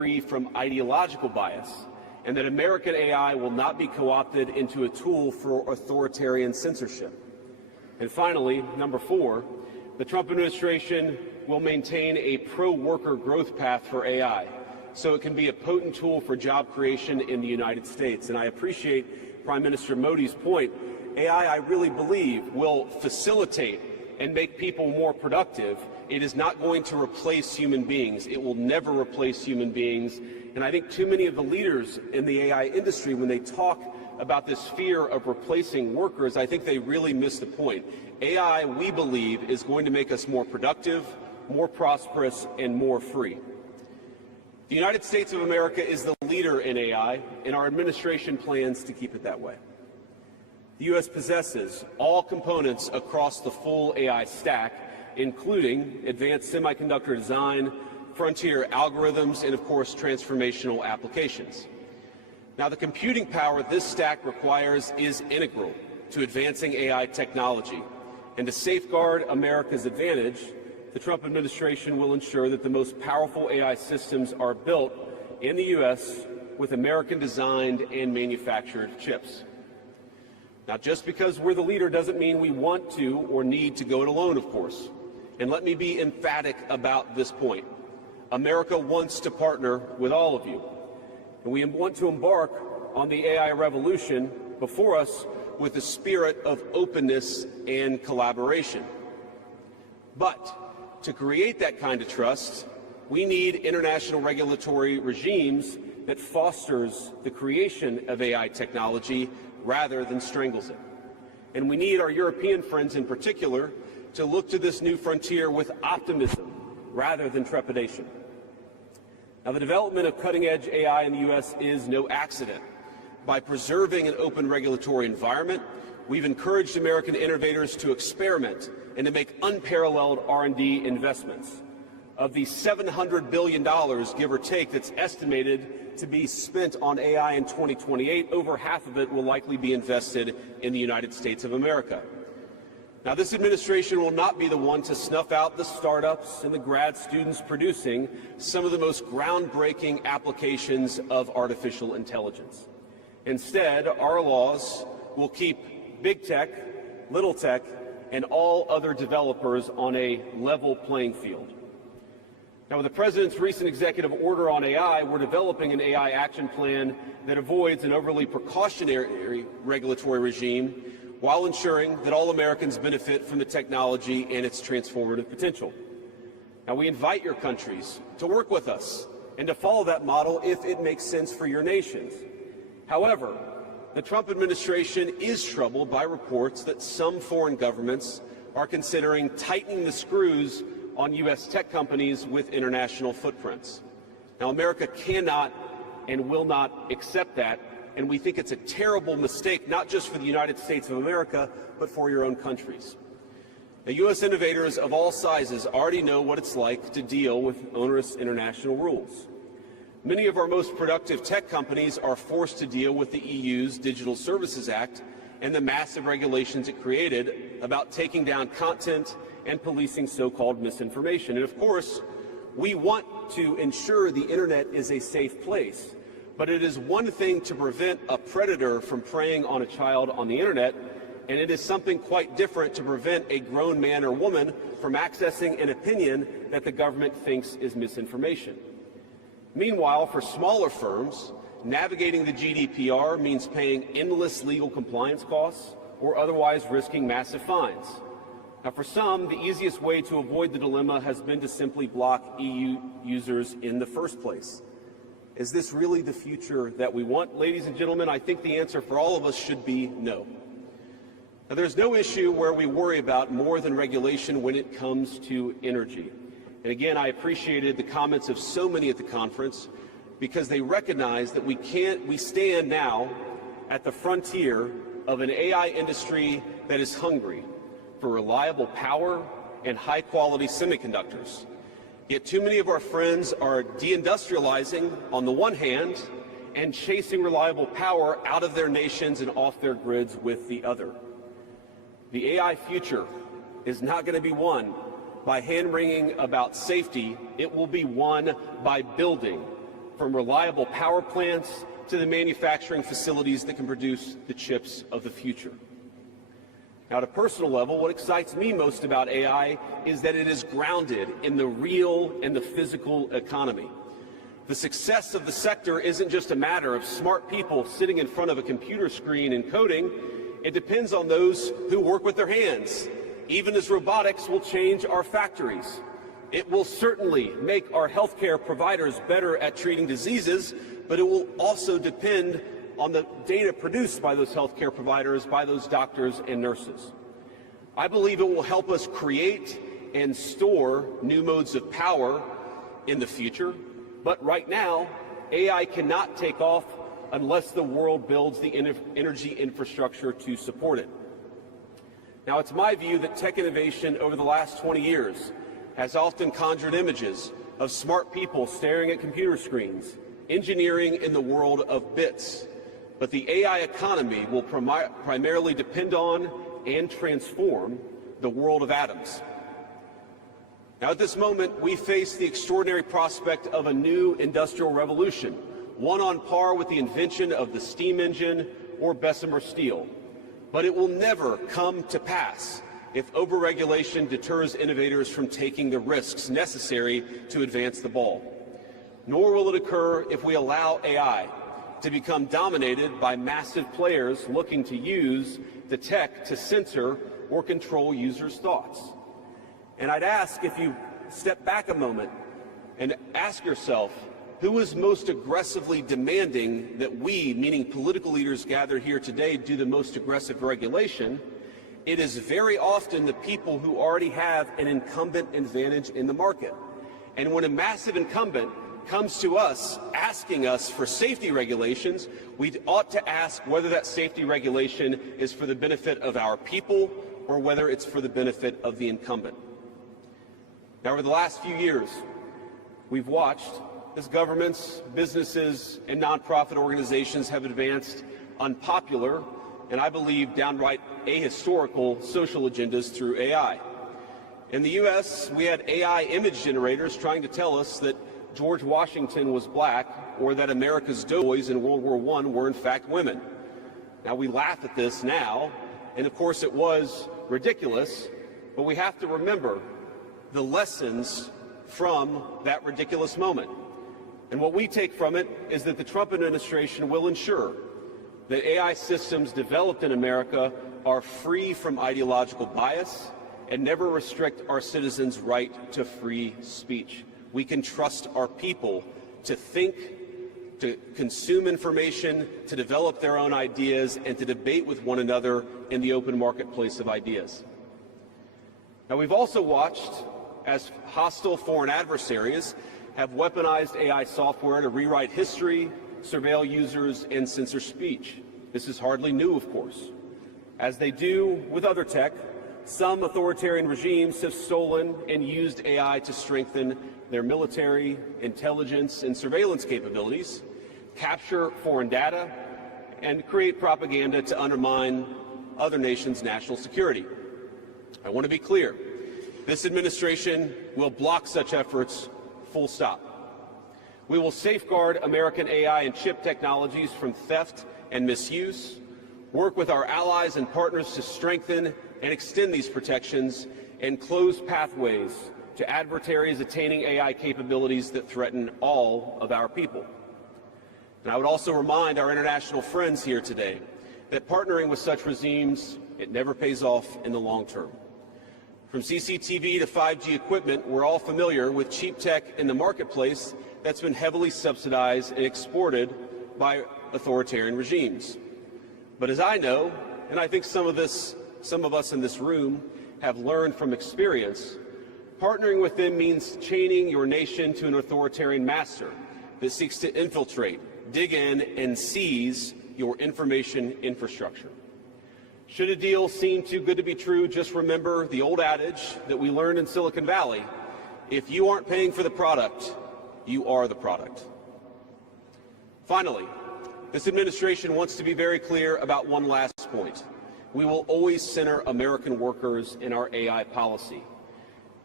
free from ideological bias, and that American AI will not be co-opted into a tool for authoritarian censorship. And finally, number 4, the Trump administration will maintain a pro-worker growth path for AI, so it can be a potent tool for job creation in the United States. And I appreciate Prime Minister Modi's point. AI, I really believe, will facilitate and make people more productive. It is not going to replace human beings. It will never replace human beings. And I think too many of the leaders in the AI industry, when they talk about this fear of replacing workers, I think they really miss the point. AI, we believe, is going to make us more productive, more prosperous, and more free. The United States of America is the leader in AI, and our administration plans to keep it that way. The U.S. possesses all components across the full AI stack, including advanced semiconductor design, frontier algorithms, and of course transformational applications. Now, the computing power this stack requires is integral to advancing AI technology, and to safeguard America's advantage, the Trump administration will ensure that the most powerful AI systems are built in the U.S. with American-designed and manufactured chips. Now, just because we're the leader doesn't mean we want to or need to go it alone, of course. And let me be emphatic about this point. America wants to partner with all of you. And we want to embark on the AI revolution before us with a spirit of openness and collaboration. But to create that kind of trust, we need international regulatory regimes that fosters the creation of AI technology rather than strangles it. And we need our European friends in particular to look to this new frontier with optimism rather than trepidation. Now, the development of cutting-edge AI in the U.S. is no accident. By preserving an open regulatory environment, we've encouraged American innovators to experiment and to make unparalleled R&D investments. Of the $700 billion, give or take, that's estimated to be spent on AI in 2028, over half of it will likely be invested in the United States of America. Now, this administration will not be the one to snuff out the startups and the grad students producing some of the most groundbreaking applications of artificial intelligence. Instead, our laws will keep big tech, little tech, and all other developers on a level playing field. Now, with the President's recent executive order on AI, we're developing an AI action plan that avoids an overly precautionary regulatory regime while ensuring that all Americans benefit from the technology and its transformative potential. Now, we invite your countries to work with us and to follow that model if it makes sense for your nations. However, the Trump administration is troubled by reports that some foreign governments are considering tightening the screws on U.S. tech companies with international footprints. Now, America cannot and will not accept that, and we think it's a terrible mistake, not just for the United States of America, but for your own countries. Now, U.S. innovators of all sizes already know what it's like to deal with onerous international rules. Many of our most productive tech companies are forced to deal with the EU's Digital Services Act and the massive regulations it created about taking down content and policing so-called misinformation. And of course, we want to ensure the internet is a safe place, but it is one thing to prevent a predator from preying on a child on the internet, and it is something quite different to prevent a grown man or woman from accessing an opinion that the government thinks is misinformation. Meanwhile, for smaller firms, navigating the GDPR means paying endless legal compliance costs or otherwise risking massive fines. Now, for some, the easiest way to avoid the dilemma has been to simply block EU users in the first place. Is this really the future that we want? Ladies and gentlemen, I think the answer for all of us should be no. Now, there's no issue where we worry about more than regulation when it comes to energy. And again, I appreciated the comments of so many at the conference because they recognize that we stand now at the frontier of an AI industry that is hungry for reliable power and high-quality semiconductors. Yet too many of our friends are deindustrializing on the one hand and chasing reliable power out of their nations and off their grids with the other. The AI future is not going to be won by hand-wringing about safety. It will be won by building from reliable power plants to the manufacturing facilities that can produce the chips of the future. Now, at a personal level, what excites me most about AI is that it is grounded in the real and the physical economy. The success of the sector isn't just a matter of smart people sitting in front of a computer screen and coding. It depends on those who work with their hands, even as robotics will change our factories. It will certainly make our healthcare providers better at treating diseases, but it will also depend on the data produced by those healthcare providers, by those doctors and nurses. I believe it will help us create and store new modes of power in the future, but right now, AI cannot take off unless the world builds the energy infrastructure to support it. Now, it's my view that tech innovation over the last 20 years has often conjured images of smart people staring at computer screens, engineering in the world of bits. But the AI economy will primarily depend on and transform the world of atoms. Now, at this moment, we face the extraordinary prospect of a new industrial revolution, one on par with the invention of the steam engine or Bessemer steel. But it will never come to pass if overregulation deters innovators from taking the risks necessary to advance the ball. Nor will it occur if we allow AI to become dominated by massive players looking to use the tech to censor or control users' thoughts. And I'd ask, if you step back a moment and ask yourself, who is most aggressively demanding that we, meaning political leaders gathered here today, do the most aggressive regulation? It is very often the people who already have an incumbent advantage in the market. And when a massive incumbent comes to us asking us for safety regulations, we ought to ask whether that safety regulation is for the benefit of our people or whether it's for the benefit of the incumbent. Now, over the last few years, we've watched as governments, businesses, and nonprofit organizations have advanced unpopular and, I believe, downright ahistorical social agendas through AI. In the U.S., we had AI image generators trying to tell us that George Washington was black or that America's doughboys in World War I were in fact women. Now, we laugh at this now, and of course it was ridiculous, but we have to remember the lessons from that ridiculous moment. And what we take from it is that the Trump administration will ensure that AI systems developed in America are free from ideological bias and never restrict our citizens' right to free speech. We can trust our people to think, to consume information, to develop their own ideas, and to debate with one another in the open marketplace of ideas. Now, we've also watched as hostile foreign adversaries have weaponized AI software to rewrite history, surveil users, and censor speech. This is hardly new, of course. As they do with other tech, some authoritarian regimes have stolen and used AI to strengthen their military, intelligence, and surveillance capabilities, capture foreign data, and create propaganda to undermine other nations' national security. I want to be clear. This administration will block such efforts, full stop. We will safeguard American AI and chip technologies from theft and misuse, work with our allies and partners to strengthen and extend these protections, and close pathways to adversaries attaining AI capabilities that threaten all of our people. And I would also remind our international friends here today that partnering with such regimes, it never pays off in the long term. From CCTV to 5G equipment, we're all familiar with cheap tech in the marketplace that's been heavily subsidized and exported by authoritarian regimes. But as I know, and I think some of us in this room have learned from experience, partnering with them means chaining your nation to an authoritarian master that seeks to infiltrate, dig in, and seize your information infrastructure. Should a deal seem too good to be true, just remember the old adage that we learned in Silicon Valley: if you aren't paying for the product, you are the product. Finally, this administration wants to be very clear about one last point. We will always center American workers in our AI policy.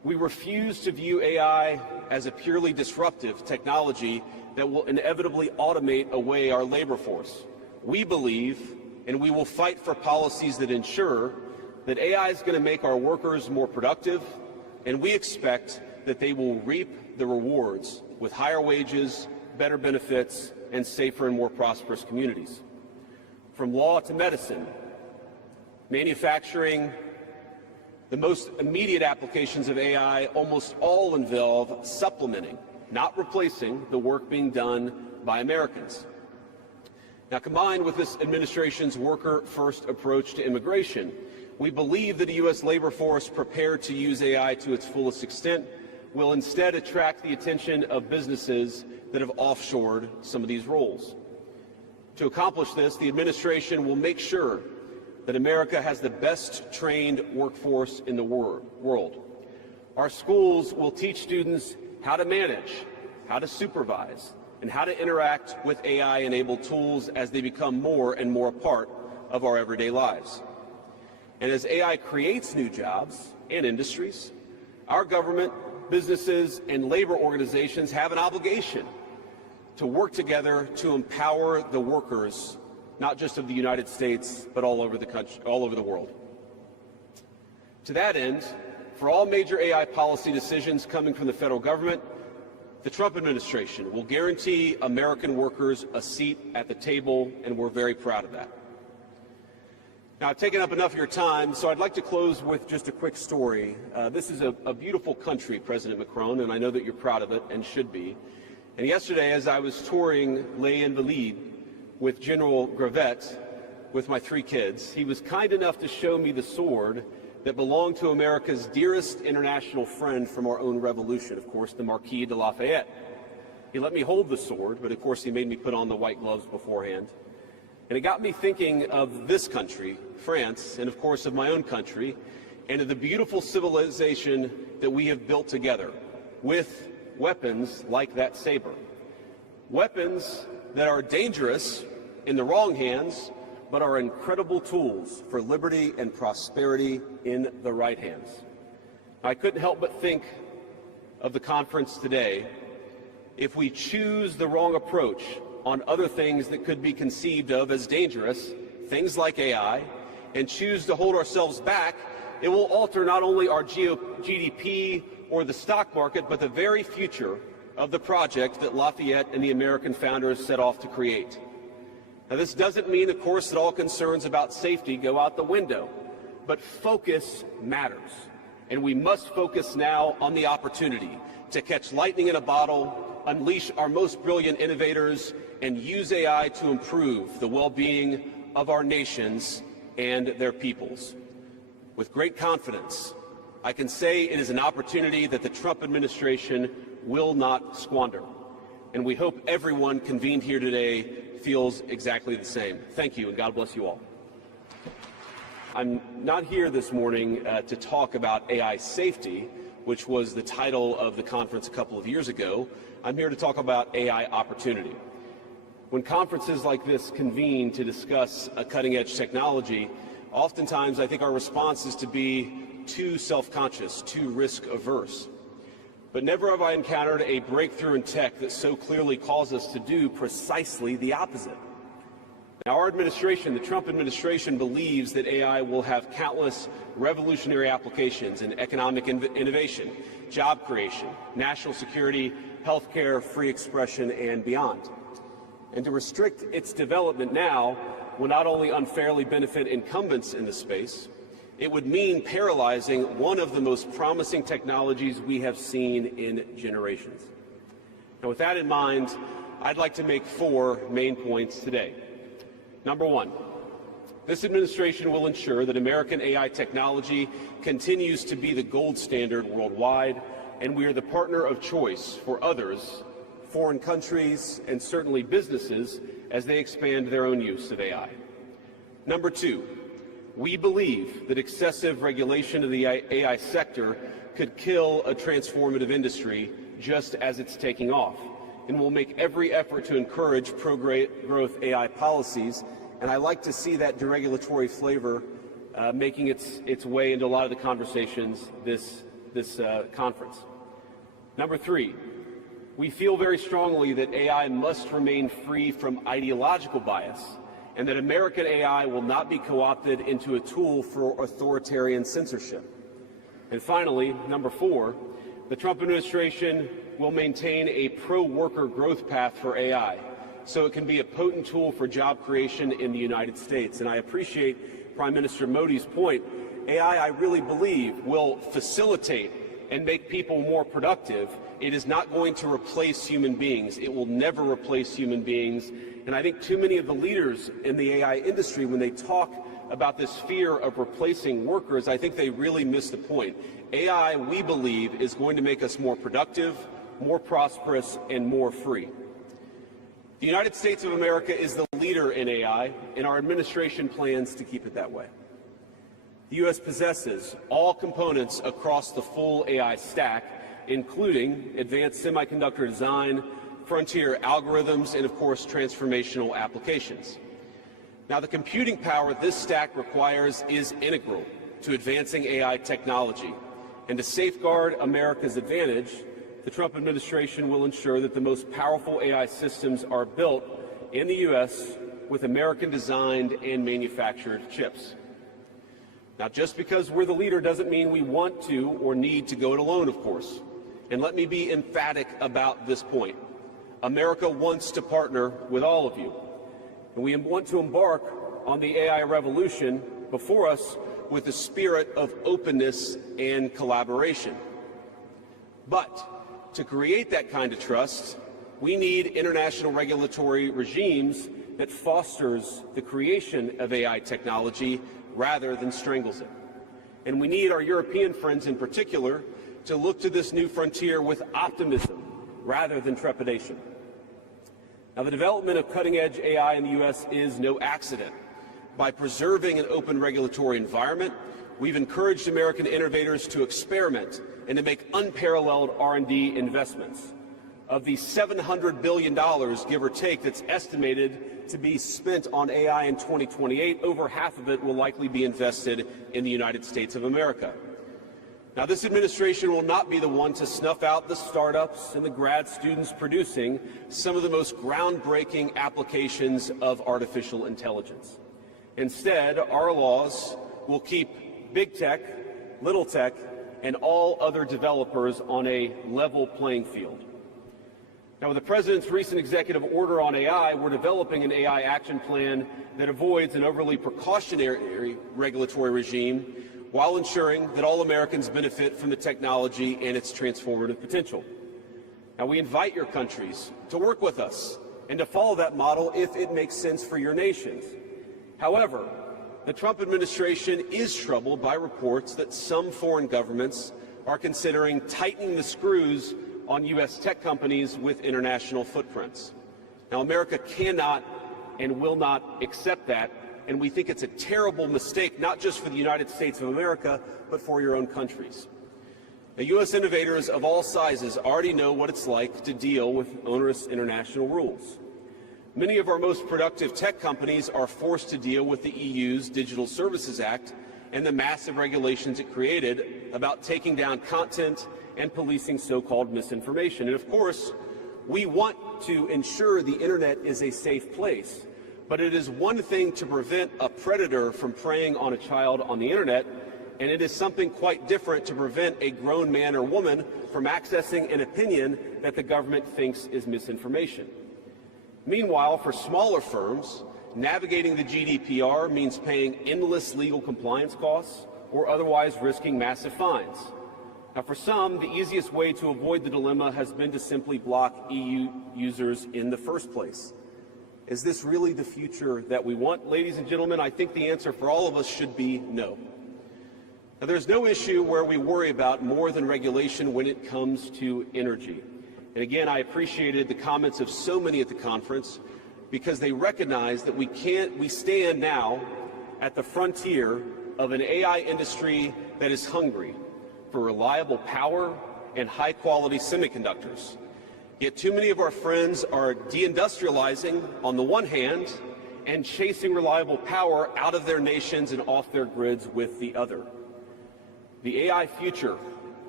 We refuse to view AI as a purely disruptive technology that will inevitably automate away our labor force. We believe, and we will fight for policies that ensure that AI is going to make our workers more productive, and we expect that they will reap the rewards with higher wages, better benefits, and safer and more prosperous communities. From law to medicine, manufacturing, the most immediate applications of AI almost all involve supplementing, not replacing, the work being done by Americans. Now, combined with this administration's worker-first approach to immigration, we believe that a U.S. labor force prepared to use AI to its fullest extent will instead attract the attention of businesses that have offshored some of these roles. To accomplish this, the administration will make sure that America has the best trained workforce in the world. Our schools will teach students how to manage, how to supervise, and how to interact with AI-enabled tools as they become more and more a part of our everyday lives. And as AI creates new jobs and industries, our government, businesses, and labor organizations have an obligation to work together to empower the workers, not just of the United States, but all over the country, all over the world. To that end, for all major AI policy decisions coming from the federal government, the Trump administration will guarantee American workers a seat at the table, and we're very proud of that. Now, I've taken up enough of your time, so I'd like to close with just a quick story. This is a beautiful country, President Macron, and I know that you're proud of it and should be. And yesterday, as I was touring Les Invalides with General Gravette with my 3 kids, he was kind enough to show me the sword that belonged to America's dearest international friend from our own revolution, of course, the Marquis de Lafayette. He let me hold the sword, but of course he made me put on the white gloves beforehand. And it got me thinking of this country, France, and of course of my own country, and of the beautiful civilization that we have built together with weapons like that saber. Weapons that are dangerous in the wrong hands, but are incredible tools for liberty and prosperity in the right hands. I couldn't help but think of the conference today. If we choose the wrong approach on other things that could be conceived of as dangerous, things like AI, and choose to hold ourselves back, it will alter not only our GDP or the stock market, but the very future of the project that Lafayette and the American founders set off to create. Now, this doesn't mean, of course, that all concerns about safety go out the window, but focus matters. And we must focus now on the opportunity to catch lightning in a bottle, unleash our most brilliant innovators, and use AI to improve the well-being of our nations and their peoples. With great confidence, I can say it is an opportunity that the Trump administration will not squander. And we hope everyone convened here today feels exactly the same. Thank you, and God bless you all. I'm not here this morning to talk about AI safety, which was the title of the conference a couple of years ago. I'm here to talk about AI opportunity. When conferences like this convene to discuss a cutting-edge technology, oftentimes I think our response is to be too self-conscious, too risk-averse. But never have I encountered a breakthrough in tech that so clearly calls us to do precisely the opposite. Now, our administration, the Trump administration, believes that AI will have countless revolutionary applications in economic innovation, job creation, national security, healthcare, free expression, and beyond. And to restrict its development now will not only unfairly benefit incumbents in the space, it would mean paralyzing one of the most promising technologies we have seen in generations. Now, with that in mind, I'd like to make 4 main points today. Number 1, this administration will ensure that American AI technology continues to be the gold standard worldwide, and we are the partner of choice for others, foreign countries, and certainly businesses as they expand their own use of AI. Number 2, we believe that excessive regulation of the AI sector could kill a transformative industry just as it's taking off, and we'll make every effort to encourage pro-growth AI policies, and I like to see that deregulatory flavor making its way into a lot of the conversations this conference. Number three, we feel very strongly that AI must remain free from ideological bias and that American AI will not be co-opted into a tool for authoritarian censorship. And finally, number four, the Trump administration will maintain a pro-worker growth path for AI so it can be a potent tool for job creation in the United States. And I appreciate Prime Minister Modi's point. AI, I really believe, will facilitate and make people more productive. It is not going to replace human beings. It will never replace human beings. And I think too many of the leaders in the AI industry, when they talk about this fear of replacing workers, I think they really miss the point. AI, we believe, is going to make us more productive, more prosperous, and more free. The United States of America is the leader in AI, and our administration plans to keep it that way. The U.S. possesses all components across the full AI stack, including advanced semiconductor design, frontier algorithms, and, of course, transformational applications. Now, the computing power this stack requires is integral to advancing AI technology. And to safeguard America's advantage, the Trump administration will ensure that the most powerful AI systems are built in the U.S. with American-designed and manufactured chips. Now, just because we're the leader doesn't mean we want to or need to go it alone, of course. And let me be emphatic about this point. America wants to partner with all of you. And we want to embark on the AI revolution before us with the spirit of openness and collaboration. But to create that kind of trust, we need international regulatory regimes that fosters the creation of AI technology rather than strangles it. And we need our European friends in particular to look to this new frontier with optimism rather than trepidation. Now, the development of cutting-edge AI in the U.S. is no accident. By preserving an open regulatory environment, we've encouraged American innovators to experiment and to make unparalleled R&D investments. Of the $700 billion, give or take, that's estimated to be spent on AI in 2028, over half of it will likely be invested in the United States of America. Now, this administration will not be the one to snuff out the startups and the grad students producing some of the most groundbreaking applications of artificial intelligence. Instead, our laws will keep big tech, little tech, and all other developers on a level playing field. Now, with the President's recent executive order on AI, we're developing an AI action plan that avoids an overly precautionary regulatory regime while ensuring that all Americans benefit from the technology and its transformative potential. Now, we invite your countries to work with us and to follow that model if it makes sense for your nations. However, the Trump administration is troubled by reports that some foreign governments are considering tightening the screws on U.S. tech companies with international footprints. Now, America cannot and will not accept that, and we think it's a terrible mistake, not just for the United States of America, but for your own countries. Now, U.S. innovators of all sizes already know what it's like to deal with onerous international rules. Many of our most productive tech companies are forced to deal with the EU's Digital Services Act and the massive regulations it created about taking down content and policing so-called misinformation. And of course, we want to ensure the internet is a safe place, but it is one thing to prevent a predator from preying on a child on the internet, and it is something quite different to prevent a grown man or woman from accessing an opinion that the government thinks is misinformation. Meanwhile, for smaller firms, navigating the GDPR means paying endless legal compliance costs or otherwise risking massive fines. Now, for some, the easiest way to avoid the dilemma has been to simply block EU users in the first place. Is this really the future that we want? Ladies and gentlemen, I think the answer for all of us should be no. Now, there's no issue where we worry about more than regulation when it comes to energy. And again, I appreciated the comments of so many at the conference because they recognize that we stand now at the frontier of an AI industry that is hungry for reliable power and high-quality semiconductors. Yet too many of our friends are deindustrializing on the one hand and chasing reliable power out of their nations and off their grids with the other. The AI future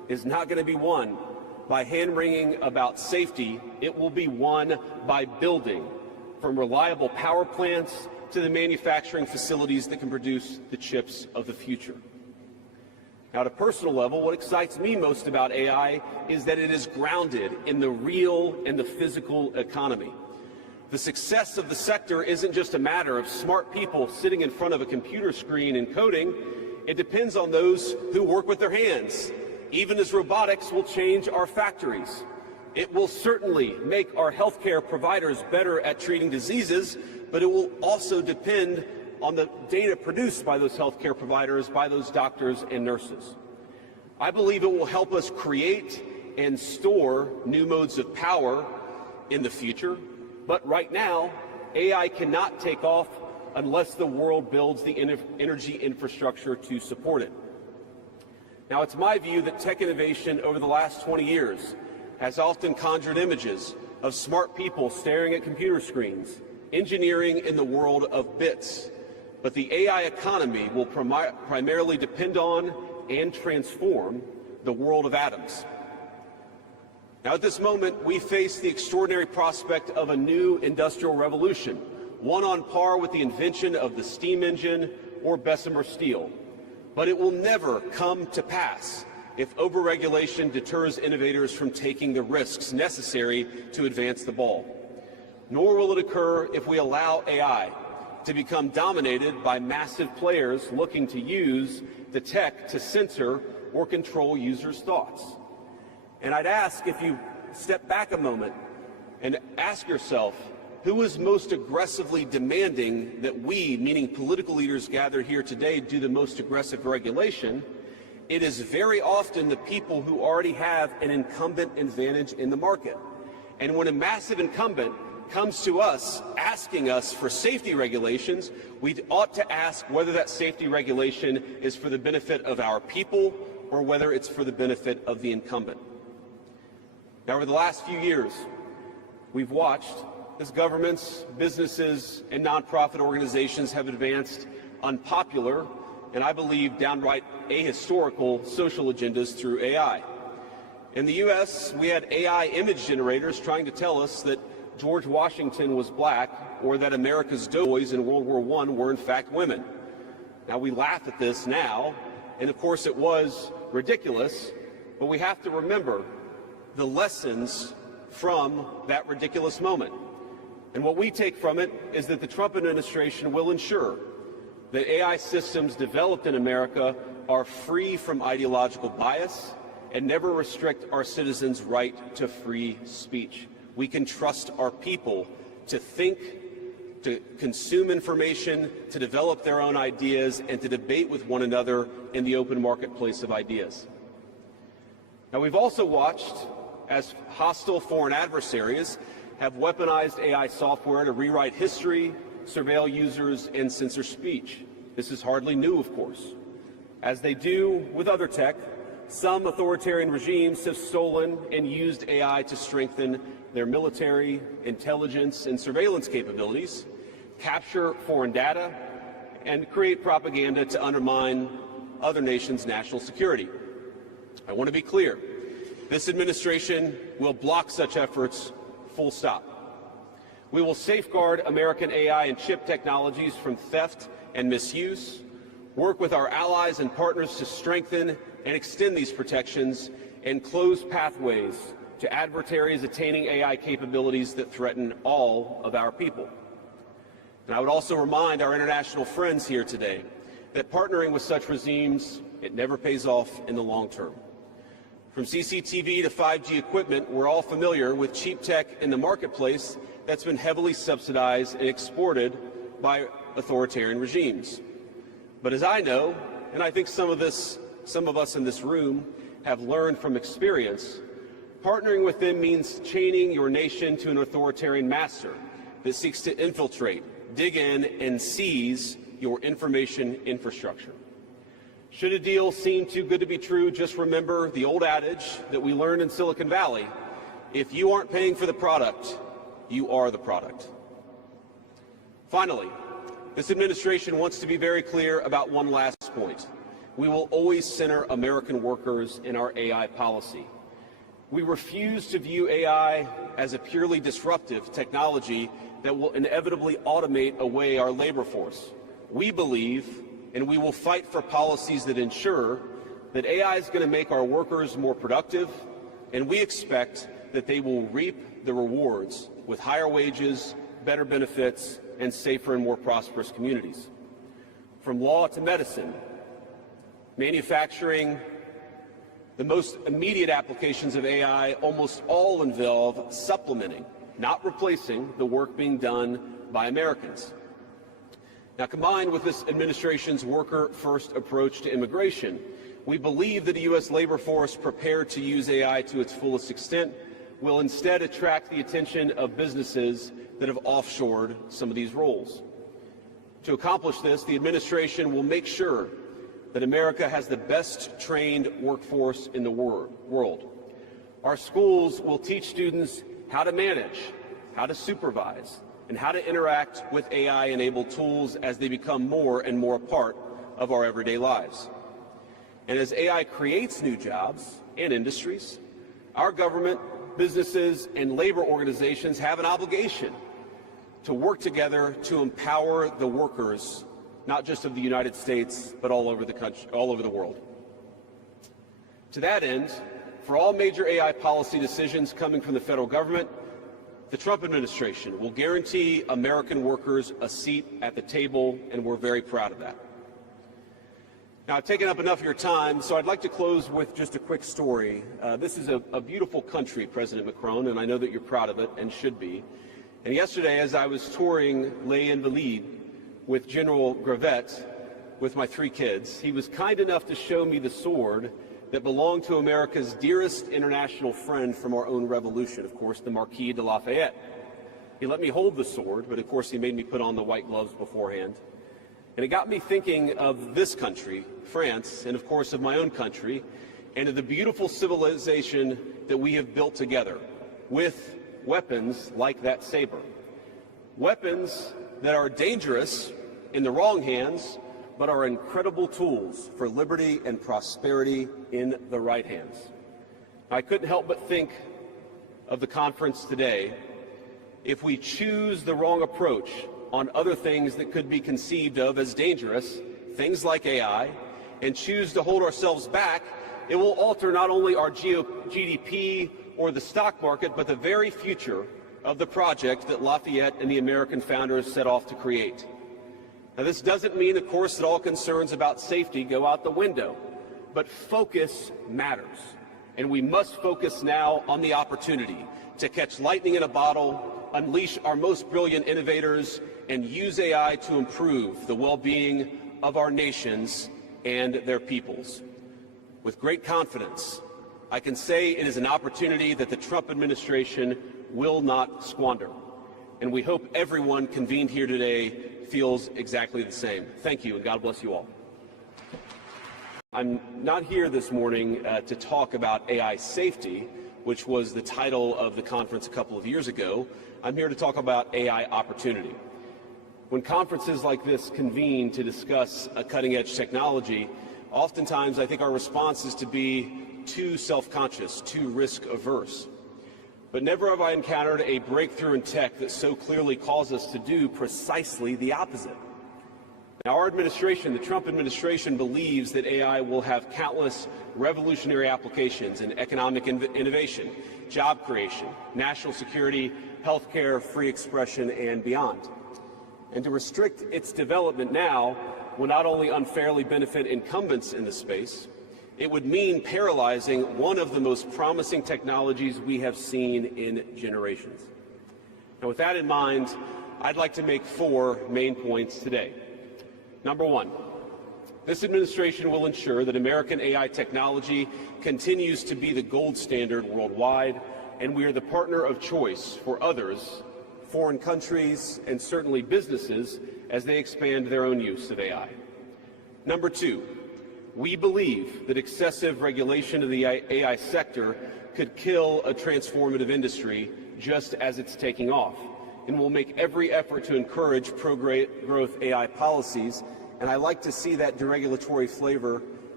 is not going to be won by hand-wringing about safety. It will be won by building, from reliable power plants to the manufacturing facilities that can produce the chips of the future. Now, at a personal level, what excites me most about AI is that it is grounded in the real and the physical economy. The success of the sector isn't just a matter of smart people sitting in front of a computer screen and coding. It depends on those who work with their hands, even as robotics will change our factories. It will certainly make our healthcare providers better at treating diseases, but it will also depend on the data produced by those healthcare providers, by those doctors and nurses. I believe it will help us create and store new modes of power in the future, but right now, AI cannot take off unless the world builds the energy infrastructure to support it. Now, it's my view that tech innovation over the last 20 years has often conjured images of smart people staring at computer screens, engineering in the world of bits. But the AI economy will primarily depend on and transform the world of atoms. Now, at this moment, we face the extraordinary prospect of a new industrial revolution, one on par with the invention of the steam engine or Bessemer steel. But it will never come to pass if overregulation deters innovators from taking the risks necessary to advance the ball. Nor will it occur if we allow AI to become dominated by massive players looking to use the tech to censor or control users' thoughts. And I'd ask, if you step back a moment and ask yourself, who is most aggressively demanding that we, meaning political leaders gathered here today, do the most aggressive regulation? It is very often the people who already have an incumbent advantage in the market. And when a massive incumbent comes to us asking us for safety regulations, we ought to ask whether that safety regulation is for the benefit of our people or whether it's for the benefit of the incumbent. Now, over the last few years, we've watched as governments, businesses, and nonprofit organizations have advanced unpopular and, I believe, downright ahistorical social agendas through AI. In the U.S., we had AI image generators trying to tell us that George Washington was black, or that America's doughboys in World War I were in fact women. Now, we laugh at this now, and of course it was ridiculous, but we have to remember the lessons from that ridiculous moment. And what we take from it is that the Trump administration will ensure that AI systems developed in America are free from ideological bias and never restrict our citizens' right to free speech. We can trust our people to think, to consume information, to develop their own ideas, and to debate with one another in the open marketplace of ideas. Now, we've also watched as hostile foreign adversaries have weaponized AI software to rewrite history, surveil users, and censor speech. This is hardly new, of course. As they do with other tech, some authoritarian regimes have stolen and used AI to strengthen their military, intelligence, and surveillance capabilities, capture foreign data, and create propaganda to undermine other nations' national security. I want to be clear. This administration will block such efforts, full stop. We will safeguard American AI and chip technologies from theft and misuse, work with our allies and partners to strengthen and extend these protections, and close pathways to adversaries attaining AI capabilities that threaten all of our people. And I would also remind our international friends here today that partnering with such regimes, it never pays off in the long term. From CCTV to 5G equipment, we're all familiar with cheap tech in the marketplace that's been heavily subsidized and exported by authoritarian regimes. But as I know, and I think some of us in this room have learned from experience, partnering with them means chaining your nation to an authoritarian master that seeks to infiltrate, dig in, and seize your information infrastructure. Should a deal seem too good to be true, just remember the old adage that we learned in Silicon Valley: if you aren't paying for the product, you are the product. Finally, this administration wants to be very clear about one last point. we will always center American workers in our AI policy. We refuse to view AI as a purely disruptive technology that will inevitably automate away our labor force. We believe, and we will fight for policies that ensure that AI is going to make our workers more productive, and we expect that they will reap the rewards with higher wages, better benefits, and safer and more prosperous communities. From law to medicine, manufacturing, the most immediate applications of AI almost all involve supplementing, not replacing, the work being done by Americans. Now, combined with this administration's worker-first approach to immigration, we believe that a U.S. labor force prepared to use AI to its fullest extent will instead attract the attention of businesses that have offshored some of these roles. To accomplish this, the administration will make sure that America has the best trained workforce in the world. Our schools will teach students how to manage, how to supervise, and how to interact with AI-enabled tools as they become more and more a part of our everyday lives. And as AI creates new jobs and industries, our government, businesses, and labor organizations have an obligation to work together to empower the workers, not just of the United States, but all over the country, all over the world. To that end, for all major AI policy decisions coming from the federal government, the Trump administration will guarantee American workers a seat at the table, and we're very proud of that. Now, I've taken up enough of your time, so I'd like to close with just a quick story. This is a beautiful country, President Macron, and I know that you're proud of it and should be. And yesterday, as I was touring Les Invalides with General Gravette with my 3 kids, he was kind enough to show me the sword that belonged to America's dearest international friend from our own revolution, of course, the Marquis de Lafayette. He let me hold the sword, but of course he made me put on the white gloves beforehand. And it got me thinking of this country, France, and of course of my own country, and of the beautiful civilization that we have built together with weapons like that saber. Weapons that are dangerous in the wrong hands, but are incredible tools for liberty and prosperity in the right hands. I couldn't help but think of the conference today. If we choose the wrong approach on other things that could be conceived of as dangerous, things like AI, and choose to hold ourselves back, it will alter not only our GDP or the stock market, but the very future of the project that Lafayette and the American founders set off to create. Now, this doesn't mean, of course, that all concerns about safety go out the window, but focus matters. And we must focus now on the opportunity to catch lightning in a bottle, unleash our most brilliant innovators, and use AI to improve the well-being of our nations and their peoples. With great confidence, I can say it is an opportunity that the Trump administration will not squander. And we hope everyone convened here today feels exactly the same. Thank you, and God bless you all. I'm not here this morning to talk about AI safety, which was the title of the conference a couple of years ago. I'm here to talk about AI opportunity. When conferences like this convene to discuss a cutting-edge technology, oftentimes I think our response is to be too self-conscious, too risk-averse. But never have I encountered a breakthrough in tech that so clearly calls us to do precisely the opposite. Now, our administration, the Trump administration, believes that AI will have countless revolutionary applications in economic innovation, job creation, national security, healthcare, free expression, and beyond. And to restrict its development now will not only unfairly benefit incumbents in the space, it would mean paralyzing one of the most promising technologies we have seen in generations. Now, with that in mind, I'd like to make 4 main points today. Number 1, this administration will ensure that American AI technology continues to be the gold standard worldwide, and we are the partner of choice for others, foreign countries, and certainly businesses as they expand their own use of AI. Number 2, we believe that excessive regulation of the AI sector could kill a transformative industry just as it's taking off, and will make every effort to encourage pro-growth AI policies, and I like to see that deregulatory flavor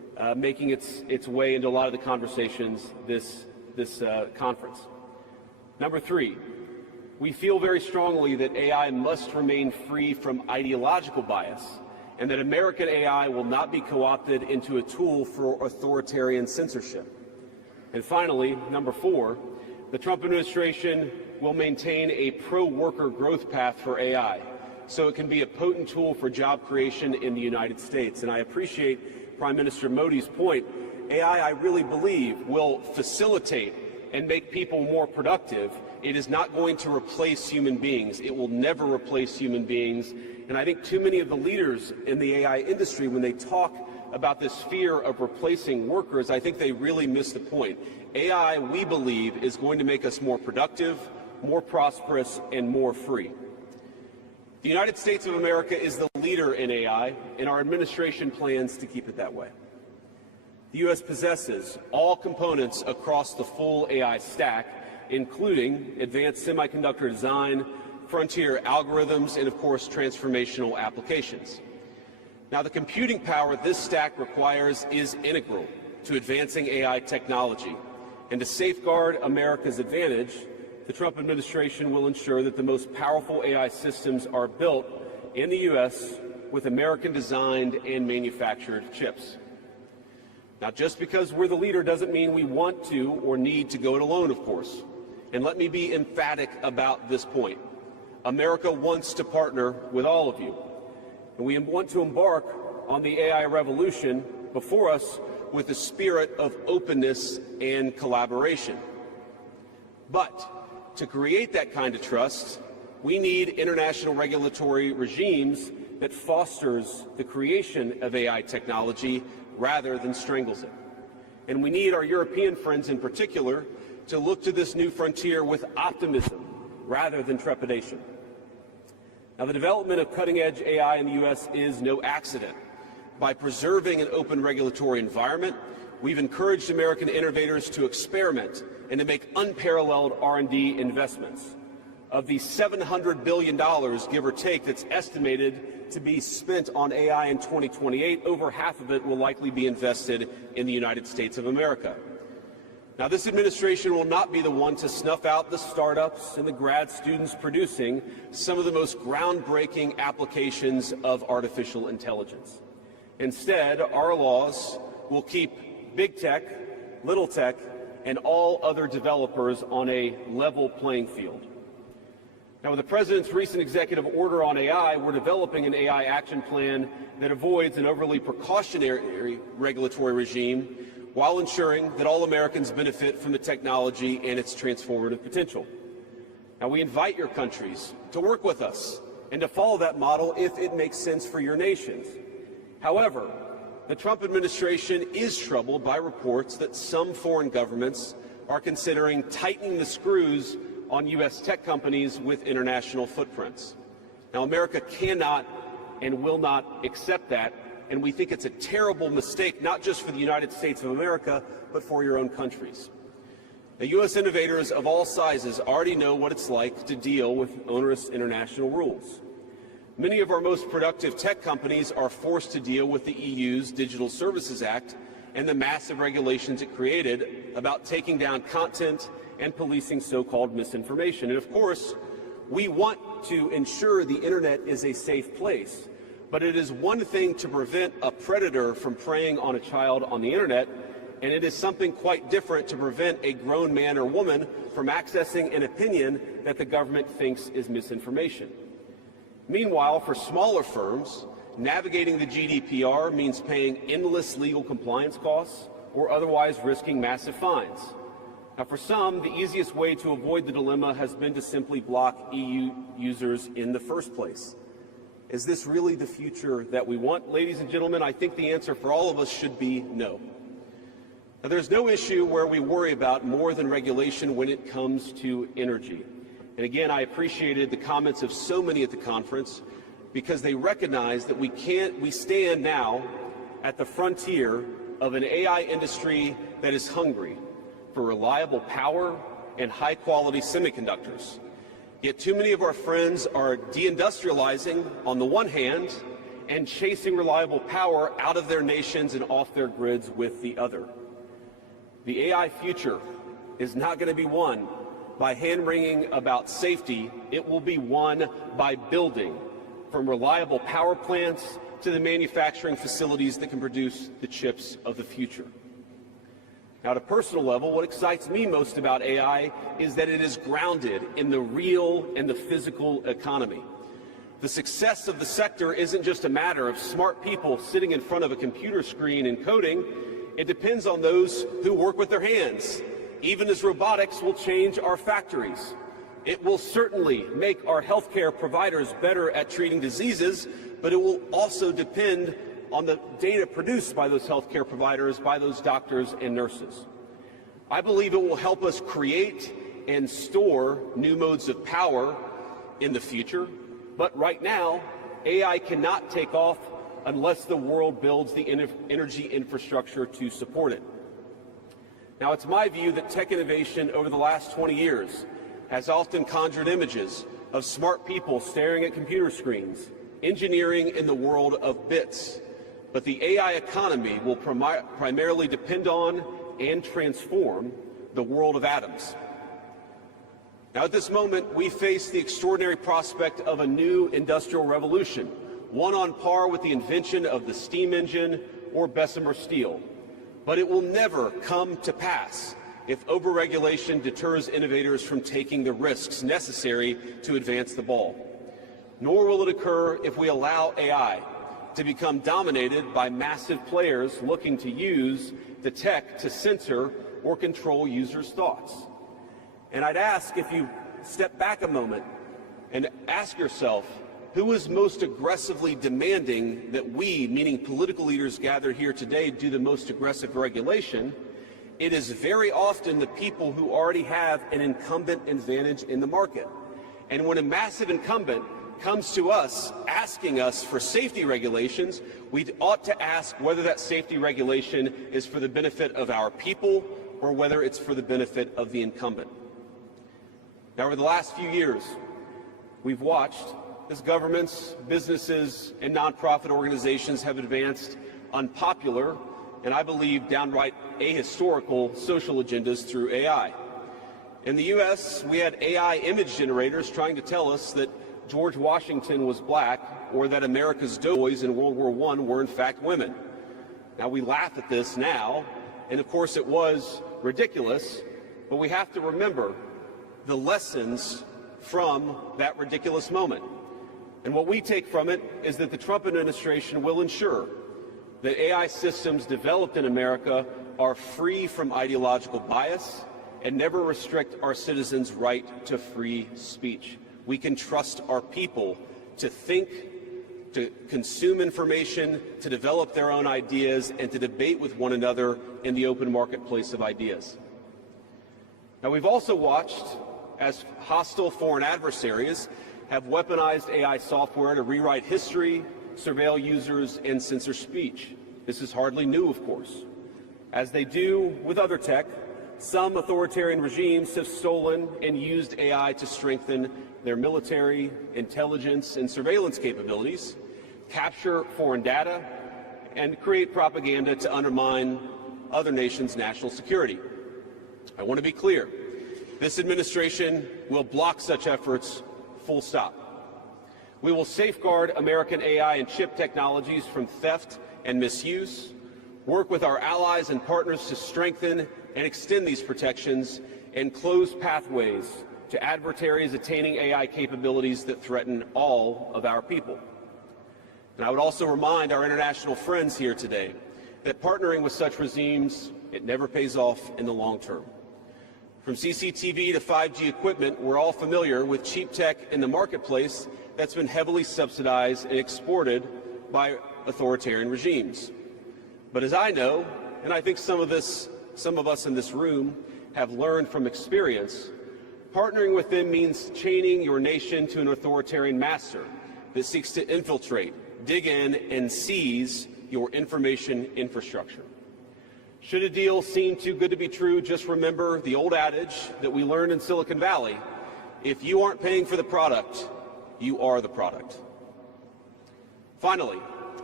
making its way into a lot of the conversations this conference. Number three, we feel very strongly that AI must remain free from ideological bias, and that American AI will not be co-opted into a tool for authoritarian censorship. And finally, number four, the Trump administration will maintain a pro-worker growth path for AI, so it can be a potent tool for job creation in the United States. And I appreciate Prime Minister Modi's point. AI, I really believe, will facilitate and make people more productive. It is not going to replace human beings. It will never replace human beings. And I think too many of the leaders in the AI industry, when they talk about this fear of replacing workers, I think they really miss the point. AI, we believe, is going to make us more productive, more prosperous, and more free. The United States of America is the leader in AI, and our administration plans to keep it that way. The U.S. possesses all components across the full AI stack, including advanced semiconductor design, frontier algorithms, and of course, transformational applications. Now, the computing power this stack requires is integral to advancing AI technology. And to safeguard America's advantage, the Trump administration will ensure that the most powerful AI systems are built in the U.S. with American-designed and manufactured chips. Now, just because we're the leader doesn't mean we want to or need to go it alone, of course. And let me be emphatic about this point. America wants to partner with all of you. And we want to embark on the AI revolution before us with a spirit of openness and collaboration. But to create that kind of trust, we need international regulatory regimes that fosters the creation of AI technology rather than strangles it. And we need our European friends in particular to look to this new frontier with optimism rather than trepidation. Now, the development of cutting-edge AI in the U.S. is no accident. By preserving an open regulatory environment, we've encouraged American innovators to experiment and to make unparalleled R&D investments. Of the $700 billion, give or take, that's estimated to be spent on AI in 2028, over half of it will likely be invested in the United States of America. Now, this administration will not be the one to snuff out the startups and the grad students producing some of the most groundbreaking applications of artificial intelligence. Instead, our laws will keep big tech, little tech, and all other developers on a level playing field. Now, with the President's recent executive order on AI, we're developing an AI action plan that avoids an overly precautionary regulatory regime while ensuring that all Americans benefit from the technology and its transformative potential. Now, we invite your countries to work with us and to follow that model if it makes sense for your nations. However, the Trump administration is troubled by reports that some foreign governments are considering tightening the screws on U.S. tech companies with international footprints. Now, America cannot and will not accept that, and we think it's a terrible mistake, not just for the United States of America, but for your own countries. Now, U.S. innovators of all sizes already know what it's like to deal with onerous international rules. Many of our most productive tech companies are forced to deal with the EU's Digital Services Act and the massive regulations it created about taking down content and policing so-called misinformation. And of course, we want to ensure the internet is a safe place, but it is one thing to prevent a predator from preying on a child on the internet, and it is something quite different to prevent a grown man or woman from accessing an opinion that the government thinks is misinformation. Meanwhile, for smaller firms, navigating the GDPR means paying endless legal compliance costs or otherwise risking massive fines. Now, for some, the easiest way to avoid the dilemma has been to simply block EU users in the first place. Is this really the future that we want? Ladies and gentlemen, I think the answer for all of us should be no. Now, there's no issue where we worry about more than regulation when it comes to energy. And again, I appreciated the comments of so many at the conference because they recognize that we stand now at the frontier of an AI industry that is hungry for reliable power and high-quality semiconductors. Yet too many of our friends are deindustrializing on the one hand and chasing reliable power out of their nations and off their grids with the other. The AI future is not going to be won by hand-wringing about safety. It will be won by building, from reliable power plants to the manufacturing facilities that can produce the chips of the future. Now, at a personal level, what excites me most about AI is that it is grounded in the real and the physical economy. The success of the sector isn't just a matter of smart people sitting in front of a computer screen and coding. It depends on those who work with their hands, even as robotics will change our factories. It will certainly make our healthcare providers better at treating diseases, but it will also depend on the data produced by those healthcare providers, by those doctors and nurses. I believe it will help us create and store new modes of power in the future, but right now, AI cannot take off unless the world builds the energy infrastructure to support it. Now, it's my view that tech innovation over the last 20 years has often conjured images of smart people staring at computer screens, engineering in the world of bits. But the AI economy will primarily depend on and transform the world of atoms. Now, at this moment, we face the extraordinary prospect of a new industrial revolution, one on par with the invention of the steam engine or Bessemer steel. But it will never come to pass if overregulation deters innovators from taking the risks necessary to advance the ball. Nor will it occur if we allow AI to become dominated by massive players looking to use the tech to censor or control users' thoughts. And I'd ask, if you step back a moment and ask yourself, who is most aggressively demanding that we, meaning political leaders gathered here today, do the most aggressive regulation? It is very often the people who already have an incumbent advantage in the market. And when a massive incumbent comes to us asking us for safety regulations, we ought to ask whether that safety regulation is for the benefit of our people or whether it's for the benefit of the incumbent. Now, over the last few years, we've watched as governments, businesses, and nonprofit organizations have advanced unpopular and, I believe, downright ahistorical social agendas through AI. In the U.S., we had AI image generators trying to tell us that George Washington was black or that America's doughboys in World War I were in fact women. Now, we laugh at this now, and of course it was ridiculous, but we have to remember the lessons from that ridiculous moment. And what we take from it is that the Trump administration will ensure that AI systems developed in America are free from ideological bias and never restrict our citizens' right to free speech. We can trust our people to think, to consume information, to develop their own ideas, and to debate with one another in the open marketplace of ideas. Now, we've also watched as hostile foreign adversaries have weaponized AI software to rewrite history, surveil users, and censor speech. This is hardly new, of course. As they do with other tech, some authoritarian regimes have stolen and used AI to strengthen their military, intelligence, and surveillance capabilities, capture foreign data, and create propaganda to undermine other nations' national security. I want to be clear. This administration will block such efforts, full stop. We will safeguard American AI and chip technologies from theft and misuse, work with our allies and partners to strengthen and extend these protections, and close pathways to adversaries attaining AI capabilities that threaten all of our people. And I would also remind our international friends here today that partnering with such regimes, it never pays off in the long term. From CCTV to 5G equipment, we're all familiar with cheap tech in the marketplace that's been heavily subsidized and exported by authoritarian regimes. But as I know, and I think some of us in this room have learned from experience, partnering with them means chaining your nation to an authoritarian master that seeks to infiltrate, dig in, and seize your information infrastructure. Should a deal seem too good to be true, just remember the old adage that we learned in Silicon Valley: if you aren't paying for the product, you are the product. Finally,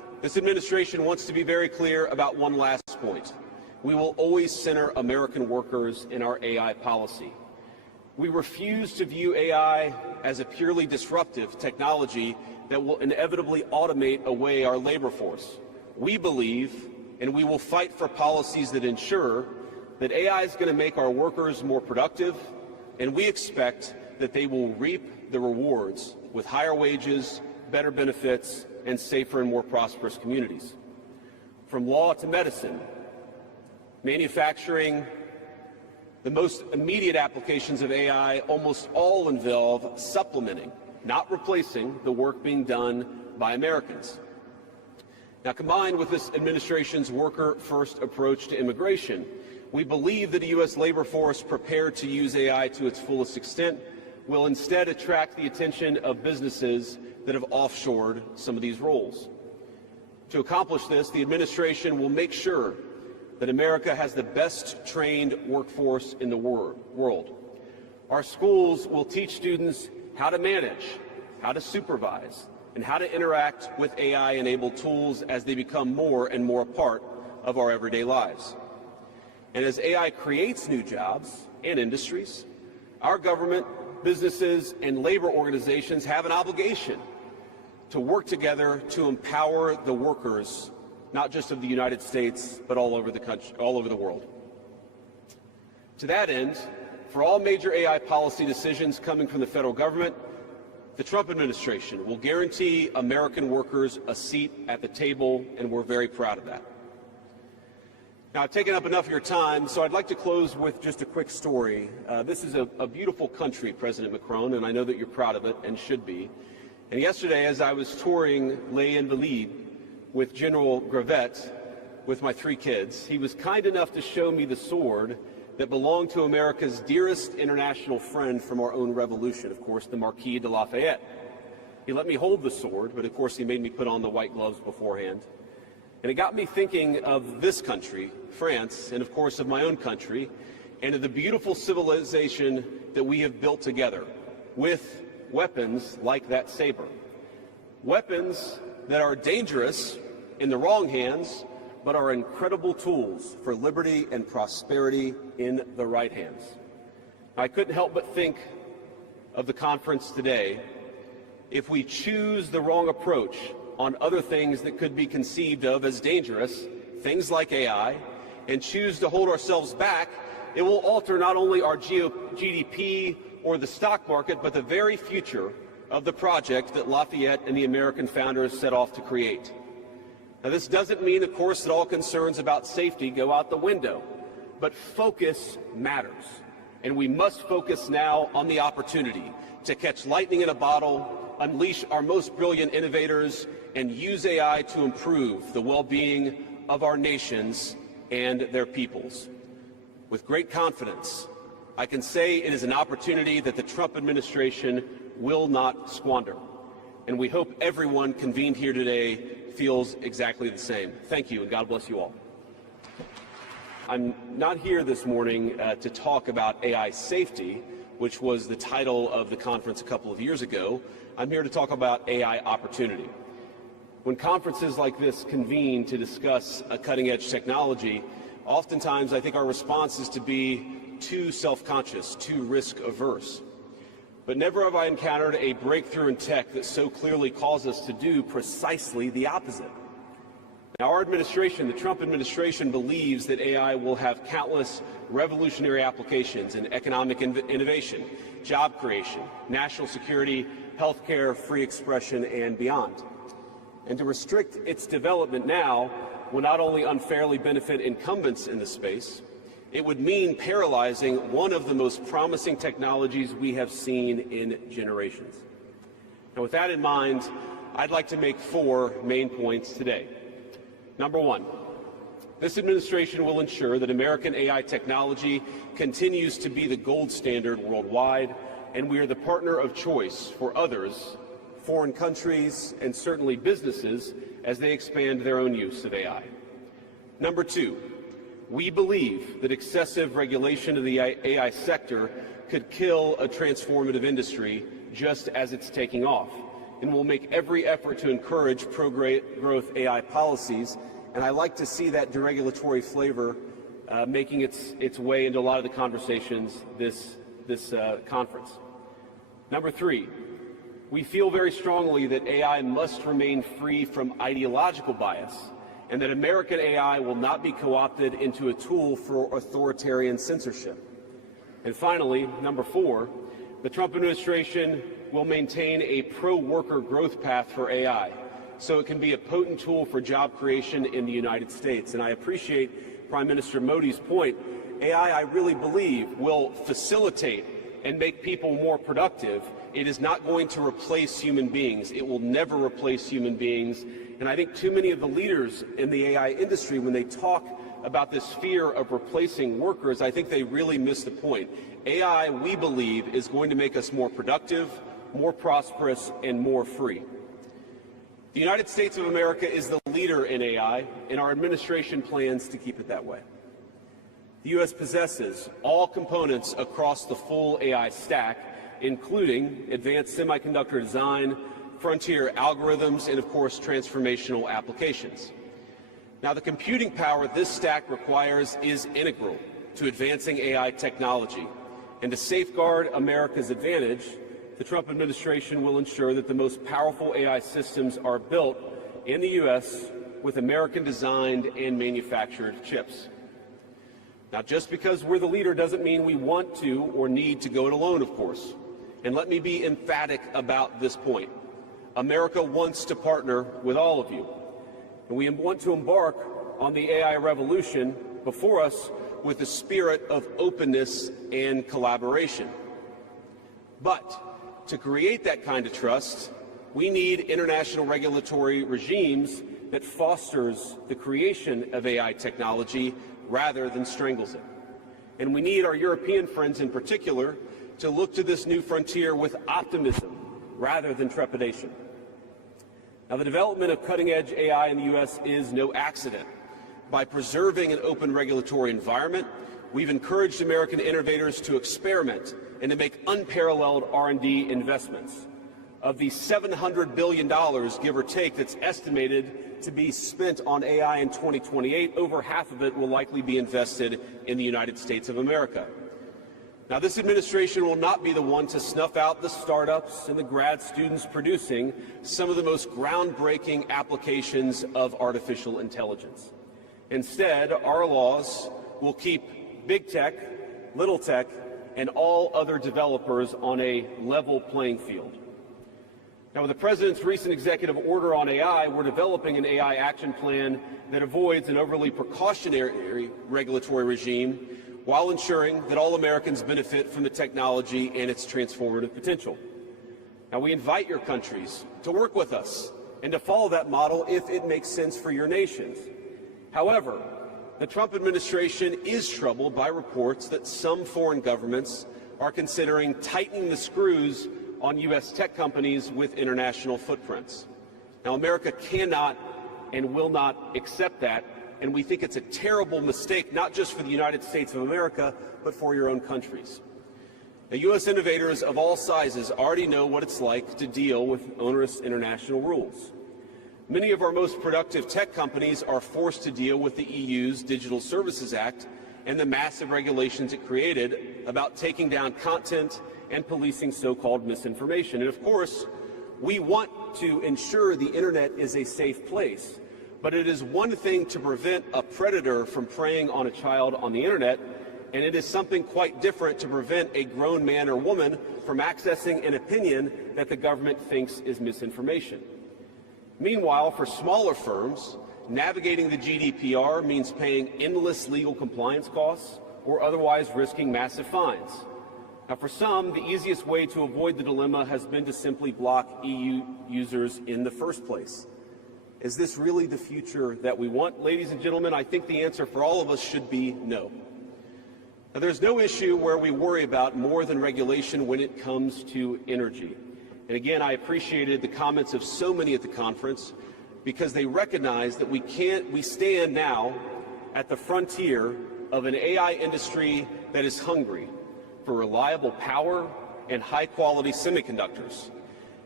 This administration wants to be very clear about one last point. We will always center American workers in our AI policy. We refuse to view AI as a purely disruptive technology that will inevitably automate away our labor force. We believe, and we will fight for policies that ensure that AI is going to make our workers more productive, and we expect that they will reap the rewards with higher wages, better benefits, and safer and more prosperous communities. From law to medicine, manufacturing, the most immediate applications of AI almost all involve supplementing, not replacing, the work being done by Americans. Now, combined with this administration's worker-first approach to immigration, we believe that a U.S. labor force prepared to use AI to its fullest extent will instead attract the attention of businesses that have offshored some of these roles. To accomplish this, the administration will make sure that America has the best trained workforce in the world. Our schools will teach students how to manage, how to supervise, and how to interact with AI-enabled tools as they become more and more a part of our everyday lives. And as AI creates new jobs and industries, our government, businesses, and labor organizations have an obligation to work together to empower the workers, not just of the United States, but all over the country, all over the world. To that end, for all major AI policy decisions coming from the federal government, the Trump administration will guarantee American workers a seat at the table, and we're very proud of that. Now, I've taken up enough of your time, so I'd like to close with just a quick story. This is a beautiful country, President Macron, and I know that you're proud of it and should be. And yesterday, as I was touring Les Invalides with General Gravette with my 3 kids, he was kind enough to show me the sword that belonged to America's dearest international friend from our own revolution, of course, the Marquis de Lafayette. He let me hold the sword, but of course he made me put on the white gloves beforehand. And it got me thinking of this country, France, and of course of my own country, and of the beautiful civilization that we have built together with weapons like that saber. Weapons that are dangerous in the wrong hands, but are incredible tools for liberty and prosperity in the right hands. I couldn't help but think of the conference today. If we choose the wrong approach on other things that could be conceived of as dangerous, things like AI, and choose to hold ourselves back, it will alter not only our GDP or the stock market, but the very future of the project that Lafayette and the American founders set off to create. Now, this doesn't mean, of course, that all concerns about safety go out the window, but focus matters. And we must focus now on the opportunity to catch lightning in a bottle, unleash our most brilliant innovators, and use AI to improve the well-being of our nations and their peoples. With great confidence, I can say it is an opportunity that the Trump administration will not squander. And we hope everyone convened here today feels exactly the same. Thank you, and God bless you all. I'm not here this morning to talk about AI safety, which was the title of the conference a couple of years ago. I'm here to talk about AI opportunity. When conferences like this convene to discuss a cutting-edge technology, oftentimes I think our response is to be too self-conscious, too risk-averse. But never have I encountered a breakthrough in tech that so clearly calls us to do precisely the opposite. Now, our administration, the Trump administration, believes that AI will have countless revolutionary applications in economic innovation, job creation, national security, healthcare, free expression, and beyond. And to restrict its development now will not only unfairly benefit incumbents in the space, it would mean paralyzing one of the most promising technologies we have seen in generations. Now, with that in mind, I'd like to make 4 main points today. Number 1, this administration will ensure that American AI technology continues to be the gold standard worldwide, and we are the partner of choice for others, foreign countries, and certainly businesses as they expand their own use of AI. Number 2, we believe that excessive regulation of the AI sector could kill a transformative industry just as it's taking off. and will make every effort to encourage pro-growth AI policies. And I like to see that deregulatory flavor making its way into a lot of the conversations this conference. Number three, we feel very strongly that AI must remain free from ideological bias, and that American AI will not be co-opted into a tool for authoritarian censorship. And finally, number four, the Trump administration will maintain a pro-worker growth path for AI, so it can be a potent tool for job creation in the United States. And I appreciate Prime Minister Modi's point. AI, I really believe, will facilitate and make people more productive. It is not going to replace human beings. It will never replace human beings. And I think too many of the leaders in the AI industry, when they talk about this fear of replacing workers, I think they really miss the point. AI, we believe, is going to make us more productive, more prosperous, and more free. The United States of America is the leader in AI, and our administration plans to keep it that way. The U.S. possesses all components across the full AI stack, including advanced semiconductor design, frontier algorithms, and, of course, transformational applications. Now, the computing power this stack requires is integral to advancing AI technology. And to safeguard America's advantage, the Trump administration will ensure that the most powerful AI systems are built in the U.S. with American-designed and manufactured chips. Now, just because we're the leader doesn't mean we want to or need to go it alone, of course. And let me be emphatic about this point. America wants to partner with all of you. And we want to embark on the AI revolution before us with a spirit of openness and collaboration. But to create that kind of trust, we need international regulatory regimes that fosters the creation of AI technology rather than strangles it. And we need our European friends in particular to look to this new frontier with optimism rather than trepidation. Now, the development of cutting-edge AI in the U.S. is no accident. By preserving an open regulatory environment, we've encouraged American innovators to experiment and to make unparalleled R&D investments. Of the $700 billion, give or take, that's estimated to be spent on AI in 2028, over half of it will likely be invested in the United States of America. Now, this administration will not be the one to snuff out the startups and the grad students producing some of the most groundbreaking applications of artificial intelligence. Instead, our laws will keep big tech, little tech, and all other developers on a level playing field. Now, with the President's recent executive order on AI, we're developing an AI action plan that avoids an overly precautionary regulatory regime while ensuring that all Americans benefit from the technology and its transformative potential. Now, we invite your countries to work with us and to follow that model if it makes sense for your nations. However, the Trump administration is troubled by reports that some foreign governments are considering tightening the screws on U.S. tech companies with international footprints. Now, America cannot and will not accept that, and we think it's a terrible mistake, not just for the United States of America, but for your own countries. Now, U.S. innovators of all sizes already know what it's like to deal with onerous international rules. Many of our most productive tech companies are forced to deal with the EU's Digital Services Act and the massive regulations it created about taking down content and policing so-called misinformation. And of course, we want to ensure the internet is a safe place, but it is one thing to prevent a predator from preying on a child on the internet, and it is something quite different to prevent a grown man or woman from accessing an opinion that the government thinks is misinformation. Meanwhile, for smaller firms, navigating the GDPR means paying endless legal compliance costs or otherwise risking massive fines. Now, for some, the easiest way to avoid the dilemma has been to simply block EU users in the first place. Is this really the future that we want? Ladies and gentlemen, I think the answer for all of us should be no. Now, there's no issue where we worry about more than regulation when it comes to energy. And again, I appreciated the comments of so many at the conference because they recognize that we stand now at the frontier of an AI industry that is hungry for reliable power and high-quality semiconductors.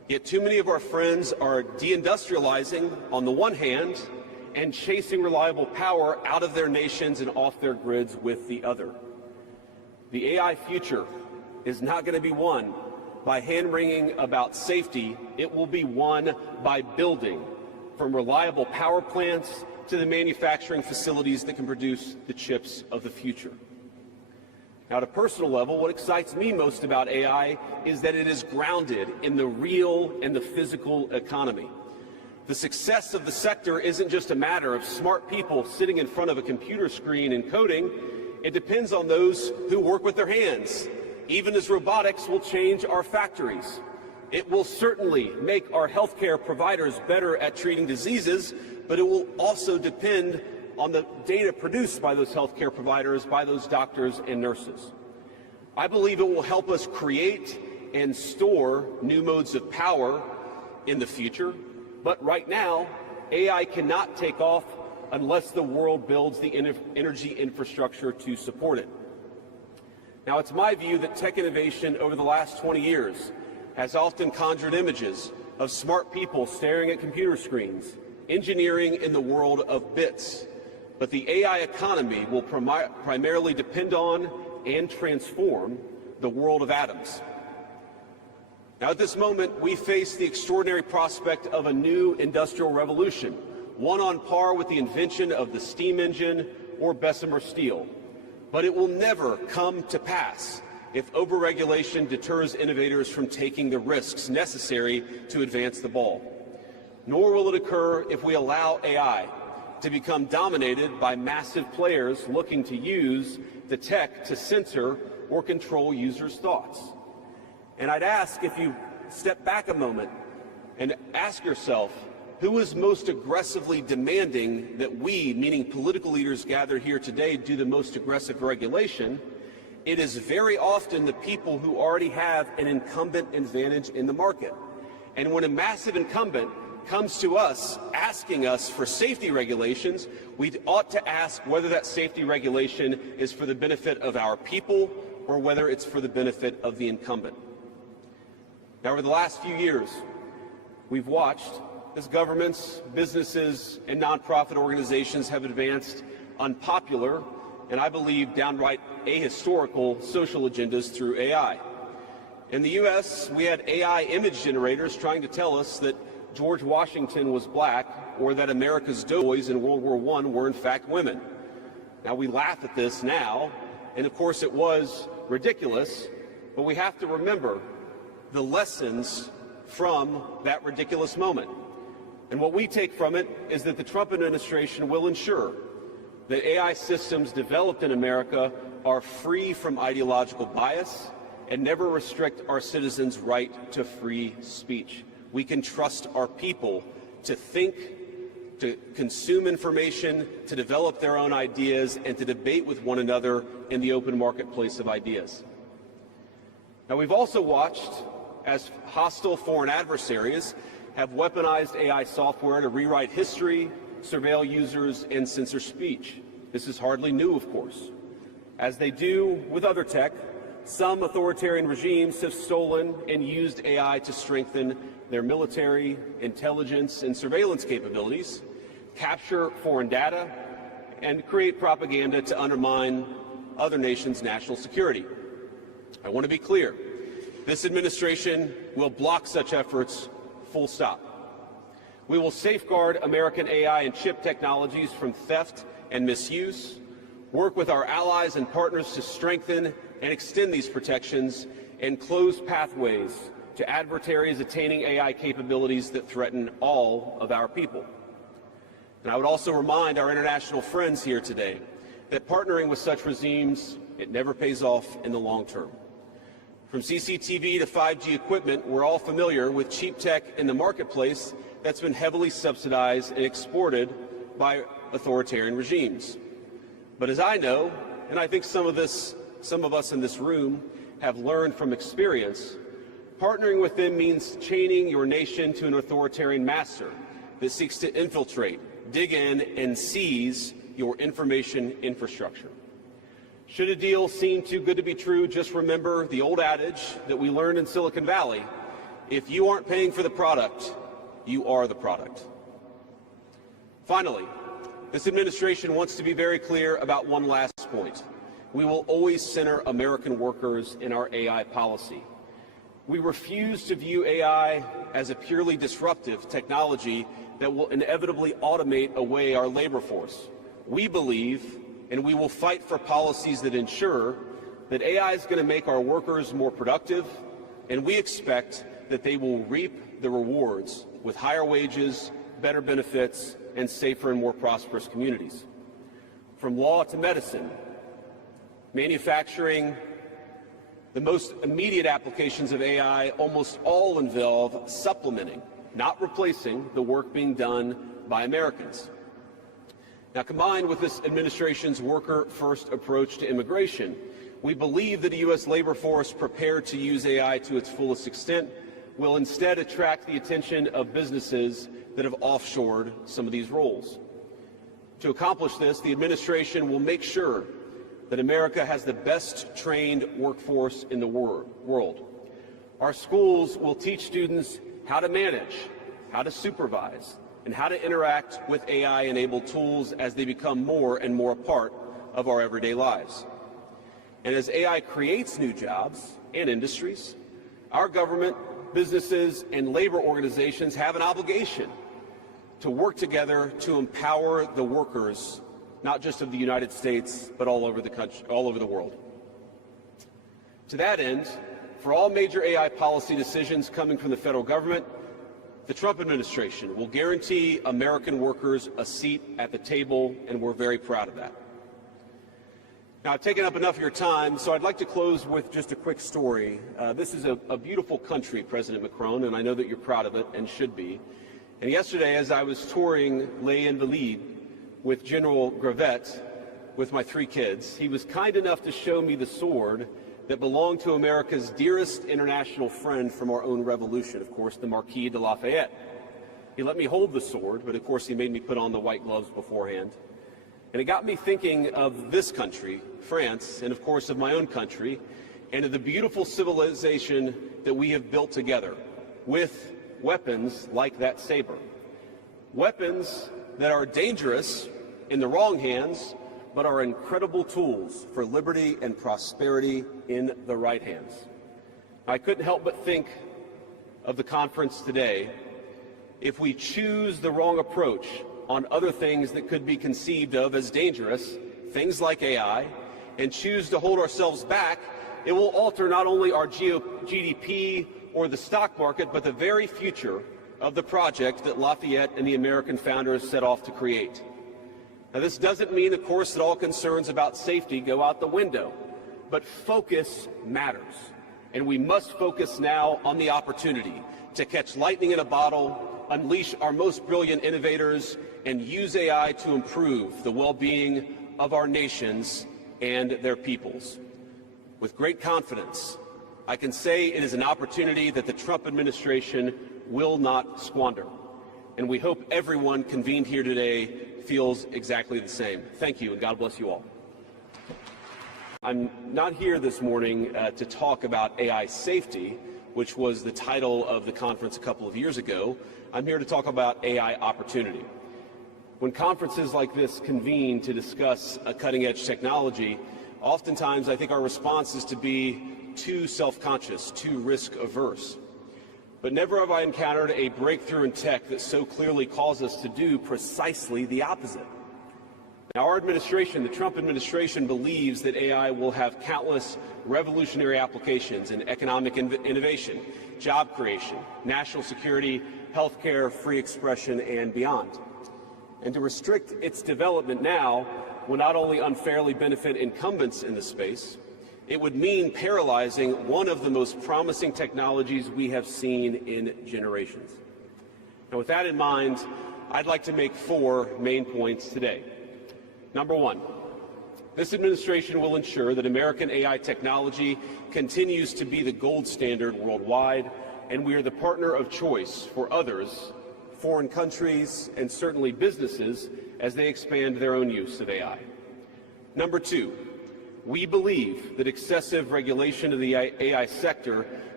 Yet too many of our friends are deindustrializing on the one hand and chasing reliable power out of their nations and off their grids with the other. The AI future is not going to be won by hand-wringing about safety. It will be won by building, from reliable power plants to the manufacturing facilities that can produce the chips of the future. Now, at a personal level, what excites me most about AI is that it is grounded in the real and the physical economy. The success of the sector isn't just a matter of smart people sitting in front of a computer screen and coding. It depends on those who work with their hands, even as robotics will change our factories. It will certainly make our healthcare providers better at treating diseases, but it will also depend on the data produced by those healthcare providers, by those doctors and nurses. I believe it will help us create and store new modes of power in the future, but right now, AI cannot take off unless the world builds the energy infrastructure to support it. Now, it's my view that tech innovation over the last 20 years has often conjured images of smart people staring at computer screens, engineering in the world of bits. But the AI economy will primarily depend on and transform the world of atoms. Now, at this moment, we face the extraordinary prospect of a new industrial revolution, one on par with the invention of the steam engine or Bessemer steel. But it will never come to pass if overregulation deters innovators from taking the risks necessary to advance the ball. Nor will it occur if we allow AI to become dominated by massive players looking to use the tech to censor or control users' thoughts. And I'd ask, if you step back a moment and ask yourself, who is most aggressively demanding that we, meaning political leaders gathered here today, do the most aggressive regulation? It is very often the people who already have an incumbent advantage in the market. And when a massive incumbent comes to us asking us for safety regulations, we ought to ask whether that safety regulation is for the benefit of our people or whether it's for the benefit of the incumbent. Now, over the last few years, we've watched as governments, businesses, and nonprofit organizations have advanced unpopular and, I believe, downright ahistorical social agendas through AI. In the U.S., we had AI image generators trying to tell us that George Washington was black or that America's doughboys in World War I were in fact women. Now, we laugh at this now, and of course it was ridiculous, but we have to remember the lessons from that ridiculous moment. And what we take from it is that the Trump administration will ensure that AI systems developed in America are free from ideological bias and never restrict our citizens' right to free speech. We can trust our people to think, to consume information, to develop their own ideas, and to debate with one another in the open marketplace of ideas. Now, we've also watched as hostile foreign adversaries have weaponized AI software to rewrite history, surveil users, and censor speech. This is hardly new, of course. As they do with other tech, some authoritarian regimes have stolen and used AI to strengthen their military, intelligence, and surveillance capabilities, capture foreign data, and create propaganda to undermine other nations' national security. I want to be clear. This administration will block such efforts, full stop. We will safeguard American AI and chip technologies from theft and misuse, work with our allies and partners to strengthen and extend these protections, and close pathways to adversaries attaining AI capabilities that threaten all of our people. And I would also remind our international friends here today that partnering with such regimes, it never pays off in the long term. From CCTV to 5G equipment, we're all familiar with cheap tech in the marketplace that's been heavily subsidized and exported by authoritarian regimes. But as I know, and I think some of us in this room have learned from experience, partnering with them means chaining your nation to an authoritarian master that seeks to infiltrate, dig in, and seize your information infrastructure. Should a deal seem too good to be true, just remember the old adage that we learned in Silicon Valley: If you aren't paying for the product, you are the product. Finally, this administration wants to be very clear about one last point. We will always center American workers in our AI policy. We refuse to view AI as a purely disruptive technology that will inevitably automate away our labor force. We believe, and we will fight for policies that ensure that AI is going to make our workers more productive, and we expect that they will reap the rewards with higher wages, better benefits, and safer and more prosperous communities. From law to medicine, manufacturing, the most immediate applications of AI almost all involve supplementing, not replacing, the work being done by Americans. Now, combined with this administration's worker-first approach to immigration, we believe that a U.S. labor force prepared to use AI to its fullest extent will instead attract the attention of businesses that have offshored some of these roles. To accomplish this, the administration will make sure that America has the best trained workforce in the world. Our schools will teach students how to manage, how to supervise, and how to interact with AI-enabled tools as they become more and more a part of our everyday lives. And as AI creates new jobs and industries, our government, businesses, and labor organizations have an obligation to work together to empower the workers, not just of the United States, but all over the country, all over the world. To that end, for all major AI policy decisions coming from the federal government, the Trump administration will guarantee American workers a seat at the table, and we're very proud of that. Now, I've taken up enough of your time, so I'd like to close with just a quick story. This is a beautiful country, President Macron, and I know that you're proud of it and should be. And yesterday, as I was touring Les Invalides with General Gravette with my 3 kids, he was kind enough to show me the sword that belonged to America's dearest international friend from our own revolution, of course, the Marquis de Lafayette. He let me hold the sword, but of course he made me put on the white gloves beforehand. And it got me thinking of this country, France, and of course of my own country, and of the beautiful civilization that we have built together with weapons like that saber. Weapons that are dangerous in the wrong hands, but are incredible tools for liberty and prosperity in the right hands. I couldn't help but think of the conference today. If we choose the wrong approach on other things that could be conceived of as dangerous, things like AI, and choose to hold ourselves back, it will alter not only our GDP or the stock market, but the very future of the project that Lafayette and the American founders set off to create. Now, this doesn't mean, of course, that all concerns about safety go out the window, but focus matters. And we must focus now on the opportunity to catch lightning in a bottle, unleash our most brilliant innovators, and use AI to improve the well-being of our nations and their peoples. With great confidence, I can say it is an opportunity that the Trump administration will not squander. And we hope everyone convened here today feels exactly the same. Thank you, and God bless you all. I'm not here this morning to talk about AI safety, which was the title of the conference a couple of years ago. I'm here to talk about AI opportunity. When conferences like this convene to discuss a cutting-edge technology, oftentimes I think our response is to be too self-conscious, too risk-averse. But never have I encountered a breakthrough in tech that so clearly calls us to do precisely the opposite. Now, our administration, the Trump administration, believes that AI will have countless revolutionary applications in economic innovation, job creation, national security, healthcare, free expression, and beyond. And to restrict its development now will not only unfairly benefit incumbents in the space, it would mean paralyzing one of the most promising technologies we have seen in generations. Now, with that in mind, I'd like to make 4 main points today. Number 1, this administration will ensure that American AI technology continues to be the gold standard worldwide, and we are the partner of choice for others, foreign countries, and certainly businesses as they expand their own use of AI. Number 2, we believe that excessive regulation of the AI sector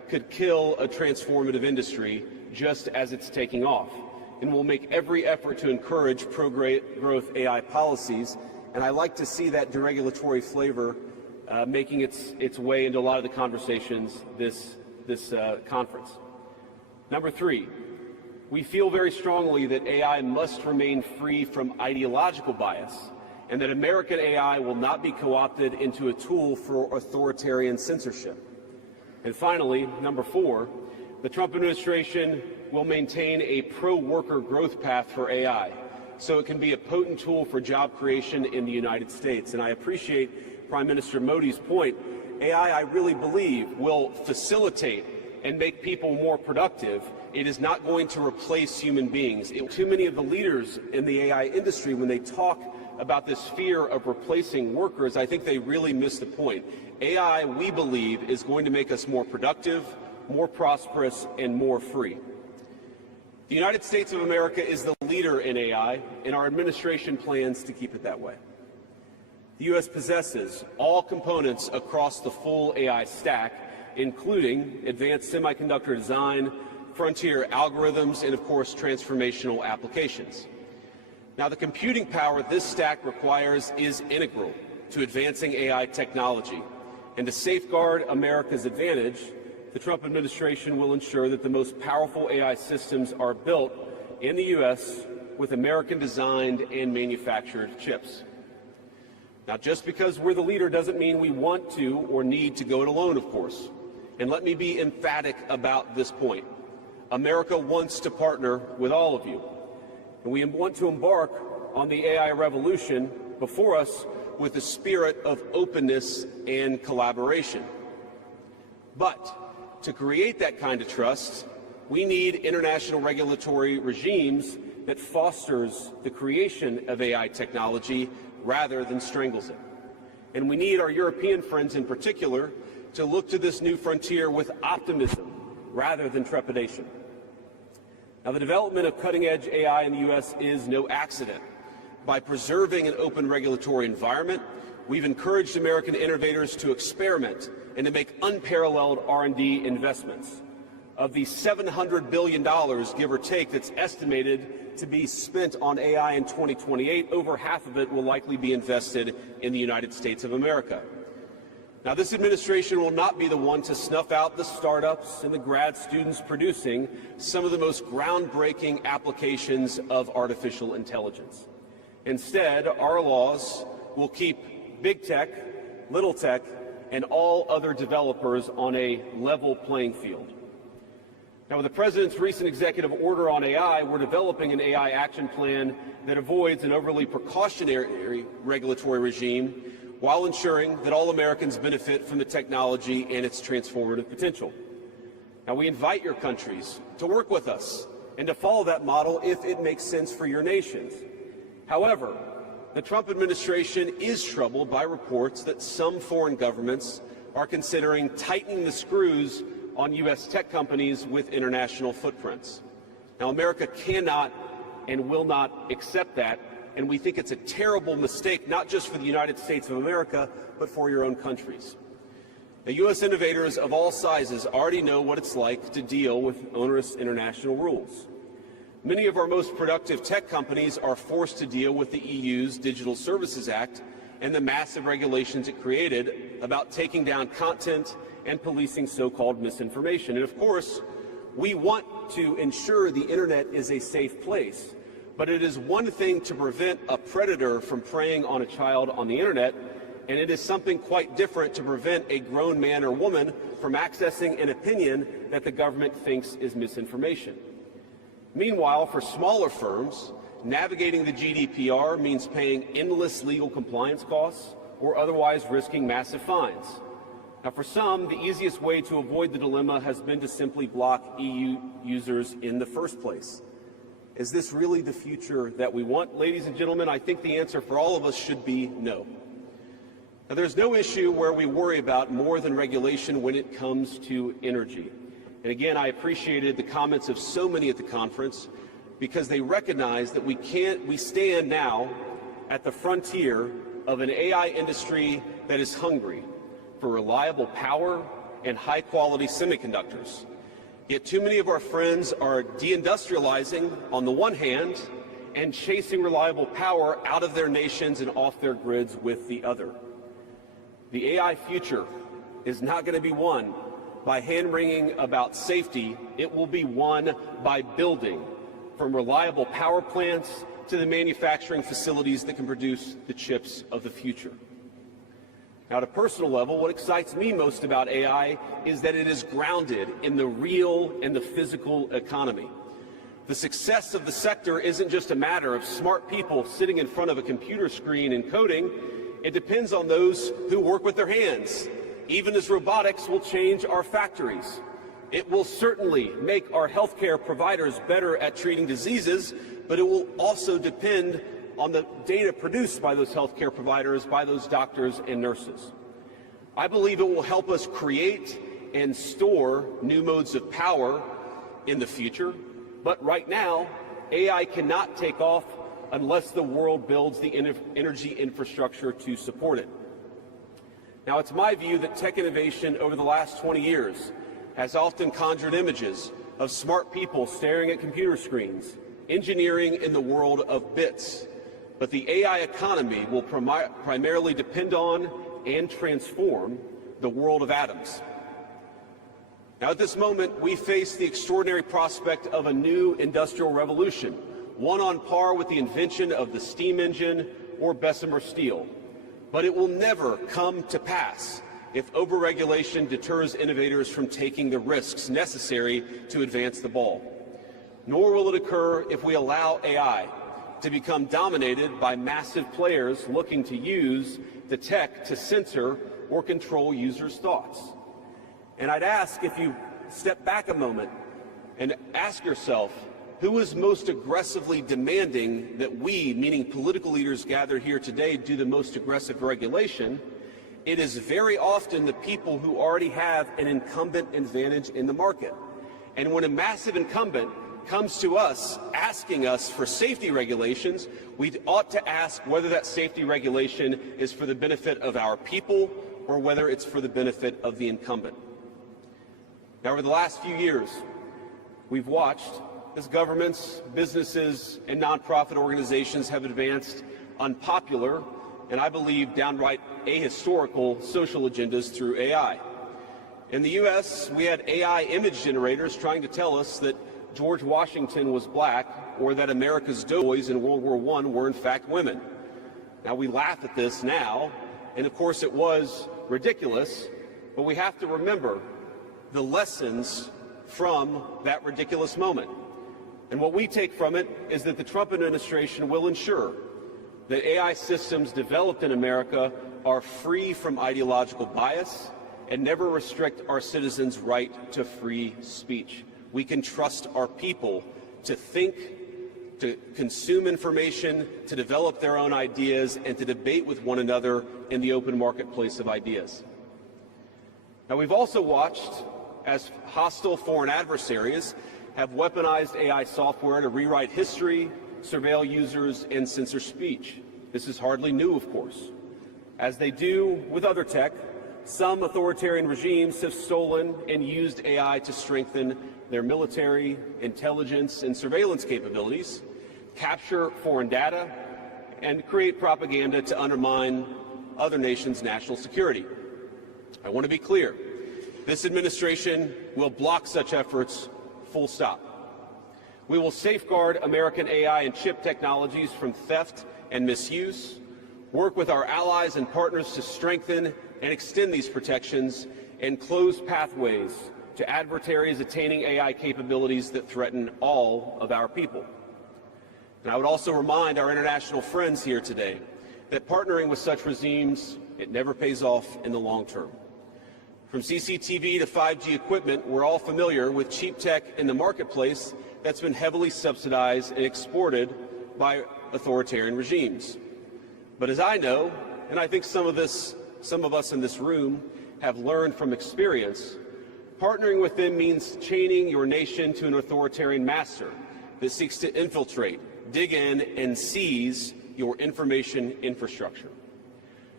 could kill a transformative industry just as it's taking off. And we'll make every effort to encourage pro-growth AI policies. And I like to see that deregulatory flavor making its way into a lot of the conversations this conference. Number 3, we feel very strongly that AI must remain free from ideological bias, and that American AI will not be co-opted into a tool for authoritarian censorship. And finally, number 4, the Trump administration will maintain a pro-worker growth path for AI, so it can be a potent tool for job creation in the United States. And I appreciate Prime Minister Modi's point. AI, I really believe, will facilitate and make people more productive. It is not going to replace human beings. Too many of the leaders in the AI industry, when they talk about this fear of replacing workers, I think they really miss the point. AI, we believe, is going to make us more productive, more prosperous, and more free. The United States of America is the leader in AI, and our administration plans to keep it that way. The U.S. possesses all components across the full AI stack, including advanced semiconductor design, frontier algorithms, and, of course, transformational applications. Now, the computing power this stack requires is integral to advancing AI technology. And to safeguard America's advantage, the Trump administration will ensure that the most powerful AI systems are built in the U.S. with American-designed and manufactured chips. Now, just because we're the leader doesn't mean we want to or need to go it alone, of course. And let me be emphatic about this point. America wants to partner with all of you. And we want to embark on the AI revolution before us with a spirit of openness and collaboration. But to create that kind of trust, we need international regulatory regimes that fosters the creation of AI technology rather than strangles it. And we need our European friends in particular to look to this new frontier with optimism rather than trepidation. Now, the development of cutting-edge AI in the U.S. is no accident. By preserving an open regulatory environment, we've encouraged American innovators to experiment and to make unparalleled R&D investments. Of the $700 billion, give or take, that's estimated to be spent on AI in 2028, over half of it will likely be invested in the United States of America. Now, this administration will not be the one to snuff out the startups and the grad students producing some of the most groundbreaking applications of artificial intelligence. Instead, our laws will keep big tech, little tech, and all other developers on a level playing field. Now, with the President's recent executive order on AI, we're developing an AI action plan that avoids an overly precautionary regulatory regime while ensuring that all Americans benefit from the technology and its transformative potential. Now, we invite your countries to work with us and to follow that model if it makes sense for your nations. However, the Trump administration is troubled by reports that some foreign governments are considering tightening the screws on U.S. tech companies with international footprints. Now, America cannot and will not accept that, and we think it's a terrible mistake, not just for the United States of America, but for your own countries. Now, U.S. innovators of all sizes already know what it's like to deal with onerous international rules. Many of our most productive tech companies are forced to deal with the EU's Digital Services Act and the massive regulations it created about taking down content and policing so-called misinformation. And of course, we want to ensure the internet is a safe place, but it is one thing to prevent a predator from preying on a child on the internet, and it is something quite different to prevent a grown man or woman from accessing an opinion that the government thinks is misinformation. Meanwhile, for smaller firms, navigating the GDPR means paying endless legal compliance costs or otherwise risking massive fines. Now, for some, the easiest way to avoid the dilemma has been to simply block EU users in the first place. Is this really the future that we want, ladies and gentlemen? I think the answer for all of us should be no. Now, there's no issue where we worry about more than regulation when it comes to energy. And again, I appreciated the comments of so many at the conference because they recognize that we stand now at the frontier of an AI industry that is hungry for reliable power and high-quality semiconductors. Yet too many of our friends are deindustrializing on the one hand and chasing reliable power out of their nations and off their grids with the other. The AI future is not going to be won by hand-wringing about safety. It will be won by building, from reliable power plants to the manufacturing facilities that can produce the chips of the future. Now, at a personal level, what excites me most about AI is that it is grounded in the real and the physical economy. The success of the sector isn't just a matter of smart people sitting in front of a computer screen and coding. It depends on those who work with their hands, even as robotics will change our factories. It will certainly make our healthcare providers better at treating diseases, but it will also depend on the data produced by those healthcare providers, by those doctors and nurses. I believe it will help us create and store new modes of power in the future, but right now, AI cannot take off unless the world builds the energy infrastructure to support it. Now, it's my view that tech innovation over the last 20 years has often conjured images of smart people staring at computer screens, engineering in the world of bits. But the AI economy will primarily depend on and transform the world of atoms. Now, at this moment, we face the extraordinary prospect of a new industrial revolution, one on par with the invention of the steam engine or Bessemer steel. But it will never come to pass if overregulation deters innovators from taking the risks necessary to advance the ball. Nor will it occur if we allow AI to become dominated by massive players looking to use the tech to censor or control users' thoughts. And I'd ask, if you step back a moment and ask yourself, who is most aggressively demanding that we, meaning political leaders gathered here today, do the most aggressive regulation? It is very often the people who already have an incumbent advantage in the market. And when a massive incumbent comes to us asking us for safety regulations, we ought to ask whether that safety regulation is for the benefit of our people or whether it's for the benefit of the incumbent. Now, over the last few years, we've watched as governments, businesses, and nonprofit organizations have advanced unpopular and, I believe, downright ahistorical social agendas through AI. In the U.S., we had AI image generators trying to tell us that George Washington was black, or that America's doughboys in World War I were in fact women. Now, we laugh at this now, and of course it was ridiculous, but we have to remember the lessons from that ridiculous moment. And what we take from it is that the Trump administration will ensure that AI systems developed in America are free from ideological bias and never restrict our citizens' right to free speech. We can trust our people to think, to consume information, to develop their own ideas, and to debate with one another in the open marketplace of ideas. Now, we've also watched as hostile foreign adversaries have weaponized AI software to rewrite history, surveil users, and censor speech. This is hardly new, of course. As they do with other tech, some authoritarian regimes have stolen and used AI to strengthen their military, intelligence, and surveillance capabilities, capture foreign data, and create propaganda to undermine other nations' national security. I want to be clear. This administration will block such efforts, full stop. We will safeguard American AI and chip technologies from theft and misuse, work with our allies and partners to strengthen and extend these protections, and close pathways to adversaries attaining AI capabilities that threaten all of our people. And I would also remind our international friends here today that partnering with such regimes, it never pays off in the long term. From CCTV to 5G equipment, we're all familiar with cheap tech in the marketplace that's been heavily subsidized and exported by authoritarian regimes. But as I know, and I think some of us in this room have learned from experience, partnering with them means chaining your nation to an authoritarian master that seeks to infiltrate, dig in, and seize your information infrastructure.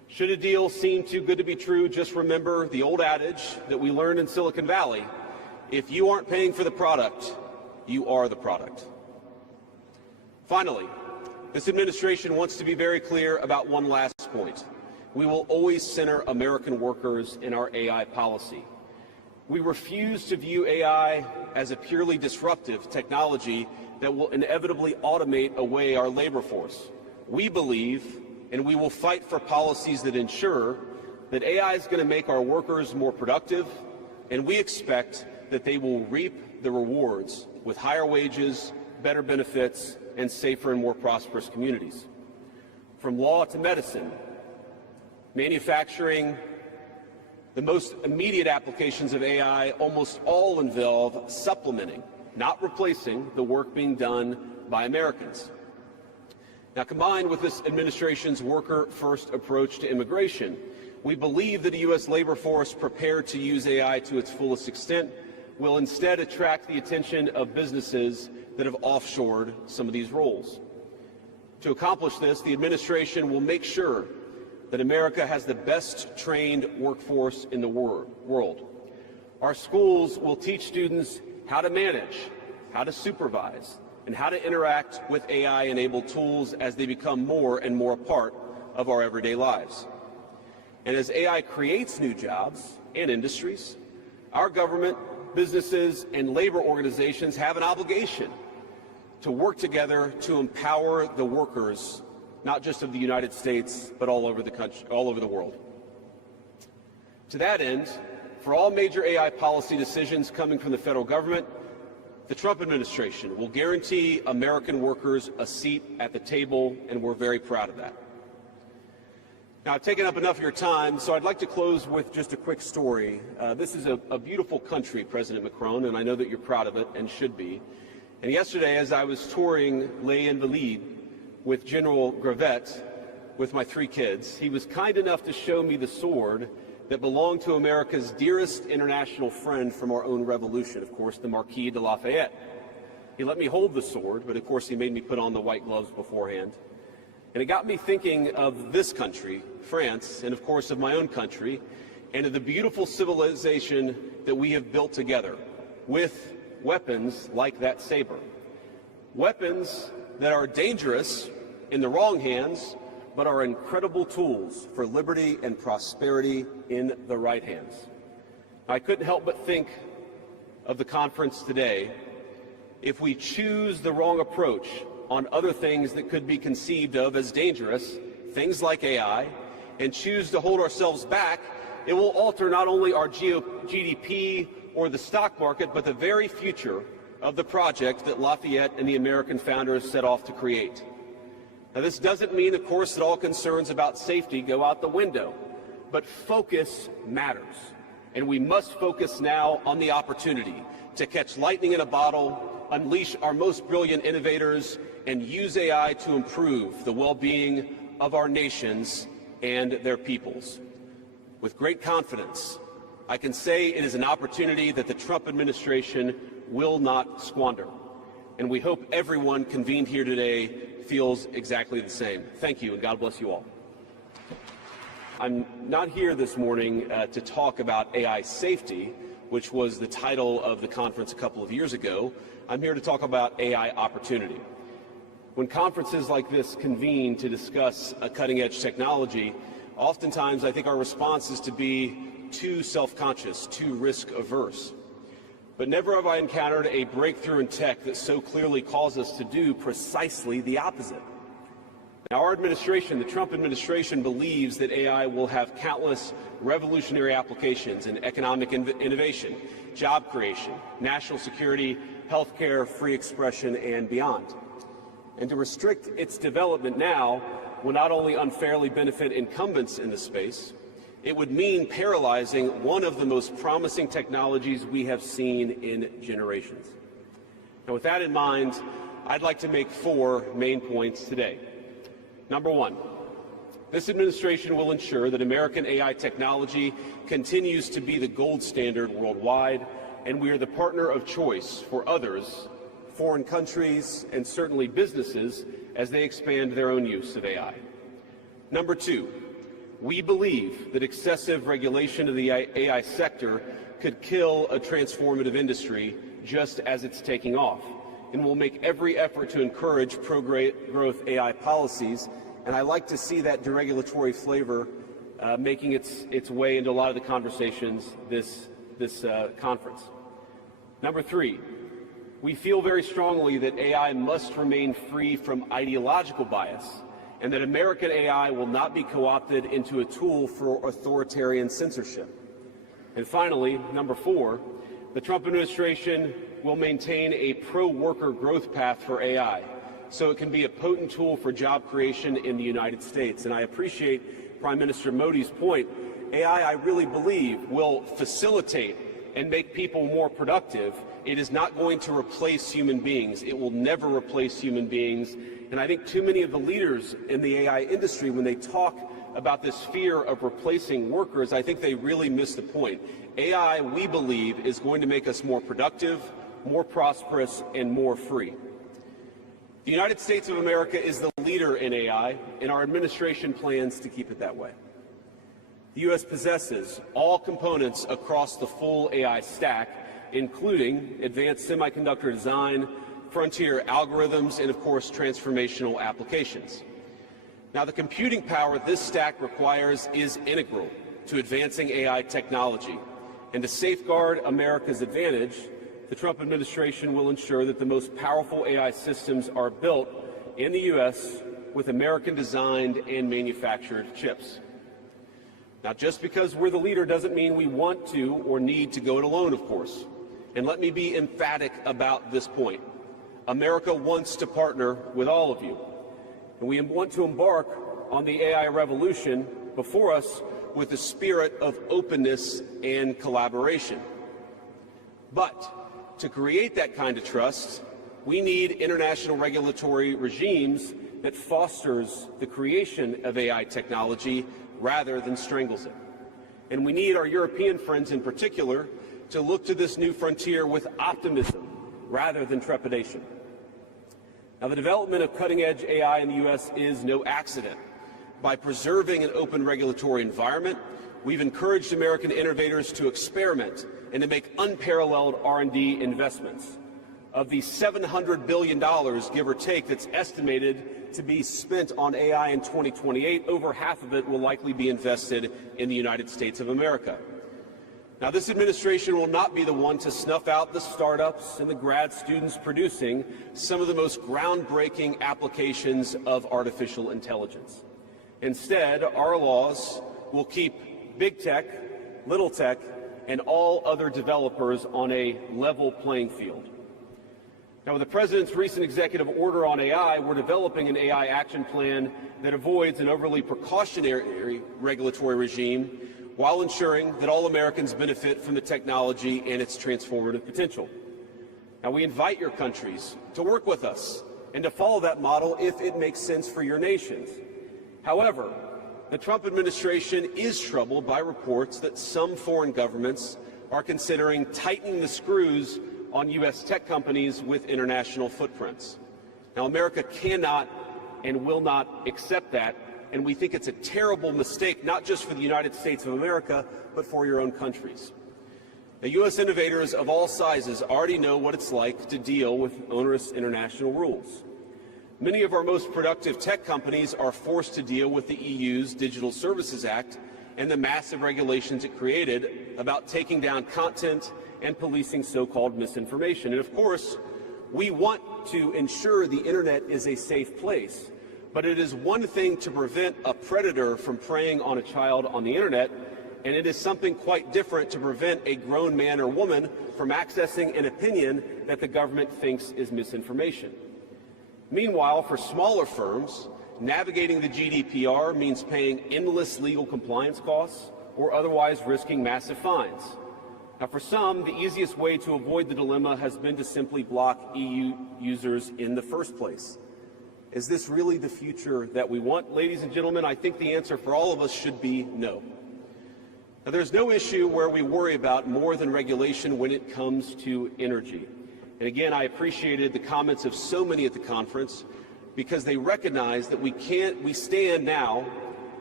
Should a deal seem too good to be true, just remember the old adage that we learned in Silicon Valley: if you aren't paying for the product, you are the product. Finally, this administration wants to be very clear about one last point. We will always center American workers in our AI policy. We refuse to view AI as a purely disruptive technology that will inevitably automate away our labor force. We believe, and we will fight for policies that ensure that AI is going to make our workers more productive, and we expect that they will reap the rewards with higher wages, better benefits, and safer and more prosperous communities. From law to medicine, manufacturing, the most immediate applications of AI almost all involve supplementing, not replacing, the work being done by Americans. Now, combined with this administration's worker-first approach to immigration, we believe that a U.S. labor force prepared to use AI to its fullest extent will instead attract the attention of businesses that have offshored some of these roles. To accomplish this, the administration will make sure that America has the best trained workforce in the world. Our schools will teach students how to manage, how to supervise, and how to interact with AI-enabled tools as they become more and more a part of our everyday lives. And as AI creates new jobs and industries, our government, businesses, and labor organizations have an obligation to work together to empower the workers, not just of the United States, but all over the country, all over the world. To that end, for all major AI policy decisions coming from the federal government, the Trump administration will guarantee American workers a seat at the table, and we're very proud of that. Now, I've taken up enough of your time, so I'd like to close with just a quick story. This is a beautiful country, President Macron, and I know that you're proud of it and should be. And yesterday, as I was touring Les Invalides with General Gravette with my 3 kids, he was kind enough to show me the sword that belonged to America's dearest international friend from our own revolution, of course, the Marquis de Lafayette. He let me hold the sword, but of course he made me put on the white gloves beforehand. And it got me thinking of this country, France, and of course of my own country, and of the beautiful civilization that we have built together with weapons like that saber. Weapons that are dangerous in the wrong hands, but are incredible tools for liberty and prosperity in the right hands. I couldn't help but think of the conference today. If we choose the wrong approach on other things that could be conceived of as dangerous, things like AI, and choose to hold ourselves back, it will alter not only our GDP or the stock market, but the very future of the project that Lafayette and the American founders set off to create. Now, this doesn't mean, of course, that all concerns about safety go out the window, but focus matters. And we must focus now on the opportunity to catch lightning in a bottle, unleash our most brilliant innovators, and use AI to improve the well-being of our nations and their peoples. With great confidence, I can say it is an opportunity that the Trump administration will not squander. And we hope everyone convened here today feels exactly the same. Thank you, and God bless you all. I'm not here this morning to talk about AI safety, which was the title of the conference a couple of years ago. I'm here to talk about AI opportunity. When conferences like this convene to discuss a cutting-edge technology, oftentimes I think our response is to be too self-conscious, too risk-averse. But never have I encountered a breakthrough in tech that so clearly calls us to do precisely the opposite. Now, our administration, the Trump administration, believes that AI will have countless revolutionary applications in economic innovation, job creation, national security, healthcare, free expression, and beyond. And to restrict its development now will not only unfairly benefit incumbents in the space, it would mean paralyzing one of the most promising technologies we have seen in generations. Now, with that in mind, I'd like to make 4 main points today. Number 1, this administration will ensure that American AI technology continues to be the gold standard worldwide, and we are the partner of choice for others, foreign countries, and certainly businesses as they expand their own use of AI. Number 2, We believe that excessive regulation of the AI sector could kill a transformative industry just as it's taking off, and will make every effort to encourage pro-growth AI policies. And I like to see that deregulatory flavor making its way into a lot of the conversations this conference. Number three, we feel very strongly that AI must remain free from ideological bias, and that American AI will not be co-opted into a tool for authoritarian censorship. And finally, number four, the Trump administration will maintain a pro-worker growth path for AI, so it can be a potent tool for job creation in the United States. And I appreciate Prime Minister Modi's point. AI, I really believe, will facilitate and make people more productive. It is not going to replace human beings. It will never replace human beings. And I think too many of the leaders in the AI industry, when they talk about this fear of replacing workers, I think they really miss the point. AI, we believe, is going to make us more productive, more prosperous, and more free. The United States of America is the leader in AI, and our administration plans to keep it that way. The U.S. possesses all components across the full AI stack, including advanced semiconductor design, frontier algorithms, and of course transformational applications. Now, the computing power this stack requires is integral to advancing AI technology, and to safeguard America's advantage, the Trump administration will ensure that the most powerful AI systems are built in the U.S. with American-designed and manufactured chips. Now, just because we're the leader doesn't mean we want to or need to go it alone, of course. And let me be emphatic about this point. America wants to partner with all of you, and we want to embark on the AI revolution before us with a spirit of openness and collaboration. But to create that kind of trust, we need international regulatory regimes that fosters the creation of AI technology rather than strangles it. And we need our European friends in particular to look to this new frontier with optimism rather than trepidation. Now, the development of cutting-edge AI in the U.S. is no accident. By preserving an open regulatory environment, we've encouraged American innovators to experiment and to make unparalleled R&D investments. Of the $700 billion, give or take, that's estimated to be spent on AI in 2028, over half of it will likely be invested in the United States of America. Now, this administration will not be the one to snuff out the startups and the grad students producing some of the most groundbreaking applications of artificial intelligence. Instead, our laws will keep big tech, little tech, and all other developers on a level playing field. Now, with the President's recent executive order on AI, we're developing an AI action plan that avoids an overly precautionary regulatory regime while ensuring that all Americans benefit from the technology and its transformative potential. Now, we invite your countries to work with us and to follow that model if it makes sense for your nations. However, the Trump administration is troubled by reports that some foreign governments are considering tightening the screws on U.S. tech companies with international footprints. Now, America cannot and will not accept that, and we think it's a terrible mistake, not just for the United States of America, but for your own countries. Now, U.S. innovators of all sizes already know what it's like to deal with onerous international rules. Many of our most productive tech companies are forced to deal with the EU's Digital Services Act and the massive regulations it created about taking down content and policing so-called misinformation. And of course, we want to ensure the internet is a safe place, but it is one thing to prevent a predator from preying on a child on the internet, and it is something quite different to prevent a grown man or woman from accessing an opinion that the government thinks is misinformation. Meanwhile, for smaller firms, navigating the GDPR means paying endless legal compliance costs or otherwise risking massive fines. Now, for some, the easiest way to avoid the dilemma has been to simply block EU users in the first place. Is this really the future that we want? Ladies and gentlemen, I think the answer for all of us should be no. Now, there's no issue where we worry about more than regulation when it comes to energy. And again, I appreciated the comments of so many at the conference because they recognize that we stand now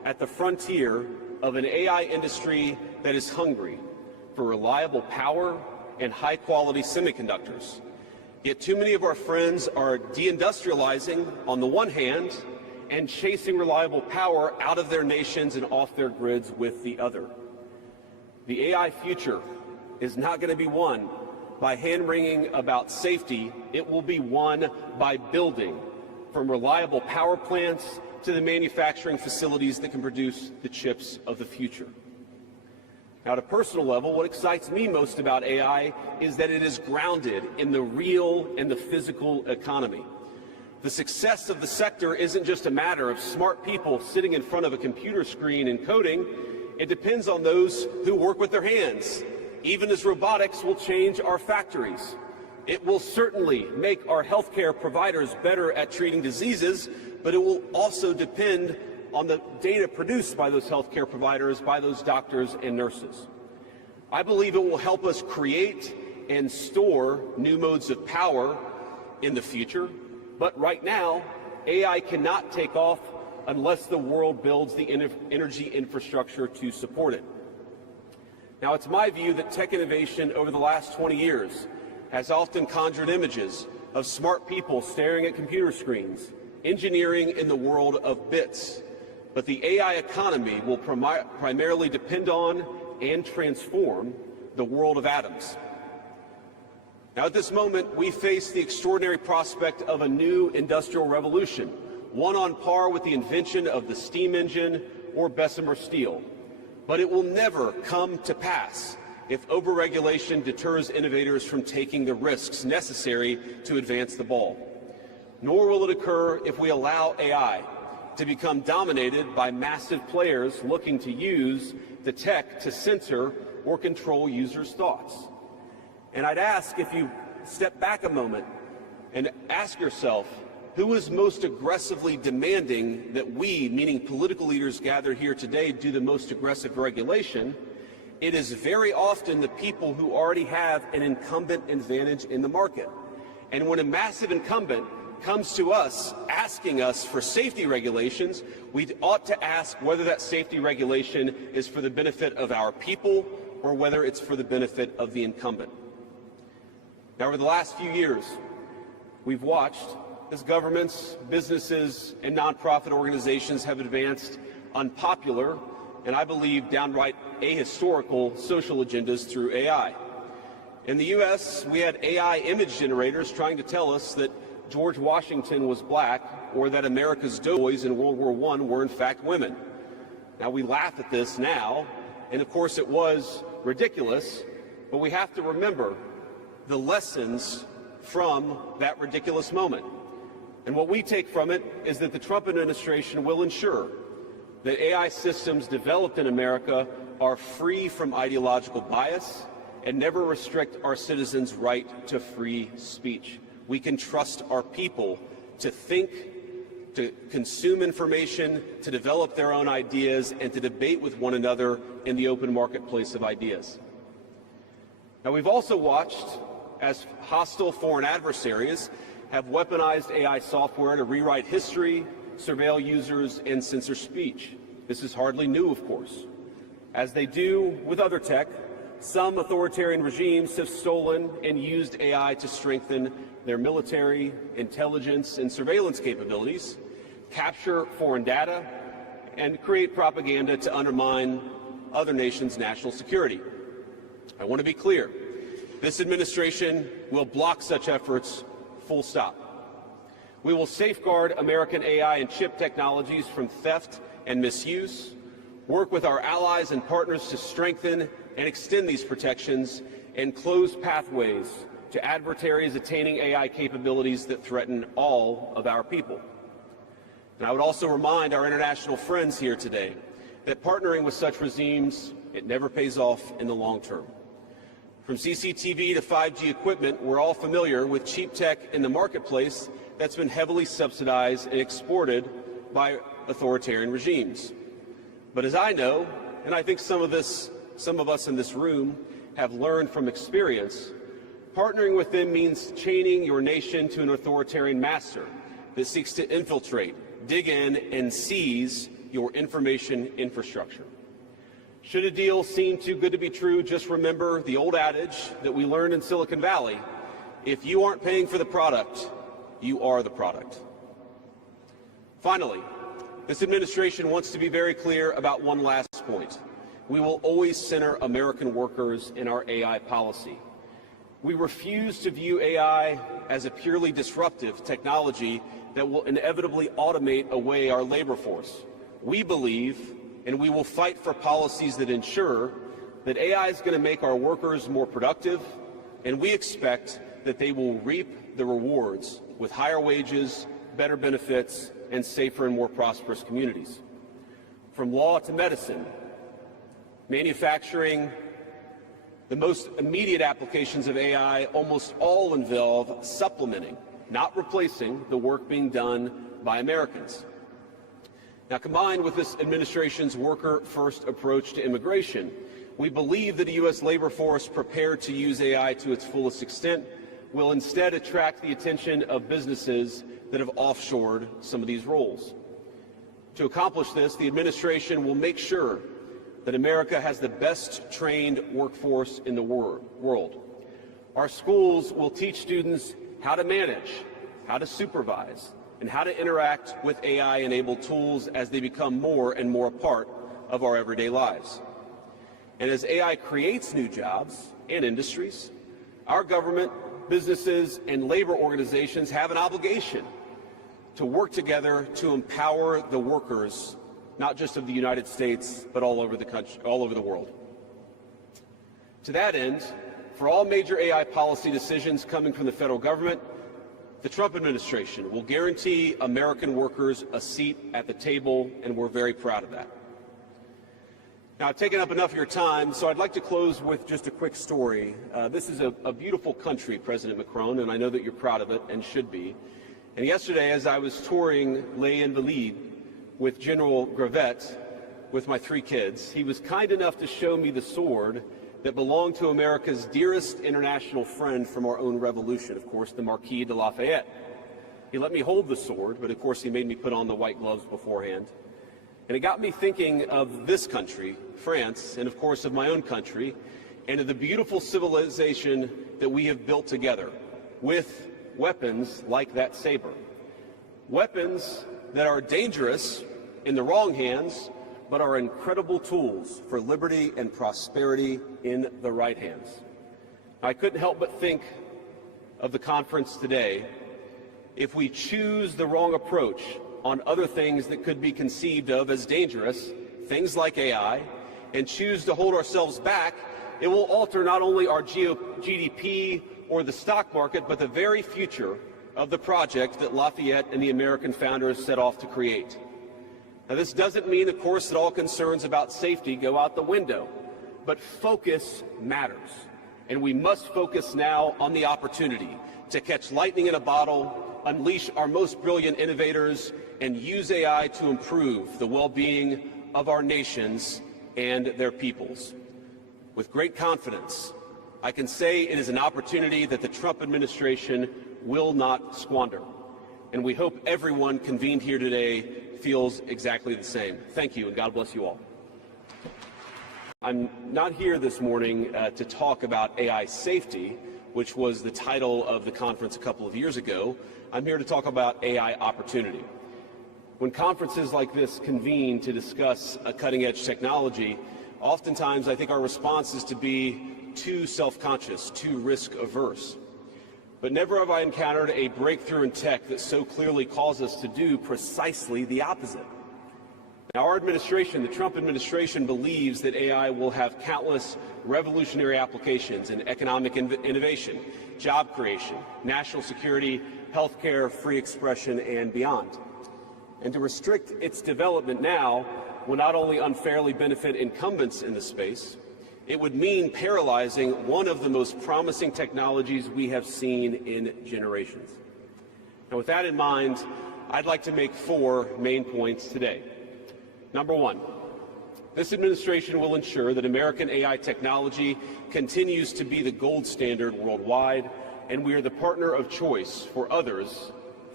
at the frontier of an AI industry that is hungry for reliable power and high-quality semiconductors. Yet too many of our friends are deindustrializing on the one hand and chasing reliable power out of their nations and off their grids with the other. The AI future is not going to be won by hand-wringing about safety. It will be won by building, from reliable power plants to the manufacturing facilities that can produce the chips of the future. Now, at a personal level, what excites me most about AI is that it is grounded in the real and the physical economy. The success of the sector isn't just a matter of smart people sitting in front of a computer screen and coding. It depends on those who work with their hands, even as robotics will change our factories. It will certainly make our healthcare providers better at treating diseases, but it will also depend on the data produced by those healthcare providers, by those doctors and nurses. I believe it will help us create and store new modes of power in the future, but right now, AI cannot take off unless the world builds the energy infrastructure to support it. Now, it's my view that tech innovation over the last 20 years has often conjured images of smart people staring at computer screens, engineering in the world of bits. But the AI economy will primarily depend on and transform the world of atoms. Now, at this moment, we face the extraordinary prospect of a new industrial revolution, one on par with the invention of the steam engine or Bessemer steel. But it will never come to pass if overregulation deters innovators from taking the risks necessary to advance the ball. Nor will it occur if we allow AI to become dominated by massive players looking to use the tech to censor or control users' thoughts. And I'd ask, if you step back a moment and ask yourself, who is most aggressively demanding that we, meaning political leaders gathered here today, do the most aggressive regulation? It is very often the people who already have an incumbent advantage in the market. And when a massive incumbent comes to us asking us for safety regulations, we ought to ask whether that safety regulation is for the benefit of our people or whether it's for the benefit of the incumbent. Now, over the last few years, we've watched as governments, businesses, and nonprofit organizations have advanced unpopular and, I believe, downright ahistorical social agendas through AI. In the U.S., we had AI image generators trying to tell us that George Washington was black or that America's doughboys in World War I were in fact women. Now, we laugh at this now, and of course it was ridiculous, but we have to remember the lessons from that ridiculous moment. And what we take from it is that the Trump administration will ensure that AI systems developed in America are free from ideological bias and never restrict our citizens' right to free speech. We can trust our people to think, to consume information, to develop their own ideas, and to debate with one another in the open marketplace of ideas. Now, we've also watched as hostile foreign adversaries have weaponized AI software to rewrite history, surveil users, and censor speech. This is hardly new, of course. As they do with other tech, some authoritarian regimes have stolen and used AI to strengthen their military, intelligence, and surveillance capabilities, capture foreign data, and create propaganda to undermine other nations' national security. I want to be clear. This administration will block such efforts, full stop. We will safeguard American AI and chip technologies from theft and misuse, work with our allies and partners to strengthen and extend these protections, and close pathways to adversaries attaining AI capabilities that threaten all of our people. And I would also remind our international friends here today that partnering with such regimes, it never pays off in the long term. From CCTV to 5G equipment, we're all familiar with cheap tech in the marketplace that's been heavily subsidized and exported by authoritarian regimes. But as I know, and I think some of us in this room have learned from experience, partnering with them means chaining your nation to an authoritarian master that seeks to infiltrate, dig in, and seize your information infrastructure. Should a deal seem too good to be true, just remember the old adage that we learned in Silicon Valley: if you aren't paying for the product, you are the product. Finally, this administration wants to be very clear about one last point. We will always center American workers in our AI policy. We refuse to view AI as a purely disruptive technology that will inevitably automate away our labor force. We believe, and we will fight for policies that ensure that AI is going to make our workers more productive, and we expect that they will reap the rewards with higher wages, better benefits, and safer and more prosperous communities. From law to medicine, manufacturing, the most immediate applications of AI almost all involve supplementing, not replacing, the work being done by Americans. Now, combined with this administration's worker-first approach to immigration, we believe that a U.S. labor force prepared to use AI to its fullest extent will instead attract the attention of businesses that have offshored some of these roles. To accomplish this, the administration will make sure that America has the best trained workforce in the world. Our schools will teach students how to manage, how to supervise, and how to interact with AI-enabled tools as they become more and more a part of our everyday lives. And as AI creates new jobs and industries, our government, businesses, and labor organizations have an obligation to work together to empower the workers, not just of the United States, but all over the country, all over the world. To that end, for all major AI policy decisions coming from the federal government, the Trump administration will guarantee American workers a seat at the table, and we're very proud of that. Now, I've taken up enough of your time, so I'd like to close with just a quick story. This is a beautiful country, President Macron, and I know that you're proud of it and should be. And yesterday, as I was touring Les Invalides with General Gravette with my 3 kids, he was kind enough to show me the sword that belonged to America's dearest international friend from our own revolution, of course, the Marquis de Lafayette. He let me hold the sword, but of course he made me put on the white gloves beforehand. And it got me thinking of this country, France, and of course of my own country, and of the beautiful civilization that we have built together with weapons like that saber. Weapons that are dangerous in the wrong hands, but are incredible tools for liberty and prosperity in the right hands. I couldn't help but think of the conference today. If we choose the wrong approach on other things that could be conceived of as dangerous, things like AI, and choose to hold ourselves back, it will alter not only our GDP or the stock market, but the very future of the project that Lafayette and the American founders set off to create. Now, this doesn't mean, of course, that all concerns about safety go out the window, but focus matters, and we must focus now on the opportunity to catch lightning in a bottle, unleash our most brilliant innovators, and use AI to improve the well-being of our nations and their peoples. With great confidence, I can say it is an opportunity that the Trump administration will not squander, and we hope everyone convened here today feels exactly the same. Thank you, and God bless you all. I'm not here this morning to talk about AI safety, which was the title of the conference a couple of years ago. I'm here to talk about AI opportunity. When conferences like this convene to discuss a cutting-edge technology, oftentimes I think our response is to be too self-conscious, too risk-averse. But never have I encountered a breakthrough in tech that so clearly calls us to do precisely the opposite. Now, our administration, the Trump administration, believes that AI will have countless revolutionary applications in economic innovation, job creation, national security, healthcare, free expression, and beyond. And to restrict its development now will not only unfairly benefit incumbents in the space, it would mean paralyzing one of the most promising technologies we have seen in generations. Now, with that in mind, I'd like to make 4 main points today. Number 1, this administration will ensure that American AI technology continues to be the gold standard worldwide, and we are the partner of choice for others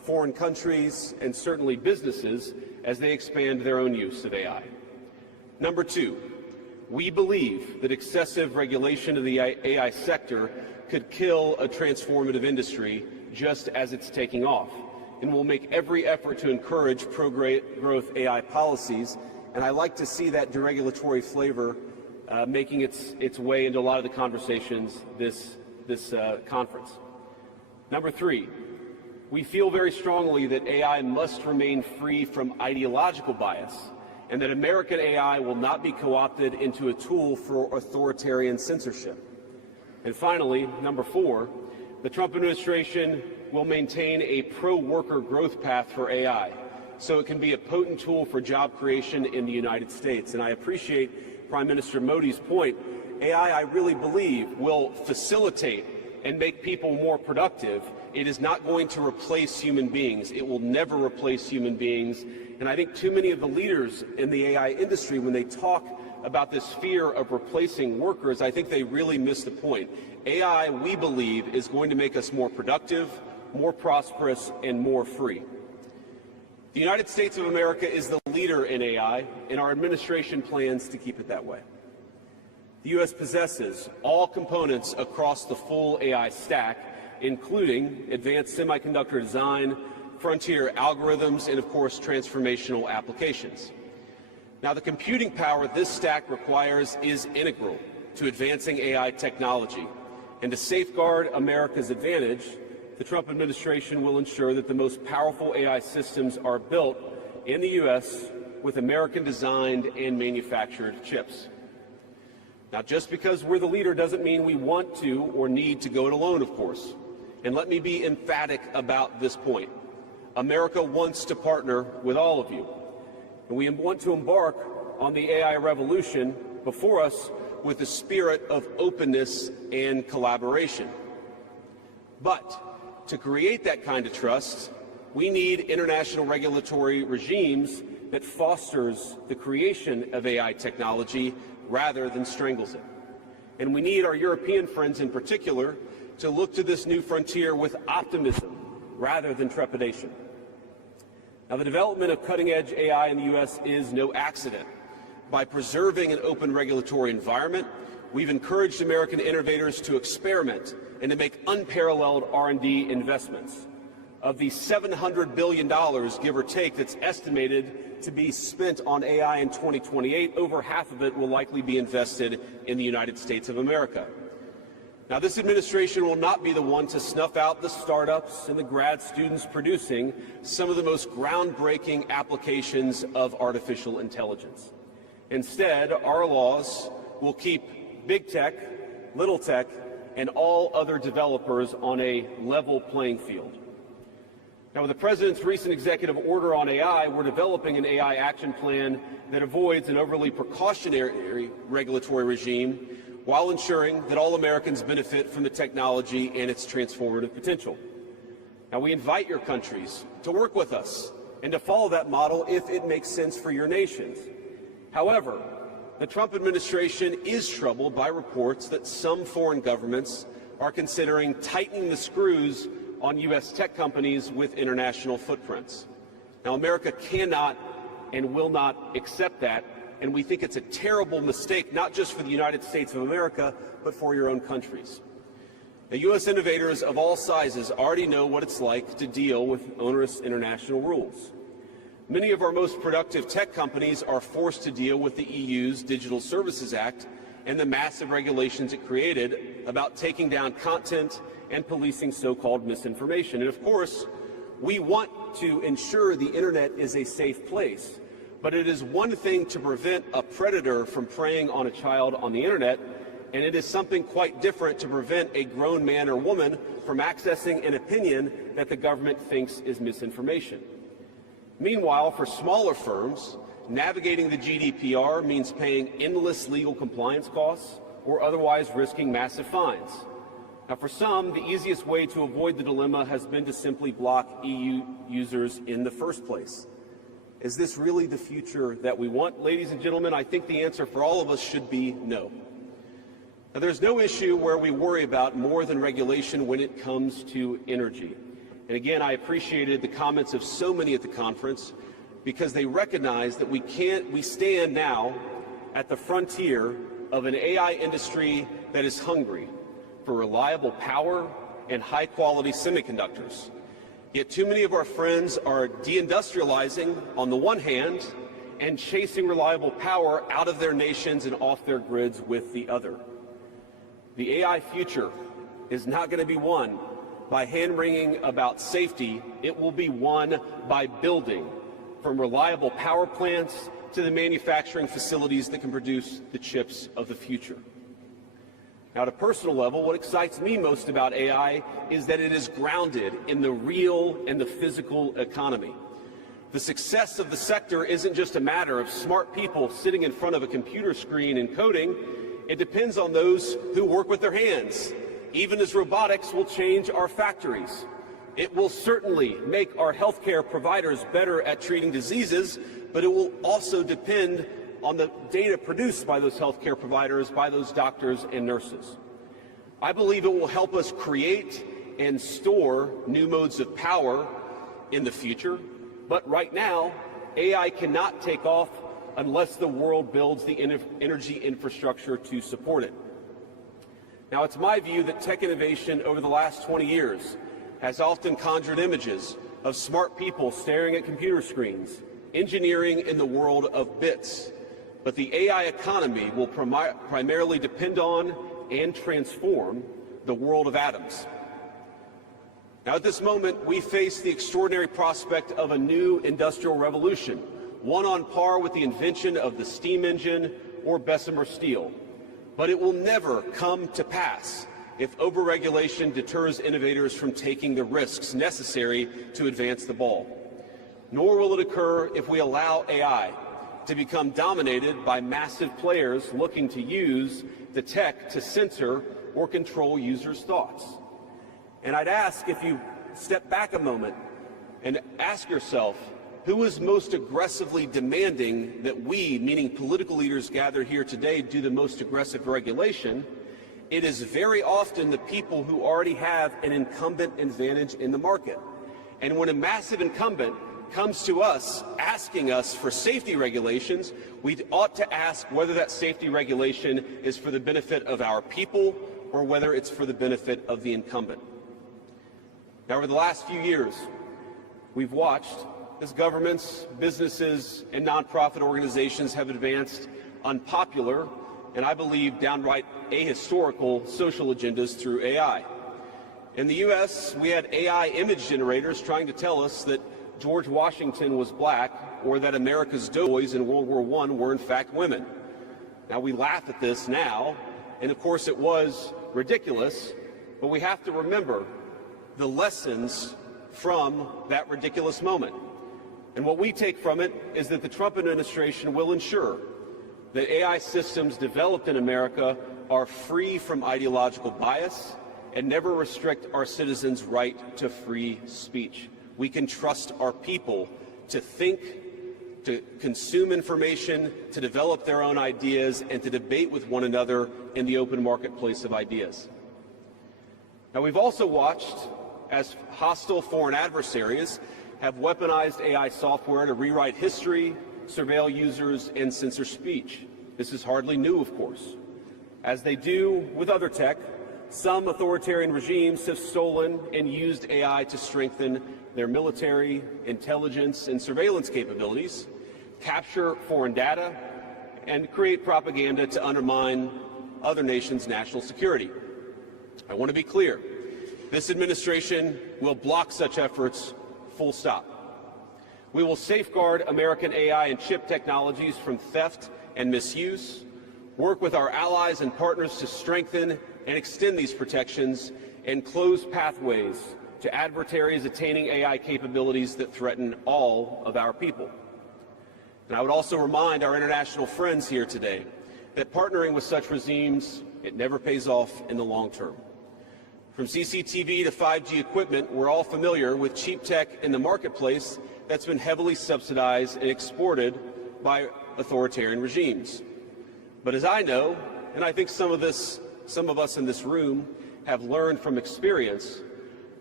foreign countries, and certainly businesses as they expand their own use of AI. Number two, we believe that excessive regulation of the AI sector could kill a transformative industry just as it's taking off, and we'll make every effort to encourage pro-growth AI policies, and I like to see that deregulatory flavor making its way into a lot of the conversations this conference. Number three, we feel very strongly that AI must remain free from ideological bias, and that American AI will not be co-opted into a tool for authoritarian censorship. And finally, number four, the Trump administration will maintain a pro-worker growth path for AI, so it can be a potent tool for job creation in the United States. And I appreciate Prime Minister Modi's point. AI, I really believe, will facilitate and make people more productive. It is not going to replace human beings. It will never replace human beings. And I think too many of the leaders in the AI industry, when they talk about this fear of replacing workers, I think they really miss the point. AI, we believe, is going to make us more productive, more prosperous, and more free. The United States of America is the leader in AI, and our administration plans to keep it that way. The U.S. possesses all components across the full AI stack, including advanced semiconductor design, frontier algorithms, and, of course, transformational applications. Now, the computing power this stack requires is integral to advancing AI technology. And to safeguard America's advantage, the Trump administration will ensure that the most powerful AI systems are built in the U.S. with American-designed and manufactured chips. Now, just because we're the leader doesn't mean we want to or need to go it alone, of course. And let me be emphatic about this point. America wants to partner with all of you. And we want to embark on the AI revolution before us with a spirit of openness and collaboration. But to create that kind of trust, we need international regulatory regimes that fosters the creation of AI technology rather than strangles it. And we need our European friends in particular to look to this new frontier with optimism rather than trepidation. Now, the development of cutting-edge AI in the U.S. is no accident. By preserving an open regulatory environment, we've encouraged American innovators to experiment and to make unparalleled R&D investments. Of the $700 billion, give or take, that's estimated to be spent on AI in 2028, over half of it will likely be invested in the United States of America. Now, this administration will not be the one to snuff out the startups and the grad students producing some of the most groundbreaking applications of artificial intelligence. Instead, our laws will keep big tech, little tech, and all other developers on a level playing field. Now, with the President's recent executive order on AI, we're developing an AI action plan that avoids an overly precautionary regulatory regime while ensuring that all Americans benefit from the technology and its transformative potential. Now, we invite your countries to work with us and to follow that model if it makes sense for your nations. However, the Trump administration is troubled by reports that some foreign governments are considering tightening the screws on U.S. tech companies with international footprints. Now, America cannot and will not accept that, and we think it's a terrible mistake, not just for the United States of America, but for your own countries. Now, U.S. innovators of all sizes already know what it's like to deal with onerous international rules. Many of our most productive tech companies are forced to deal with the EU's Digital Services Act and the massive regulations it created about taking down content and policing so-called misinformation. And of course, we want to ensure the internet is a safe place, but it is one thing to prevent a predator from preying on a child on the internet, and it is something quite different to prevent a grown man or woman from accessing an opinion that the government thinks is misinformation. Meanwhile, for smaller firms, navigating the GDPR means paying endless legal compliance costs or otherwise risking massive fines. Now, for some, the easiest way to avoid the dilemma has been to simply block EU users in the first place. Is this really the future that we want, ladies and gentlemen? I think the answer for all of us should be no. Now, there's no issue where we worry about more than regulation when it comes to energy. And again, I appreciated the comments of so many at the conference because they recognize that we stand now at the frontier of an AI industry that is hungry for reliable power and high-quality semiconductors. Yet too many of our friends are deindustrializing on the one hand and chasing reliable power out of their nations and off their grids with the other. The AI future is not going to be won by hand-wringing about safety. It will be won by building, from reliable power plants to the manufacturing facilities that can produce the chips of the future. Now, at a personal level, what excites me most about AI is that it is grounded in the real and the physical economy. The success of the sector isn't just a matter of smart people sitting in front of a computer screen and coding. It depends on those who work with their hands, even as robotics will change our factories. It will certainly make our healthcare providers better at treating diseases, but it will also depend on the data produced by those healthcare providers, by those doctors and nurses. I believe it will help us create and store new modes of power in the future, but right now, AI cannot take off unless the world builds the energy infrastructure to support it. Now, it's my view that tech innovation over the last 20 years has often conjured images of smart people staring at computer screens, engineering in the world of bits. But the AI economy will primarily depend on and transform the world of atoms. Now, at this moment, we face the extraordinary prospect of a new industrial revolution, one on par with the invention of the steam engine or Bessemer steel. But it will never come to pass if overregulation deters innovators from taking the risks necessary to advance the ball. Nor will it occur if we allow AI to become dominated by massive players looking to use the tech to censor or control users' thoughts. And I'd ask, if you step back a moment and ask yourself, who is most aggressively demanding that we, meaning political leaders gathered here today, do the most aggressive regulation? It is very often the people who already have an incumbent advantage in the market. And when a massive incumbent comes to us asking us for safety regulations, we ought to ask whether that safety regulation is for the benefit of our people or whether it's for the benefit of the incumbent. Now, over the last few years, we've watched as governments, businesses, and nonprofit organizations have advanced unpopular and, I believe, downright ahistorical social agendas through AI. In the U.S., we had AI image generators trying to tell us that George Washington was black or that America's doughboys in World War I were in fact women. Now, we laugh at this now, and of course it was ridiculous, but we have to remember the lessons from that ridiculous moment. And what we take from it is that the Trump administration will ensure that AI systems developed in America are free from ideological bias and never restrict our citizens' right to free speech. We can trust our people to think, to consume information, to develop their own ideas, and to debate with one another in the open marketplace of ideas. Now, we've also watched as hostile foreign adversaries have weaponized AI software to rewrite history, surveil users, and censor speech. This is hardly new, of course. As they do with other tech, some authoritarian regimes have stolen and used AI to strengthen their military, intelligence, and surveillance capabilities, capture foreign data, and create propaganda to undermine other nations' national security. I want to be clear. This administration will block such efforts, full stop. We will safeguard American AI and chip technologies from theft and misuse, work with our allies and partners to strengthen and extend these protections, and close pathways to adversaries attaining AI capabilities that threaten all of our people. And I would also remind our international friends here today that partnering with such regimes, it never pays off in the long term. From CCTV to 5G equipment, we're all familiar with cheap tech in the marketplace that's been heavily subsidized and exported by authoritarian regimes. But as I know, and I think some of us in this room have learned from experience,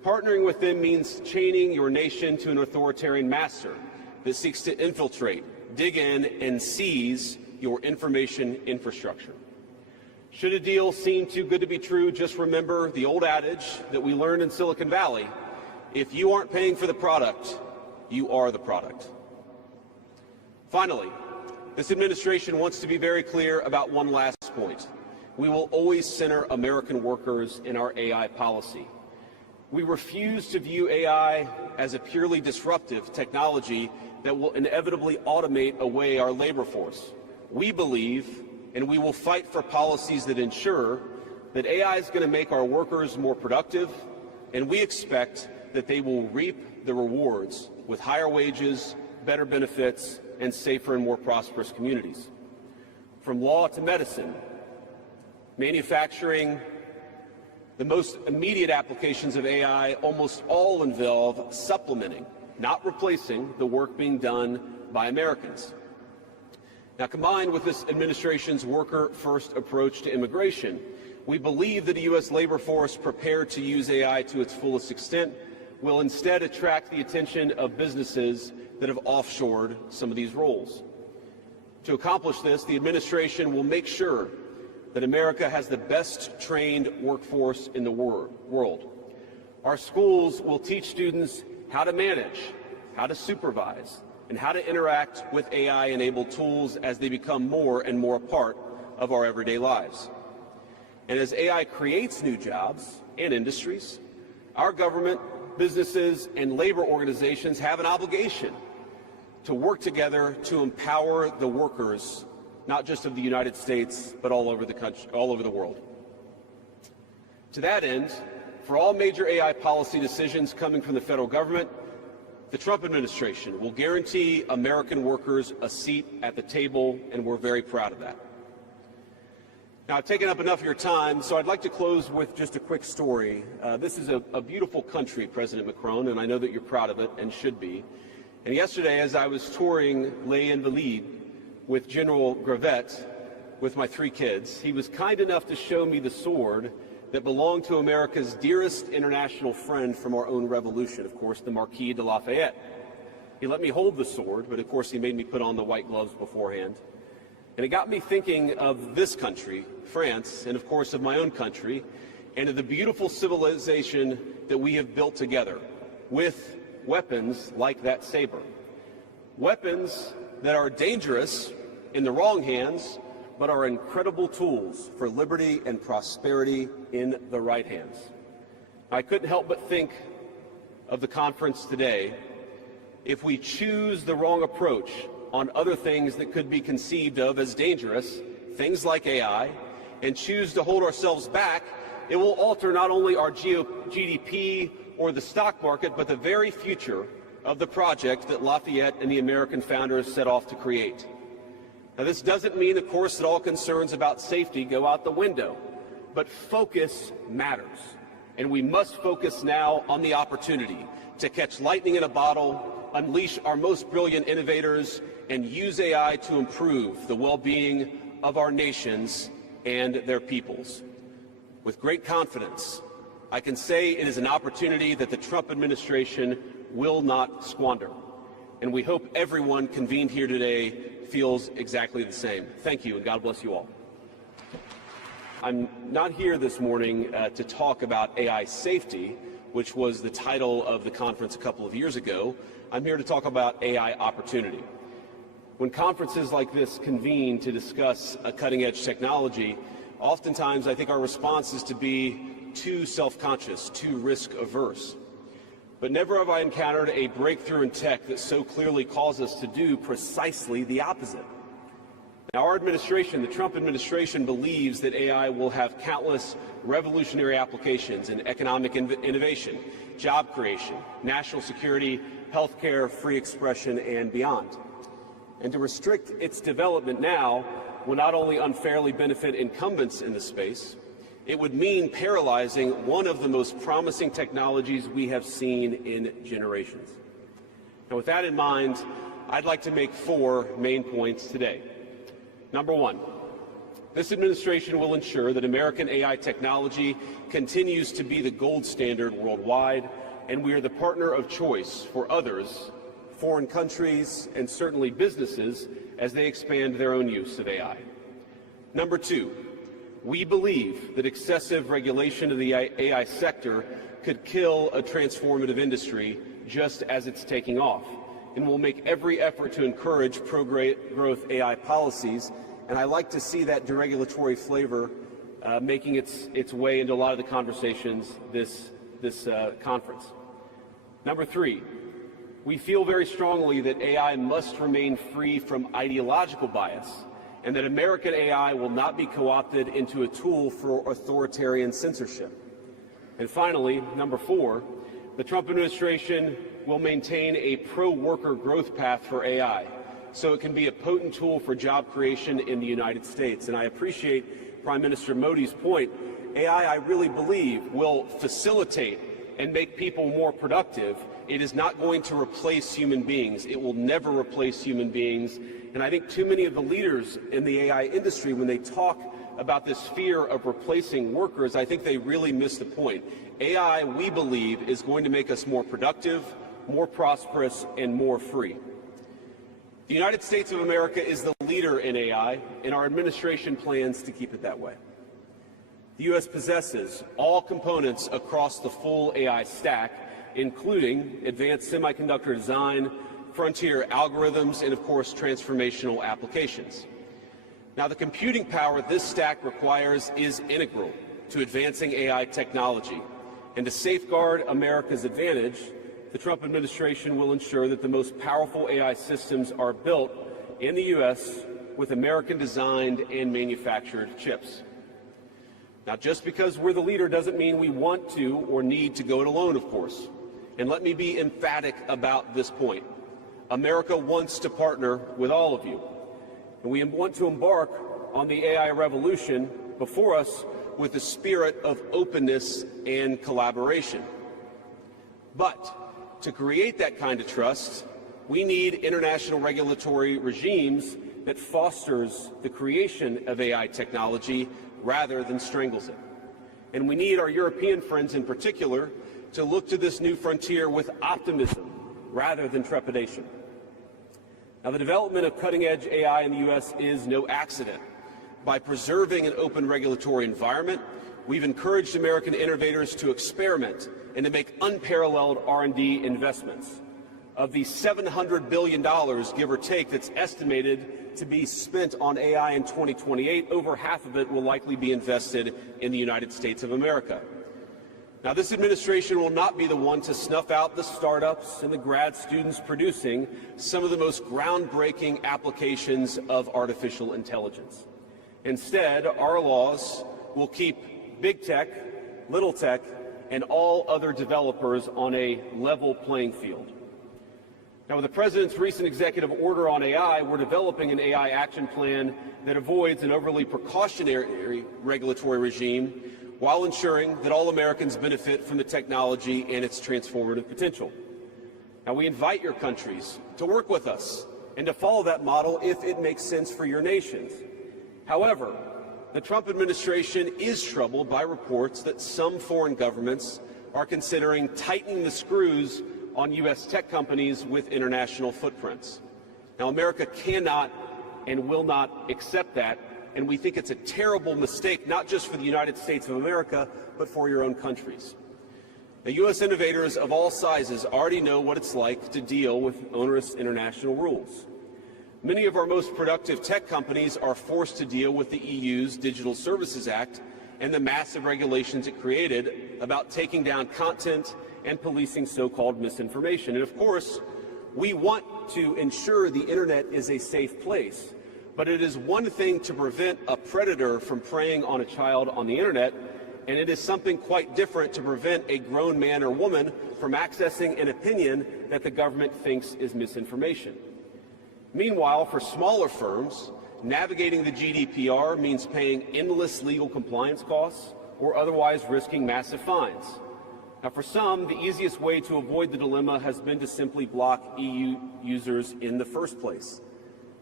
Partnering with them means chaining your nation to an authoritarian master that seeks to infiltrate, dig in, and seize your information infrastructure. Should a deal seem too good to be true, just remember the old adage that we learned in Silicon Valley: if you aren't paying for the product, you are the product. Finally, this administration wants to be very clear about one last point. We will always center American workers in our AI policy. We refuse to view AI as a purely disruptive technology that will inevitably automate away our labor force. We believe, and we will fight for policies that ensure that AI is going to make our workers more productive, and we expect that they will reap the rewards with higher wages, better benefits, and safer and more prosperous communities. From law to medicine, manufacturing, the most immediate applications of AI almost all involve supplementing, not replacing, the work being done by Americans. Now, combined with this administration's worker-first approach to immigration, we believe that a U.S. labor force prepared to use AI to its fullest extent will instead attract the attention of businesses that have offshored some of these roles. To accomplish this, the administration will make sure that America has the best trained workforce in the world. Our schools will teach students how to manage, how to supervise, and how to interact with AI-enabled tools as they become more and more a part of our everyday lives. And as AI creates new jobs and industries, our government, businesses, and labor organizations have an obligation to work together to empower the workers, not just of the United States, but all over the country, all over the world. To that end, for all major AI policy decisions coming from the federal government, the Trump administration will guarantee American workers a seat at the table, and we're very proud of that. Now, I've taken up enough of your time, so I'd like to close with just a quick story. This is a beautiful country, President Macron, and I know that you're proud of it and should be. And yesterday, as I was touring Les Invalides with General Gravette with my 3 kids, he was kind enough to show me the sword that belonged to America's dearest international friend from our own revolution, of course, the Marquis de Lafayette. He let me hold the sword, but of course he made me put on the white gloves beforehand. And it got me thinking of this country, France, and of course of my own country, and of the beautiful civilization that we have built together with weapons like that saber. Weapons that are dangerous in the wrong hands, but are incredible tools for liberty and prosperity in the right hands. I couldn't help but think of the conference today. If we choose the wrong approach on other things that could be conceived of as dangerous, things like AI, and choose to hold ourselves back, it will alter not only our GDP or the stock market, but the very future of the project that Lafayette and the American founders set off to create. Now, this doesn't mean, of course, that all concerns about safety go out the window, but focus matters. And we must focus now on the opportunity to catch lightning in a bottle, unleash our most brilliant innovators, and use AI to improve the well-being of our nations and their peoples. With great confidence, I can say it is an opportunity that the Trump administration will not squander. And we hope everyone convened here today feels exactly the same. Thank you, and God bless you all. I'm not here this morning to talk about AI safety, which was the title of the conference a couple of years ago. I'm here to talk about AI opportunity. When conferences like this convene to discuss a cutting-edge technology, oftentimes I think our response is to be too self-conscious, too risk-averse. But never have I encountered a breakthrough in tech that so clearly calls us to do precisely the opposite. Now, our administration, the Trump administration, believes that AI will have countless revolutionary applications in economic innovation, job creation, national security, healthcare, free expression, and beyond. And to restrict its development now will not only unfairly benefit incumbents in the space, it would mean paralyzing one of the most promising technologies we have seen in generations. Now, with that in mind, I'd like to make 4 main points today. Number 1, This administration will ensure that American AI technology continues to be the gold standard worldwide, and we are the partner of choice for others, foreign countries, and certainly businesses as they expand their own use of AI. Number two, we believe that excessive regulation of the AI sector could kill a transformative industry just as it's taking off, and will make every effort to encourage pro-growth AI policies. And I like to see that deregulatory flavor making its way into a lot of the conversations this conference. Number three, we feel very strongly that AI must remain free from ideological bias, and that American AI will not be co-opted into a tool for authoritarian censorship. And finally, number four, the Trump administration will maintain a pro-worker growth path for AI, so it can be a potent tool for job creation in the United States. And I appreciate Prime Minister Modi's point. AI, I really believe, will facilitate and make people more productive. It is not going to replace human beings. It will never replace human beings. And I think too many of the leaders in the AI industry, when they talk about this fear of replacing workers, I think they really miss the point. AI, we believe, is going to make us more productive, more prosperous, and more free. The United States of America is the leader in AI, and our administration plans to keep it that way. The U.S. possesses all components across the full AI stack, including advanced semiconductor design, frontier algorithms, and of course transformational applications. Now, the computing power this stack requires is integral to advancing AI technology, and to safeguard America's advantage, the Trump administration will ensure that the most powerful AI systems are built in the U.S. with American-designed and manufactured chips. Now, just because we're the leader doesn't mean we want to or need to go it alone, of course. And let me be emphatic about this point. America wants to partner with all of you. And we want to embark on the AI revolution before us with a spirit of openness and collaboration. But to create that kind of trust, we need international regulatory regimes that fosters the creation of AI technology rather than strangles it. And we need our European friends in particular to look to this new frontier with optimism rather than trepidation. Now, the development of cutting-edge AI in the U.S. is no accident. By preserving an open regulatory environment, we've encouraged American innovators to experiment and to make unparalleled R&D investments. Of the $700 billion, give or take, that's estimated to be spent on AI in 2028, over half of it will likely be invested in the United States of America. Now, this administration will not be the one to snuff out the startups and the grad students producing some of the most groundbreaking applications of artificial intelligence. Instead, our laws will keep big tech, little tech, and all other developers on a level playing field. Now, with the President's recent executive order on AI, we're developing an AI action plan that avoids an overly precautionary regulatory regime while ensuring that all Americans benefit from the technology and its transformative potential. Now, we invite your countries to work with us and to follow that model if it makes sense for your nations. However, the Trump administration is troubled by reports that some foreign governments are considering tightening the screws on U.S. tech companies with international footprints. Now, America cannot and will not accept that, and we think it's a terrible mistake, not just for the United States of America, but for your own countries. Now, U.S. innovators of all sizes already know what it's like to deal with onerous international rules. Many of our most productive tech companies are forced to deal with the EU's Digital Services Act and the massive regulations it created about taking down content and policing so-called misinformation. And of course, we want to ensure the internet is a safe place, but it is one thing to prevent a predator from preying on a child on the internet, and it is something quite different to prevent a grown man or woman from accessing an opinion that the government thinks is misinformation. Meanwhile, for smaller firms, navigating the GDPR means paying endless legal compliance costs or otherwise risking massive fines. Now, for some, the easiest way to avoid the dilemma has been to simply block EU users in the first place.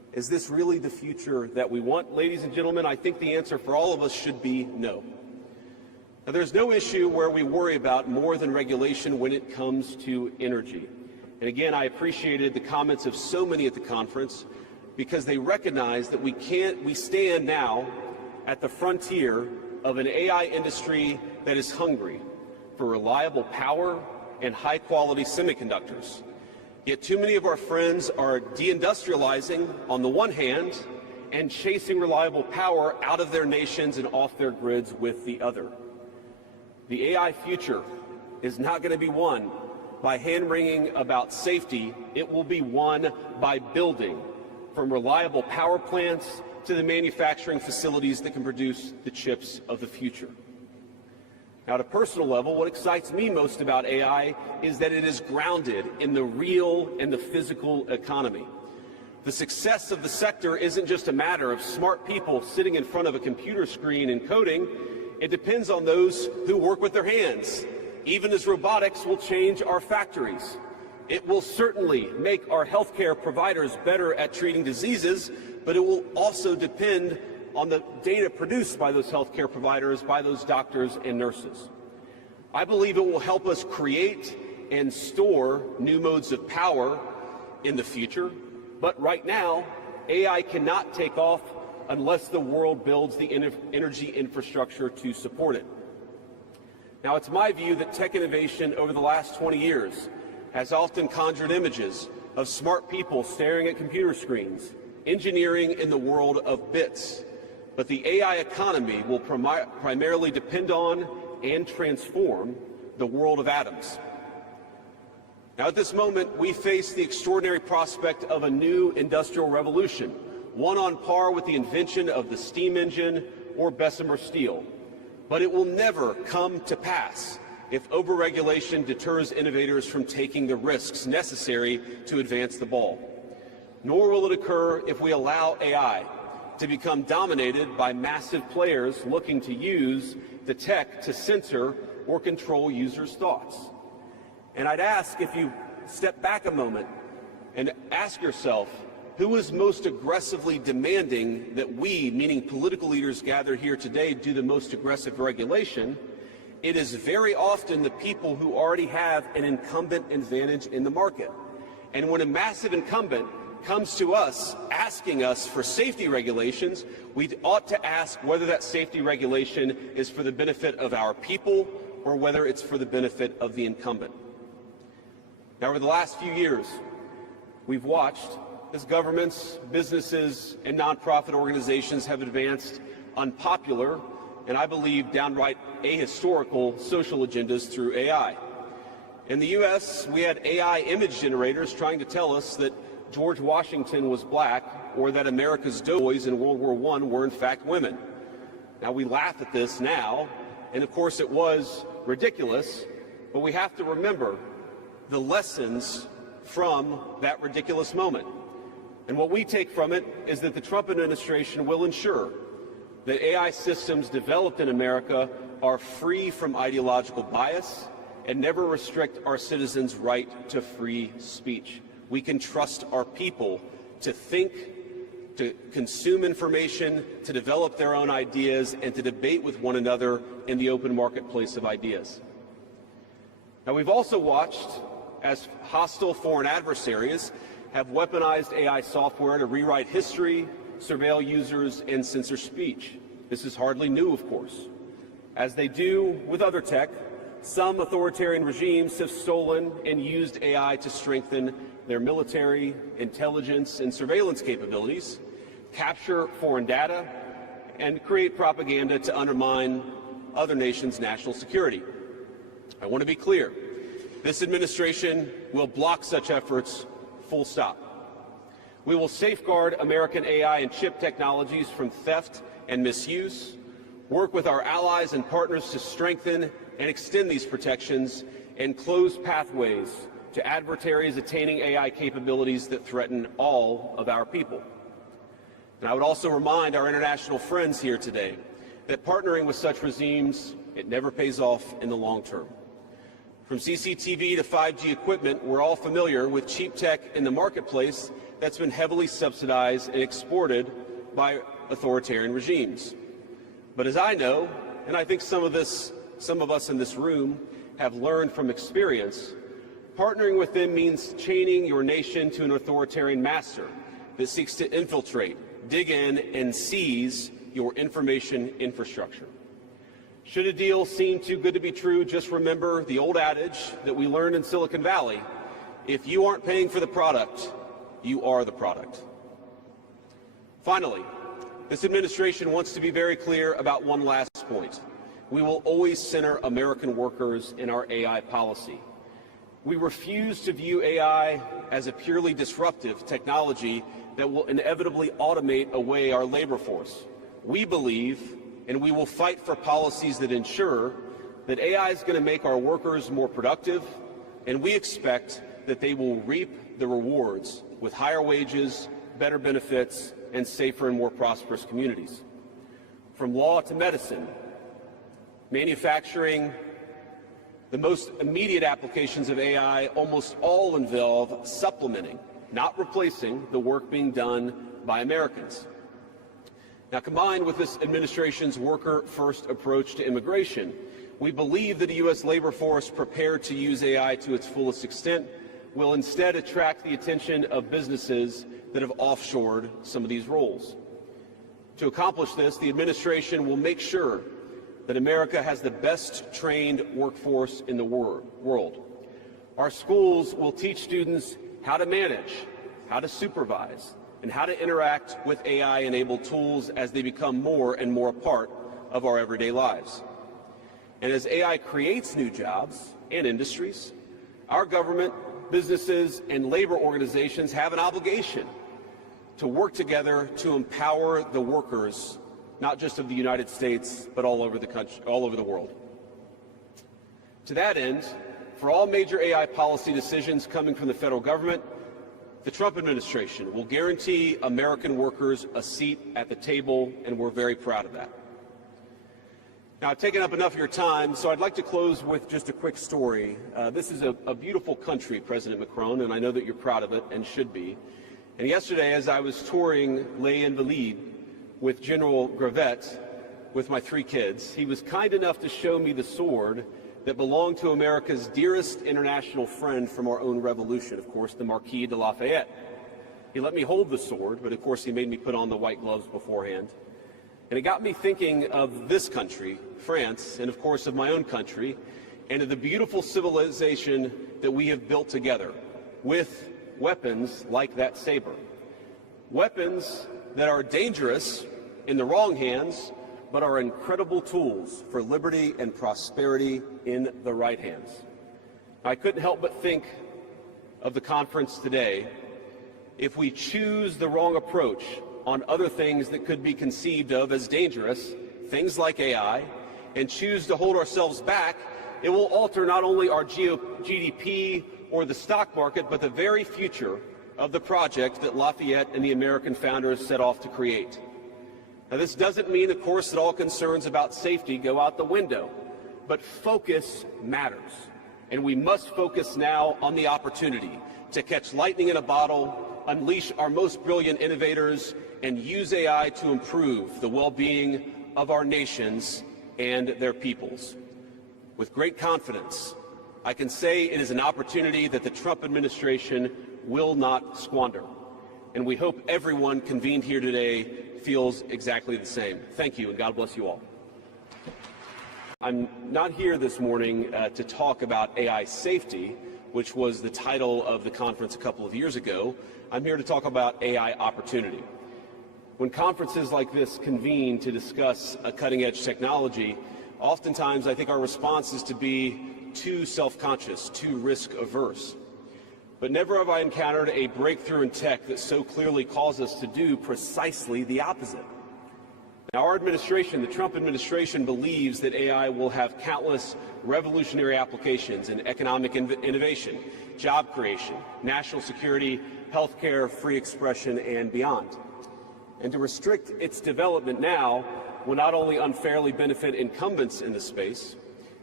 Is this really the future that we want? Ladies and gentlemen, I think the answer for all of us should be no. Now, there's no issue where we worry about more than regulation when it comes to energy. And again, I appreciated the comments of so many at the conference because they recognize that we stand now at the frontier of an AI industry that is hungry for reliable power and high-quality semiconductors. Yet too many of our friends are deindustrializing on the one hand and chasing reliable power out of their nations and off their grids with the other. The AI future is not going to be won by hand-wringing about safety. It will be won by building, from reliable power plants to the manufacturing facilities that can produce the chips of the future. Now, at a personal level, what excites me most about AI is that it is grounded in the real and the physical economy. The success of the sector isn't just a matter of smart people sitting in front of a computer screen and coding. It depends on those who work with their hands, even as robotics will change our factories. It will certainly make our healthcare providers better at treating diseases, but it will also depend on the data produced by those healthcare providers, by those doctors and nurses. I believe it will help us create and store new modes of power in the future, but right now, AI cannot take off unless the world builds the energy infrastructure to support it. Now, it's my view that tech innovation over the last 20 years has often conjured images of smart people staring at computer screens, engineering in the world of bits. But the AI economy will primarily depend on and transform the world of atoms. Now, at this moment, we face the extraordinary prospect of a new industrial revolution, one on par with the invention of the steam engine or Bessemer steel. But it will never come to pass if overregulation deters innovators from taking the risks necessary to advance the ball. Nor will it occur if we allow AI to become dominated by massive players looking to use the tech to censor or control users' thoughts. And I'd ask, if you step back a moment and ask yourself, who is most aggressively demanding that we, meaning political leaders gathered here today, do the most aggressive regulation? It is very often the people who already have an incumbent advantage in the market. And when a massive incumbent comes to us asking us for safety regulations, we ought to ask whether that safety regulation is for the benefit of our people or whether it's for the benefit of the incumbent. Now, over the last few years, we've watched as governments, businesses, and nonprofit organizations have advanced unpopular and, I believe, downright ahistorical social agendas through AI. In the U.S., we had AI image generators trying to tell us that George Washington was black or that America's doughboys in World War I were in fact women. Now, we laugh at this now, and of course it was ridiculous, but we have to remember the lessons from that ridiculous moment. And what we take from it is that the Trump administration will ensure that AI systems developed in America are free from ideological bias and never restrict our citizens' right to free speech. We can trust our people to think, to consume information, to develop their own ideas, and to debate with one another in the open marketplace of ideas. Now, we've also watched as hostile foreign adversaries have weaponized AI software to rewrite history, surveil users, and censor speech. This is hardly new, of course. As they do with other tech, some authoritarian regimes have stolen and used AI to strengthen their military, intelligence, and surveillance capabilities, capture foreign data, and create propaganda to undermine other nations' national security. I want to be clear. This administration will block such efforts, full stop. We will safeguard American AI and chip technologies from theft and misuse, work with our allies and partners to strengthen and extend these protections, and close pathways to adversaries attaining AI capabilities that threaten all of our people. And I would also remind our international friends here today that partnering with such regimes, it never pays off in the long term. From CCTV to 5G equipment, we're all familiar with cheap tech in the marketplace that's been heavily subsidized and exported by authoritarian regimes. But as I know, and I think some of us in this room have learned from experience, partnering with them means chaining your nation to an authoritarian master that seeks to infiltrate, dig in, and seize your information infrastructure. Should a deal seem too good to be true, just remember the old adage that we learned in Silicon Valley: if you aren't paying for the product, you are the product. Finally, this administration wants to be very clear about one last point. We will always center American workers in our AI policy. We refuse to view AI as a purely disruptive technology that will inevitably automate away our labor force. We believe, and we will fight for policies that ensure that AI is going to make our workers more productive, and we expect that they will reap the rewards with higher wages, better benefits, and safer and more prosperous communities. From law to medicine, manufacturing, the most immediate applications of AI almost all involve supplementing, not replacing, the work being done by Americans. Now, combined with this administration's worker-first approach to immigration, we believe that a U.S. labor force prepared to use AI to its fullest extent will instead attract the attention of businesses that have offshored some of these roles. To accomplish this, the administration will make sure that America has the best trained workforce in the world. Our schools will teach students how to manage, how to supervise, and how to interact with AI-enabled tools as they become more and more a part of our everyday lives. And as AI creates new jobs and industries, our government, businesses, and labor organizations have an obligation to work together to empower the workers, not just of the United States, but all over the country, all over the world. To that end, for all major AI policy decisions coming from the federal government, the Trump administration will guarantee American workers a seat at the table, and we're very proud of that. Now, I've taken up enough of your time, so I'd like to close with just a quick story. This is a beautiful country, President Macron, and I know that you're proud of it and should be. And yesterday, as I was touring Les Invalides with General Gravette with my 3 kids, he was kind enough to show me the sword that belonged to America's dearest international friend from our own revolution, of course, the Marquis de Lafayette. He let me hold the sword, but of course he made me put on the white gloves beforehand. And it got me thinking of this country, France, and of course of my own country, and of the beautiful civilization that we have built together with weapons like that saber. Weapons that are dangerous in the wrong hands, but are incredible tools for liberty and prosperity in the right hands. I couldn't help but think of the conference today. If we choose the wrong approach on other things that could be conceived of as dangerous, things like AI, and choose to hold ourselves back, it will alter not only our GDP or the stock market, but the very future of the project that Lafayette and the American founders set off to create. Now, this doesn't mean, of course, that all concerns about safety go out the window, but focus matters, and we must focus now on the opportunity to catch lightning in a bottle, unleash our most brilliant innovators, and use AI to improve the well-being of our nations and their peoples. With great confidence, I can say it is an opportunity that the Trump administration will not squander, and we hope everyone convened here today feels exactly the same. Thank you, and God bless you all. I'm not here this morning to talk about AI safety, which was the title of the conference a couple of years ago. I'm here to talk about AI opportunity. When conferences like this convene to discuss a cutting-edge technology, oftentimes I think our response is to be too self-conscious, too risk-averse. But never have I encountered a breakthrough in tech that so clearly calls us to do precisely the opposite. Now, our administration, the Trump administration, believes that AI will have countless revolutionary applications in economic innovation, job creation, national security, healthcare, free expression, and beyond. And to restrict its development now will not only unfairly benefit incumbents in the space,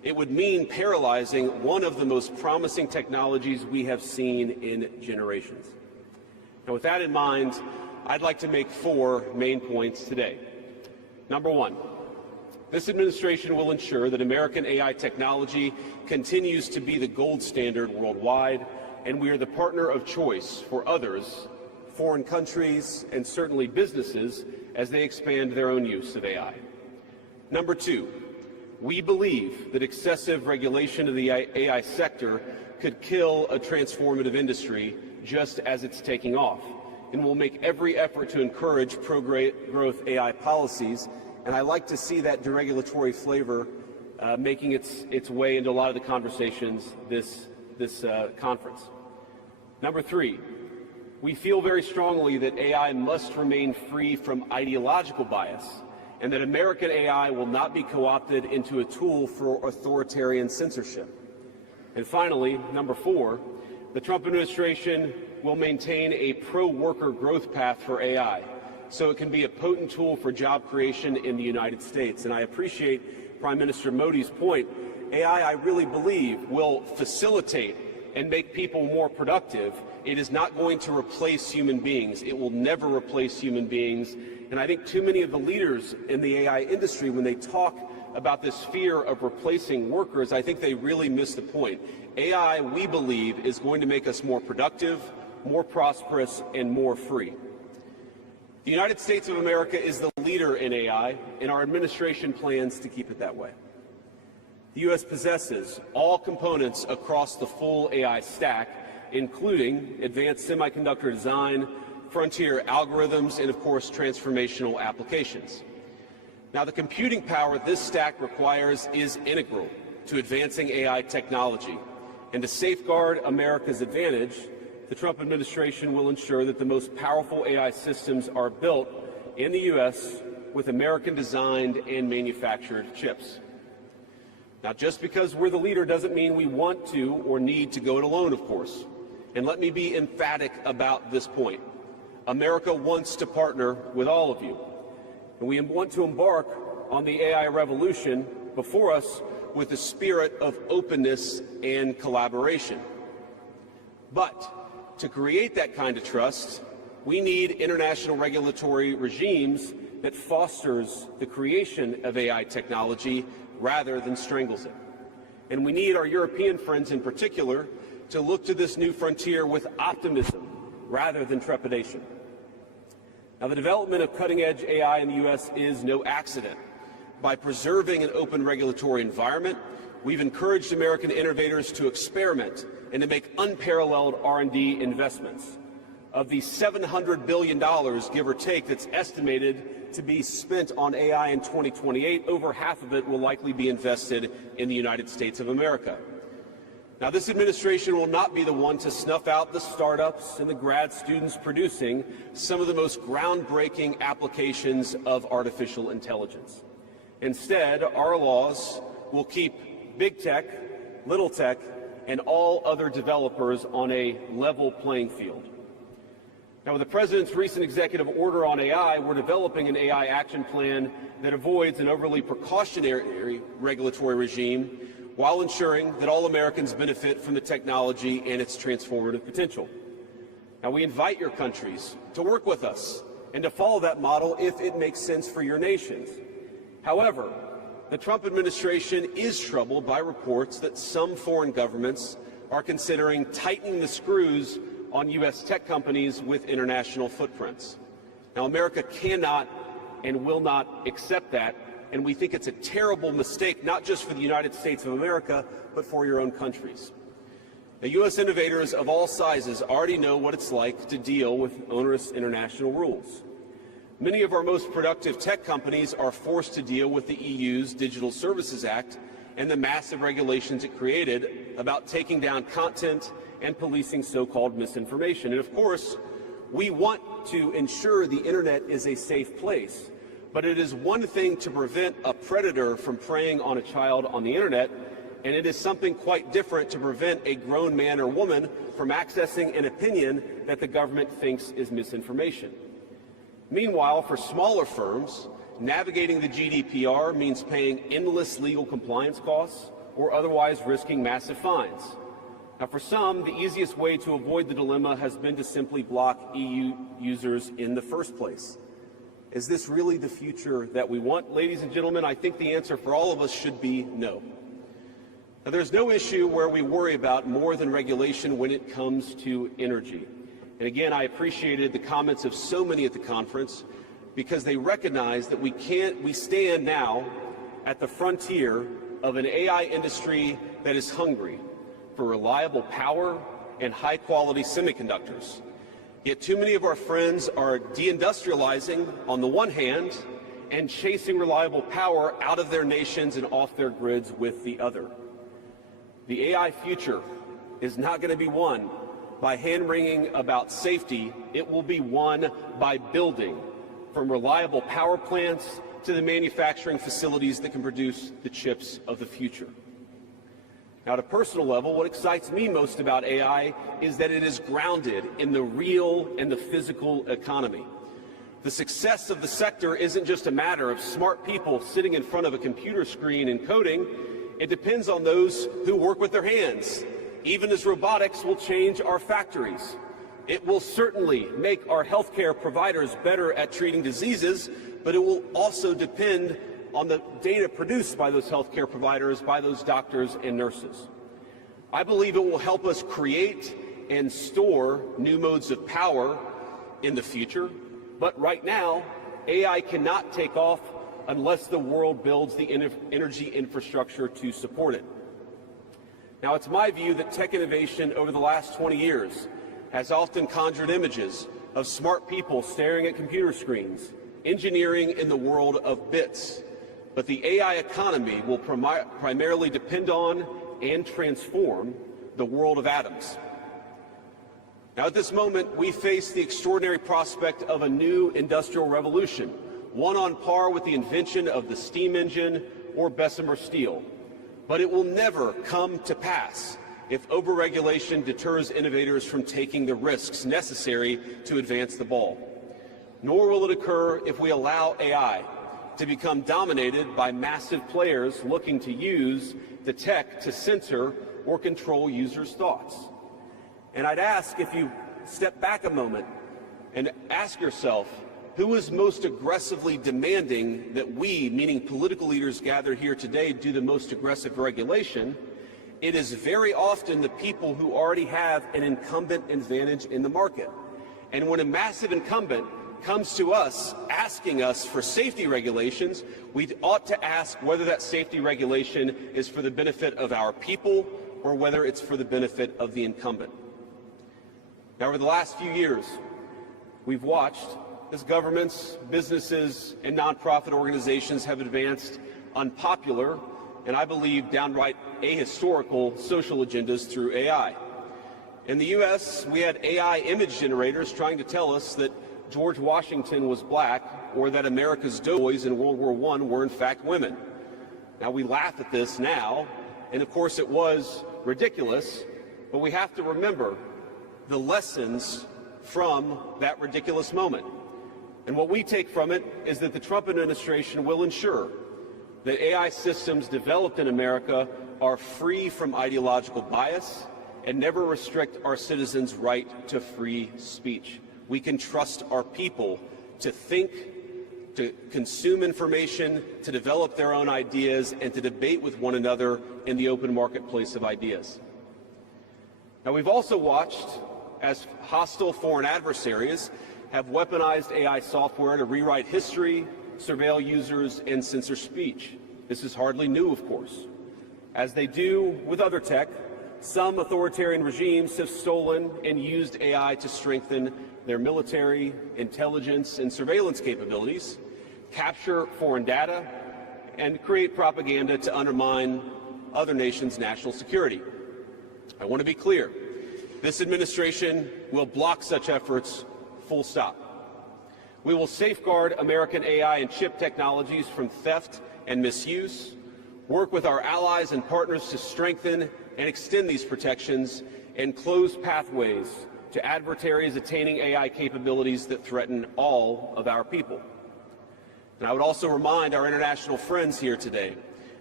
It would mean paralyzing one of the most promising technologies we have seen in generations. Now, with that in mind, I'd like to make 4 main points today. Number 1, this administration will ensure that American AI technology continues to be the gold standard worldwide, and we are the partner of choice for others, foreign countries, and certainly businesses as they expand their own use of AI. Number 2, we believe that excessive regulation of the AI sector could kill a transformative industry just as it's taking off, and will make every effort to encourage pro-growth AI policies, and I like to see that deregulatory flavor making its way into a lot of the conversations this conference. Number 3, we feel very strongly that AI must remain free from ideological bias, and that American AI will not be co-opted into a tool for authoritarian censorship. And finally, number 4, the Trump administration will maintain a pro-worker growth path for AI, so it can be a potent tool for job creation in the United States. And I appreciate Prime Minister Modi's point. AI, I really believe, will facilitate and make people more productive. It is not going to replace human beings. It will never replace human beings. And I think too many of the leaders in the AI industry, when they talk about this fear of replacing workers, I think they really miss the point. AI, we believe, is going to make us more productive, more prosperous, and more free. The United States of America is the leader in AI, and our administration plans to keep it that way. The U.S. possesses all components across the full AI stack, including advanced semiconductor design, frontier algorithms, and of course transformational applications. Now, the computing power this stack requires is integral to advancing AI technology, and to safeguard America's advantage, the Trump administration will ensure that the most powerful AI systems are built in the U.S. with American-designed and manufactured chips. Now, just because we're the leader doesn't mean we want to or need to go it alone, of course. And let me be emphatic about this point. America wants to partner with all of you, and we want to embark on the AI revolution before us with a spirit of openness and collaboration. But to create that kind of trust, we need international regulatory regimes that fosters the creation of AI technology rather than strangles it. And we need our European friends in particular to look to this new frontier with optimism rather than trepidation. Now, the development of cutting-edge AI in the U.S. is no accident. By preserving an open regulatory environment, we've encouraged American innovators to experiment and to make unparalleled R&D investments. Of the $700 billion, give or take, that's estimated to be spent on AI in 2028, over half of it will likely be invested in the United States of America. Now, this administration will not be the one to snuff out the startups and the grad students producing some of the most groundbreaking applications of artificial intelligence. Instead, our laws will keep big tech, little tech, and all other developers on a level playing field. Now, with the President's recent executive order on AI, we're developing an AI action plan that avoids an overly precautionary regulatory regime while ensuring that all Americans benefit from the technology and its transformative potential. Now, we invite your countries to work with us and to follow that model if it makes sense for your nations. However, the Trump administration is troubled by reports that some foreign governments are considering tightening the screws on U.S. tech companies with international footprints. Now, America cannot and will not accept that, and we think it's a terrible mistake, not just for the United States of America, but for your own countries. Now, U.S. innovators of all sizes already know what it's like to deal with onerous international rules. Many of our most productive tech companies are forced to deal with the EU's Digital Services Act and the massive regulations it created about taking down content and policing so-called misinformation. And of course, we want to ensure the internet is a safe place, but it is one thing to prevent a predator from preying on a child on the internet, and it is something quite different to prevent a grown man or woman from accessing an opinion that the government thinks is misinformation. Meanwhile, for smaller firms, navigating the GDPR means paying endless legal compliance costs, or otherwise risking massive fines. Now, for some, the easiest way to avoid the dilemma has been to simply block EU users in the first place. Is this really the future that we want? Ladies and gentlemen, I think the answer for all of us should be no. Now, there's no issue where we worry about more than regulation when it comes to energy. And again, I appreciated the comments of so many at the conference because they recognize that we stand now at the frontier of an AI industry that is hungry for reliable power and high-quality semiconductors. Yet too many of our friends are deindustrializing on the one hand and chasing reliable power out of their nations and off their grids with the other. The AI future is not going to be won by hand-wringing about safety. It will be won by building, from reliable power plants to the manufacturing facilities that can produce the chips of the future. Now, at a personal level, what excites me most about AI is that it is grounded in the real and the physical economy. The success of the sector isn't just a matter of smart people sitting in front of a computer screen and coding. It depends on those who work with their hands, even as robotics will change our factories. It will certainly make our healthcare providers better at treating diseases, but it will also depend on the data produced by those healthcare providers, by those doctors and nurses. I believe it will help us create and store new modes of power in the future, but right now, AI cannot take off unless the world builds the energy infrastructure to support it. Now, it's my view that tech innovation over the last 20 years has often conjured images of smart people staring at computer screens, engineering in the world of bits. But the AI economy will primarily depend on and transform the world of atoms. Now, at this moment, we face the extraordinary prospect of a new industrial revolution, one on par with the invention of the steam engine or Bessemer steel. But it will never come to pass if overregulation deters innovators from taking the risks necessary to advance the ball. Nor will it occur if we allow AI to become dominated by massive players looking to use the tech to censor or control users' thoughts. And I'd ask, if you step back a moment and ask yourself, who is most aggressively demanding that we, meaning political leaders gathered here today, do the most aggressive regulation? It is very often the people who already have an incumbent advantage in the market. And when a massive incumbent comes to us asking us for safety regulations, we ought to ask whether that safety regulation is for the benefit of our people or whether it's for the benefit of the incumbent. Now, over the last few years, we've watched as governments, businesses, and nonprofit organizations have advanced unpopular and, I believe, downright ahistorical social agendas through AI. In the U.S., we had AI image generators trying to tell us that George Washington was black or that America's doughboys in World War I were in fact women. Now, we laugh at this now, and of course it was ridiculous, but we have to remember the lessons from that ridiculous moment. And what we take from it is that the Trump administration will ensure that AI systems developed in America are free from ideological bias and never restrict our citizens' right to free speech. We can trust our people to think, to consume information, to develop their own ideas, and to debate with one another in the open marketplace of ideas. Now, we've also watched as hostile foreign adversaries have weaponized AI software to rewrite history, surveil users, and censor speech. This is hardly new, of course. As they do with other tech, some authoritarian regimes have stolen and used AI to strengthen their military, intelligence, and surveillance capabilities, capture foreign data, and create propaganda to undermine other nations' national security. I want to be clear. This administration will block such efforts, full stop. We will safeguard American AI and chip technologies from theft and misuse, work with our allies and partners to strengthen and extend these protections, and close pathways to adversaries attaining AI capabilities that threaten all of our people. And I would also remind our international friends here today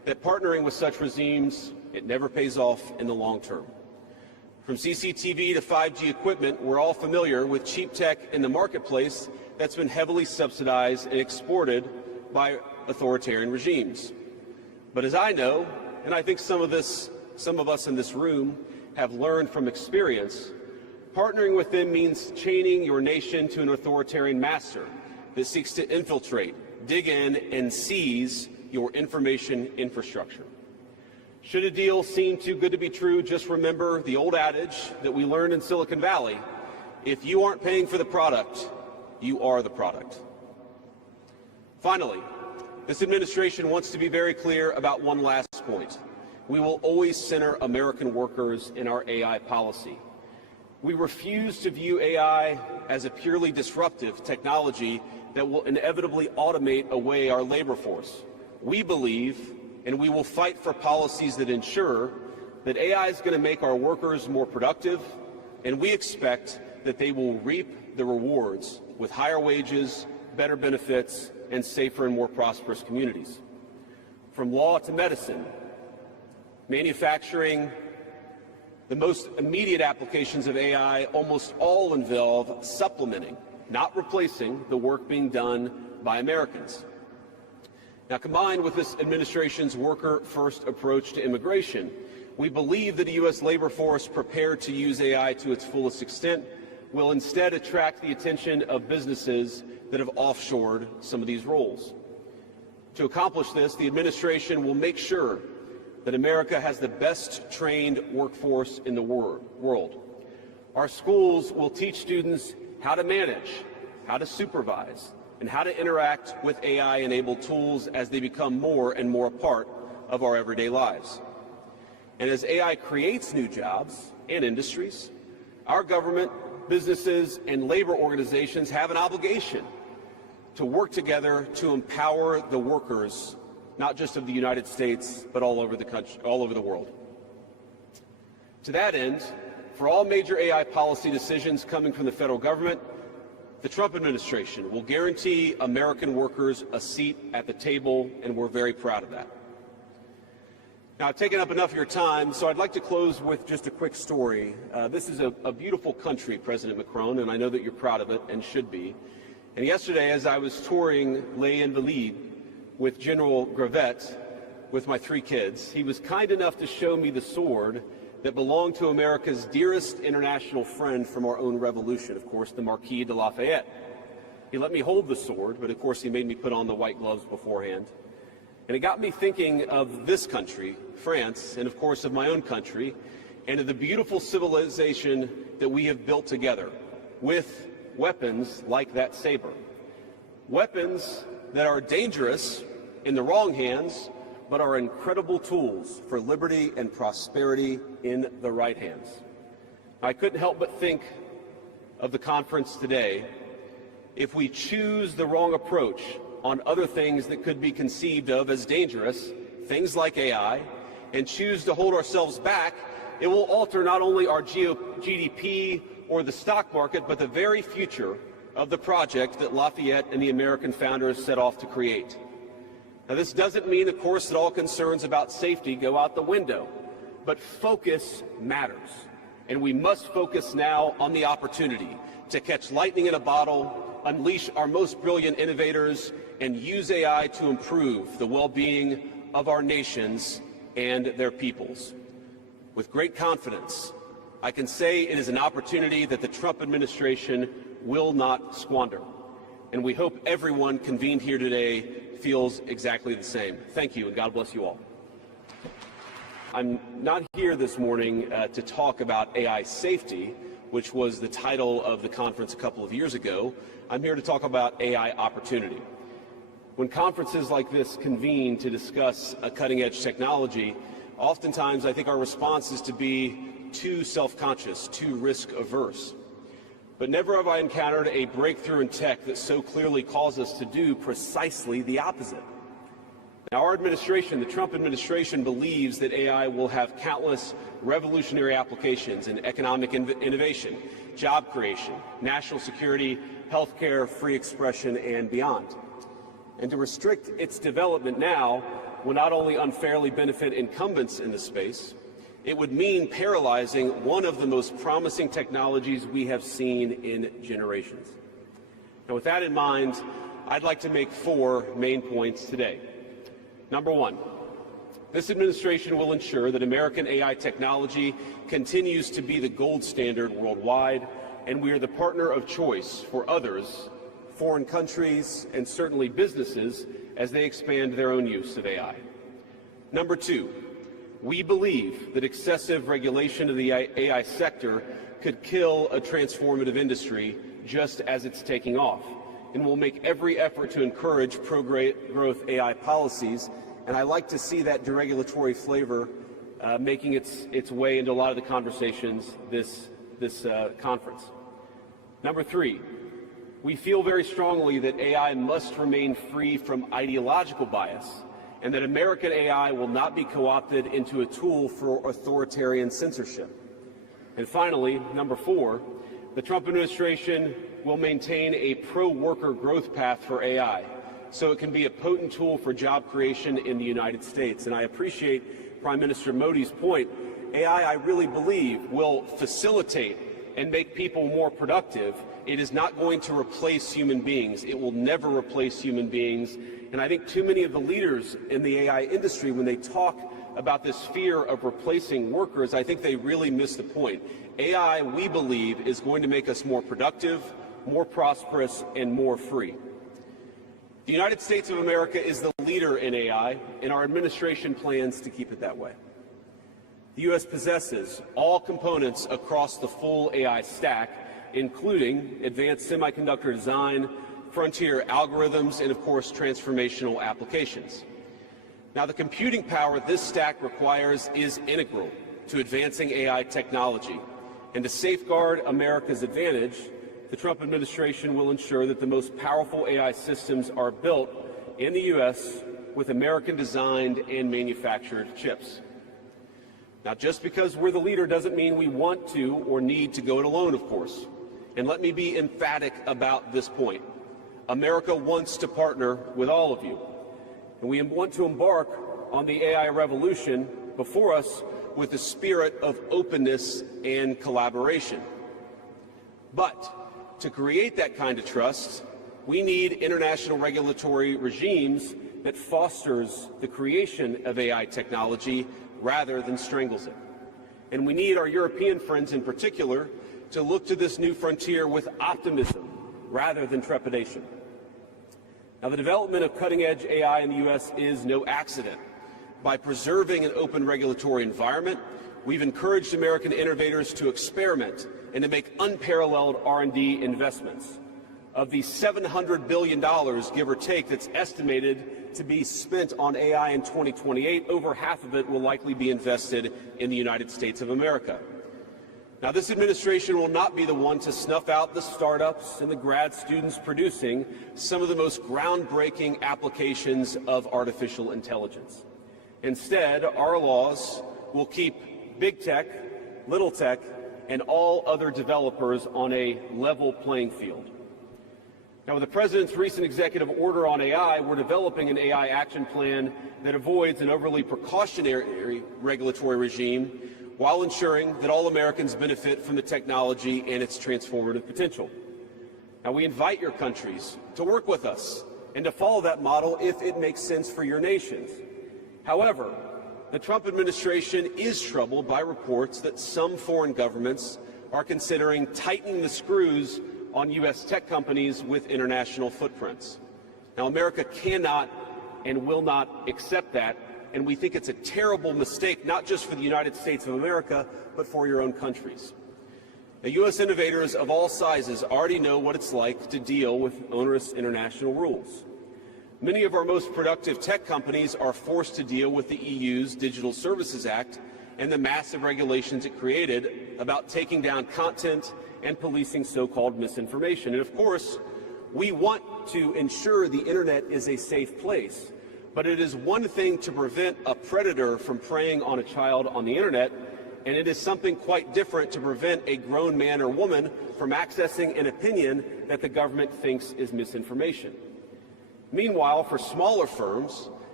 that partnering with such regimes, it never pays off in the long term. From CCTV to 5G equipment, we're all familiar with cheap tech in the marketplace that's been heavily subsidized and exported by authoritarian regimes. But as I know, and I think some of us in this room have learned from experience, partnering with them means chaining your nation to an authoritarian master that seeks to infiltrate, dig in, and seize your information infrastructure. Should a deal seem too good to be true, just remember the old adage that we learned in Silicon Valley: if you aren't paying for the product, you are the product. Finally, this administration wants to be very clear about one last point. We will always center American workers in our AI policy. We refuse to view AI as a purely disruptive technology that will inevitably automate away our labor force. We believe, and we will fight for policies that ensure that AI is going to make our workers more productive, and we expect that they will reap the rewards with higher wages, better benefits, and safer and more prosperous communities. From law to medicine, manufacturing, the most immediate applications of AI almost all involve supplementing, not replacing, the work being done by Americans. Now, combined with this administration's worker-first approach to immigration, we believe that a U.S. labor force prepared to use AI to its fullest extent will instead attract the attention of businesses that have offshored some of these roles. To accomplish this, the administration will make sure that America has the best trained workforce in the world. Our schools will teach students how to manage, how to supervise, and how to interact with AI-enabled tools as they become more and more a part of our everyday lives. And as AI creates new jobs and industries, our government, businesses, and labor organizations have an obligation to work together to empower the workers, not just of the United States, but all over the country, all over the world. To that end, for all major AI policy decisions coming from the federal government, the Trump administration will guarantee American workers a seat at the table, and we're very proud of that. Now, I've taken up enough of your time, so I'd like to close with just a quick story. This is a beautiful country, President Macron, and I know that you're proud of it and should be. And yesterday, as I was touring Les Invalides with General Gravette with my 3 kids, he was kind enough to show me the sword that belonged to America's dearest international friend from our own revolution, of course, the Marquis de Lafayette. He let me hold the sword, but of course he made me put on the white gloves beforehand. And it got me thinking of this country, France, and of course of my own country, and of the beautiful civilization that we have built together with weapons like that saber. Weapons that are dangerous in the wrong hands, but are incredible tools for liberty and prosperity in the right hands. I couldn't help but think of the conference today. If we choose the wrong approach on other things that could be conceived of as dangerous, things like AI, and choose to hold ourselves back, it will alter not only our GDP or the stock market, but the very future of the project that Lafayette and the American founders set off to create. Now, this doesn't mean, of course, that all concerns about safety go out the window, but focus matters. And we must focus now on the opportunity to catch lightning in a bottle, unleash our most brilliant innovators, and use AI to improve the well-being of our nations and their peoples. With great confidence, I can say it is an opportunity that the Trump administration will not squander. And we hope everyone convened here today feels exactly the same. Thank you, and God bless you all. I'm not here this morning to talk about AI safety, which was the title of the conference a couple of years ago. I'm here to talk about AI opportunity. When conferences like this convene to discuss a cutting-edge technology, oftentimes I think our response is to be too self-conscious, too risk-averse. But never have I encountered a breakthrough in tech that so clearly calls us to do precisely the opposite. Now, our administration, the Trump administration, believes that AI will have countless revolutionary applications in economic innovation, job creation, national security, healthcare, free expression, and beyond. And to restrict its development now will not only unfairly benefit incumbents in the space, it would mean paralyzing one of the most promising technologies we have seen in generations. Now, with that in mind, I'd like to make 4 main points today. Number 1, this administration will ensure that American AI technology continues to be the gold standard worldwide, and we are the partner of choice for others, foreign countries, and certainly businesses as they expand their own use of AI. Number 2, we believe that excessive regulation of the AI sector could kill a transformative industry just as it's taking off, and will make every effort to encourage pro-growth AI policies, and I like to see that deregulatory flavor making its way into a lot of the conversations this conference. Number 3, we feel very strongly that AI must remain free from ideological bias, and that American AI will not be co-opted into a tool for authoritarian censorship. And finally, number 4, the Trump administration will maintain a pro-worker growth path for AI, so it can be a potent tool for job creation in the United States. And I appreciate Prime Minister Modi's point. AI, I really believe, will facilitate and make people more productive. It is not going to replace human beings. It will never replace human beings. And I think too many of the leaders in the AI industry, when they talk about this fear of replacing workers, I think they really miss the point. AI, we believe, is going to make us more productive, more prosperous, and more free. The United States of America is the leader in AI, and our administration plans to keep it that way. The U.S. possesses all components across the full AI stack, including advanced semiconductor design, frontier algorithms, and of course transformational applications. Now, the computing power this stack requires is integral to advancing AI technology, and to safeguard America's advantage, the Trump administration will ensure that the most powerful AI systems are built in the U.S. with American-designed and manufactured chips. Now, just because we're the leader doesn't mean we want to or need to go it alone, of course. And let me be emphatic about this point. America wants to partner with all of you, and we want to embark on the AI revolution before us with a spirit of openness and collaboration. But to create that kind of trust, we need international regulatory regimes that fosters the creation of AI technology rather than strangles it. And we need our European friends in particular to look to this new frontier with optimism rather than trepidation. Now, the development of cutting-edge AI in the U.S. is no accident. By preserving an open regulatory environment, we've encouraged American innovators to experiment and to make unparalleled R&D investments. Of the $700 billion, give or take, that's estimated to be spent on AI in 2028, over half of it will likely be invested in the United States of America. Now, this administration will not be the one to snuff out the startups and the grad students producing some of the most groundbreaking applications of artificial intelligence. Instead, our laws will keep big tech, little tech, and all other developers on a level playing field. Now, with the President's recent executive order on AI, we're developing an AI action plan that avoids an overly precautionary regulatory regime while ensuring that all Americans benefit from the technology and its transformative potential. Now, we invite your countries to work with us and to follow that model if it makes sense for your nations. However, the Trump administration is troubled by reports that some foreign governments are considering tightening the screws on U.S. tech companies with international footprints. Now, America cannot and will not accept that, and we think it's a terrible mistake, not just for the United States of America, but for your own countries. Now, U.S. innovators of all sizes already know what it's like to deal with onerous international rules. Many of our most productive tech companies are forced to deal with the EU's Digital Services Act and the massive regulations it created about taking down content and policing so-called misinformation. And of course, we want to ensure the internet is a safe place, but it is one thing to prevent a predator from preying on a child on the internet, and it is something quite different to prevent a grown man or woman from accessing an opinion that the government thinks is misinformation. Meanwhile, for smaller firms,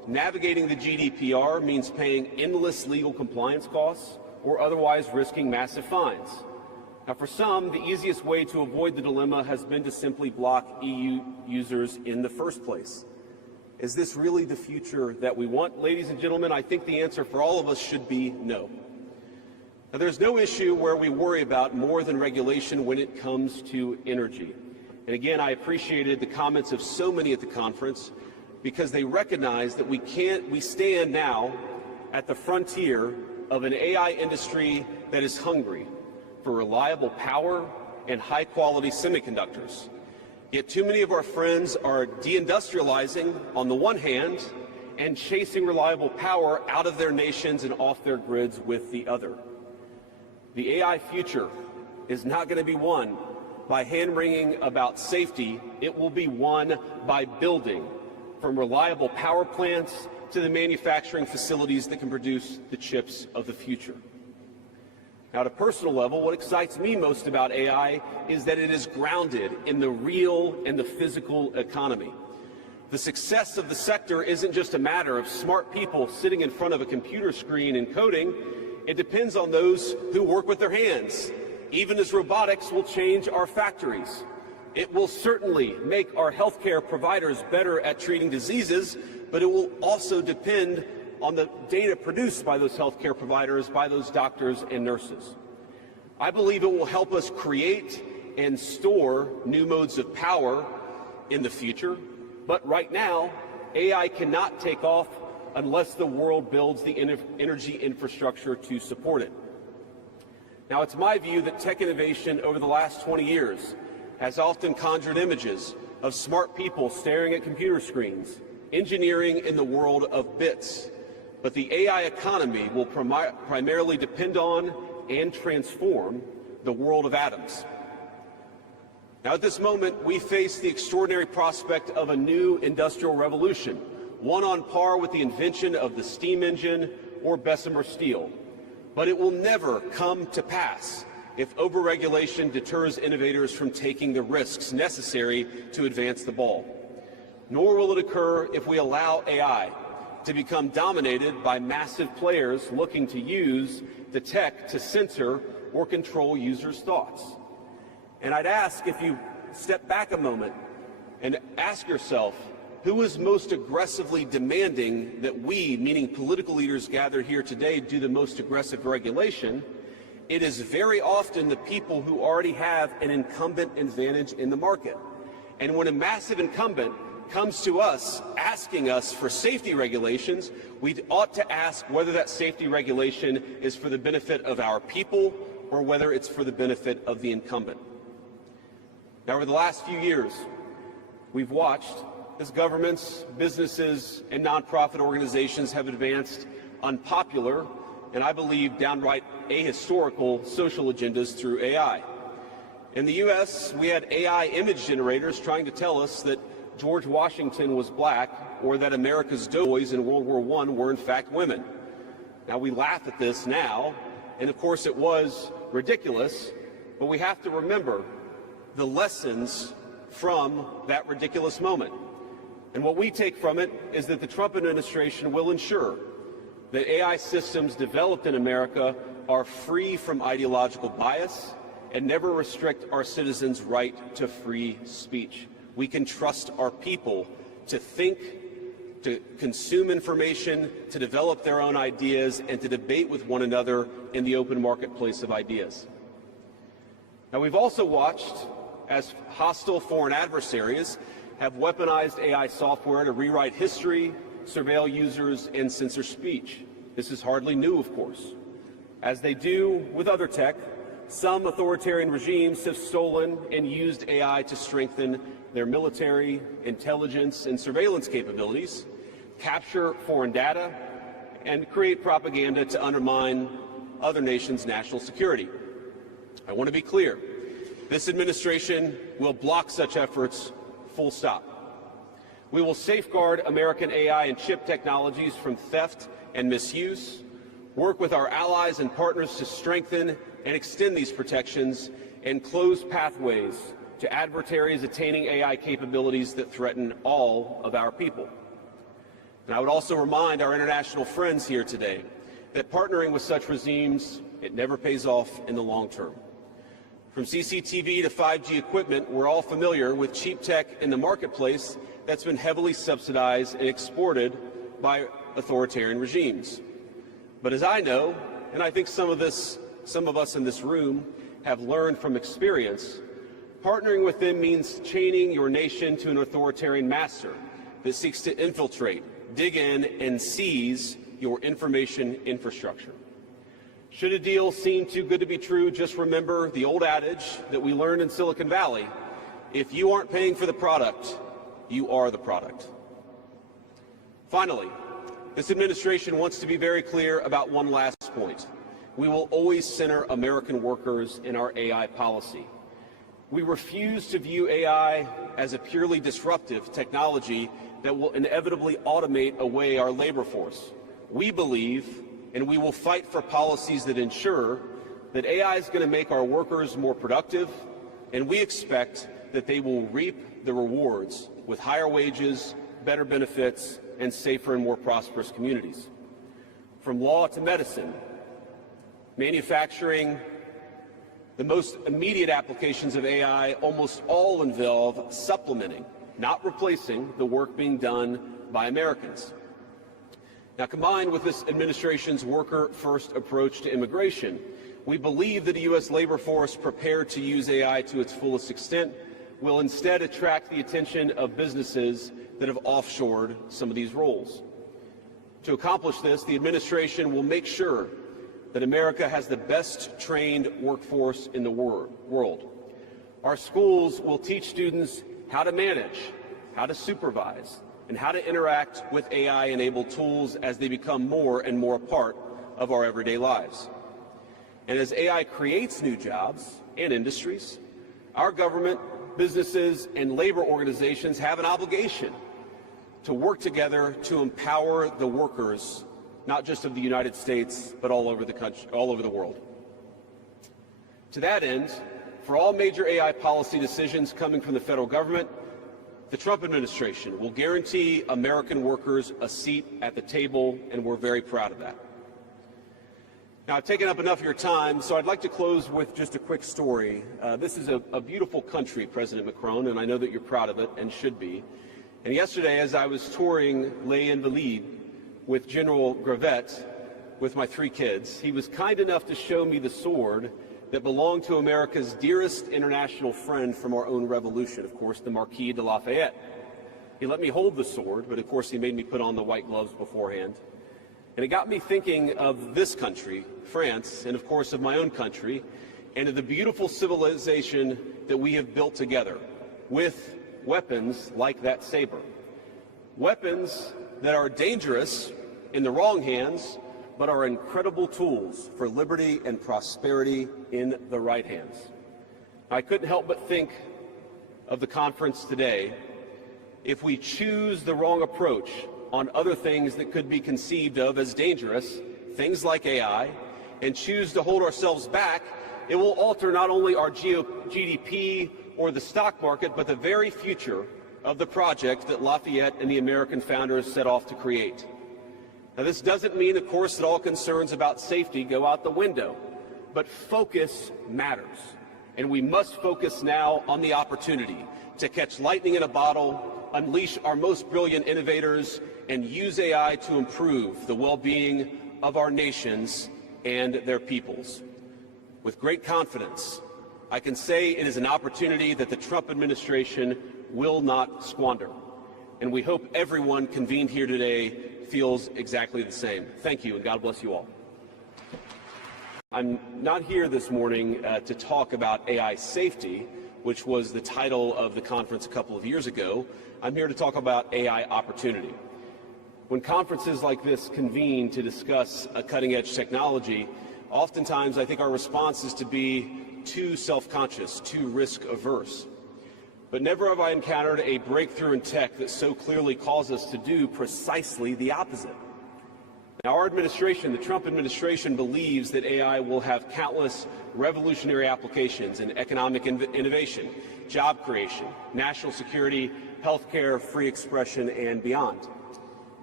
navigating the GDPR means paying endless legal compliance costs or otherwise risking massive fines. Now, for some, the easiest way to avoid the dilemma has been to simply block EU users in the first place. Is this really the future that we want? Ladies and gentlemen, I think the answer for all of us should be no. Now, there's no issue where we worry about more than regulation when it comes to energy. And again, I appreciated the comments of so many at the conference because they recognize that we stand now at the frontier of an AI industry that is hungry for reliable power and high-quality semiconductors. Yet too many of our friends are deindustrializing on the one hand and chasing reliable power out of their nations and off their grids with the other. The AI future is not going to be won by hand-wringing about safety. It will be won by building, from reliable power plants to the manufacturing facilities that can produce the chips of the future. Now, at a personal level, what excites me most about AI is that it is grounded in the real and the physical economy. The success of the sector isn't just a matter of smart people sitting in front of a computer screen and coding. It depends on those who work with their hands, even as robotics will change our factories. It will certainly make our healthcare providers better at treating diseases, but it will also depend on the data produced by those healthcare providers, by those doctors and nurses. I believe it will help us create and store new modes of power in the future, but right now, AI cannot take off unless the world builds the energy infrastructure to support it. Now, it's my view that tech innovation over the last 20 years has often conjured images of smart people staring at computer screens, engineering in the world of bits. But the AI economy will primarily depend on and transform the world of atoms. Now, at this moment, we face the extraordinary prospect of a new industrial revolution, one on par with the invention of the steam engine or Bessemer steel. But it will never come to pass if overregulation deters innovators from taking the risks necessary to advance the ball. Nor will it occur if we allow AI to become dominated by massive players looking to use the tech to censor or control users' thoughts. And I'd ask, if you step back a moment and ask yourself, who is most aggressively demanding that we, meaning political leaders gathered here today, do the most aggressive regulation? It is very often the people who already have an incumbent advantage in the market. And when a massive incumbent comes to us asking us for safety regulations, we ought to ask whether that safety regulation is for the benefit of our people or whether it's for the benefit of the incumbent. Now, over the last few years, we've watched as governments, businesses, and nonprofit organizations have advanced unpopular and, I believe, downright ahistorical social agendas through AI. In the U.S., we had AI image generators trying to tell us that George Washington was black or that America's doughboys in World War I were in fact women. Now, we laugh at this now, and of course it was ridiculous, but we have to remember the lessons from that ridiculous moment. And what we take from it is that the Trump administration will ensure that AI systems developed in America are free from ideological bias and never restrict our citizens' right to free speech. We can trust our people to think, to consume information, to develop their own ideas, and to debate with one another in the open marketplace of ideas. Now, we've also watched as hostile foreign adversaries have weaponized AI software to rewrite history, surveil users, and censor speech. This is hardly new, of course. As they do with other tech, some authoritarian regimes have stolen and used AI to strengthen their military, intelligence, and surveillance capabilities, capture foreign data, and create propaganda to undermine other nations' national security. I want to be clear. This administration will block such efforts, full stop. We will safeguard American AI and chip technologies from theft and misuse, work with our allies and partners to strengthen and extend these protections, and close pathways to adversaries attaining AI capabilities that threaten all of our people. And I would also remind our international friends here today that partnering with such regimes, it never pays off in the long term. From CCTV to 5G equipment, we're all familiar with cheap tech in the marketplace that's been heavily subsidized and exported by authoritarian regimes. But as I know, and I think some of us in this room have learned from experience, partnering with them means chaining your nation to an authoritarian master that seeks to infiltrate, dig in, and seize your information infrastructure. Should a deal seem too good to be true, just remember the old adage that we learned in Silicon Valley: if you aren't paying for the product, you are the product. Finally, this administration wants to be very clear about one last point. We will always center American workers in our AI policy. We refuse to view AI as a purely disruptive technology that will inevitably automate away our labor force. We believe, and we will fight for policies that ensure that AI is going to make our workers more productive, and we expect that they will reap the rewards with higher wages, better benefits, and safer and more prosperous communities. From law to medicine, manufacturing, the most immediate applications of AI almost all involve supplementing, not replacing, the work being done by Americans. Now, combined with this administration's worker-first approach to immigration, we believe that a U.S. labor force prepared to use AI to its fullest extent will instead attract the attention of businesses that have offshored some of these roles. To accomplish this, the administration will make sure that America has the best trained workforce in the world. Our schools will teach students how to manage, how to supervise, and how to interact with AI-enabled tools as they become more and more a part of our everyday lives. And as AI creates new jobs and industries, our government, businesses, and labor organizations have an obligation to work together to empower the workers, not just of the United States, but all over the country, all over the world. To that end, for all major AI policy decisions coming from the federal government, the Trump administration will guarantee American workers a seat at the table, and we're very proud of that. Now, I've taken up enough of your time, so I'd like to close with just a quick story. This is a beautiful country, President Macron, and I know that you're proud of it and should be. And yesterday, as I was touring Les Invalides with General Gravette with my 3 kids, he was kind enough to show me the sword that belonged to America's dearest international friend from our own revolution, of course, the Marquis de Lafayette. He let me hold the sword, but of course he made me put on the white gloves beforehand. And it got me thinking of this country, France, and of course of my own country, and of the beautiful civilization that we have built together with weapons like that saber. Weapons that are dangerous in the wrong hands, but are incredible tools for liberty and prosperity in the right hands. I couldn't help but think of the conference today. If we choose the wrong approach on other things that could be conceived of as dangerous, things like AI, and choose to hold ourselves back, it will alter not only our GDP or the stock market, but the very future of the project that Lafayette and the American founders set off to create. Now, this doesn't mean, of course, that all concerns about safety go out the window, but focus matters. And we must focus now on the opportunity to catch lightning in a bottle, unleash our most brilliant innovators, and use AI to improve the well-being of our nations and their peoples. With great confidence, I can say it is an opportunity that the Trump administration will not squander. And we hope everyone convened here today feels exactly the same. Thank you, and God bless you all. I'm not here this morning to talk about AI safety, which was the title of the conference a couple of years ago. I'm here to talk about AI opportunity. When conferences like this convene to discuss a cutting-edge technology, oftentimes I think our response is to be too self-conscious, too risk-averse. But never have I encountered a breakthrough in tech that so clearly calls us to do precisely the opposite. Now, our administration, the Trump administration, believes that AI will have countless revolutionary applications in economic innovation, job creation, national security, healthcare, free expression, and beyond.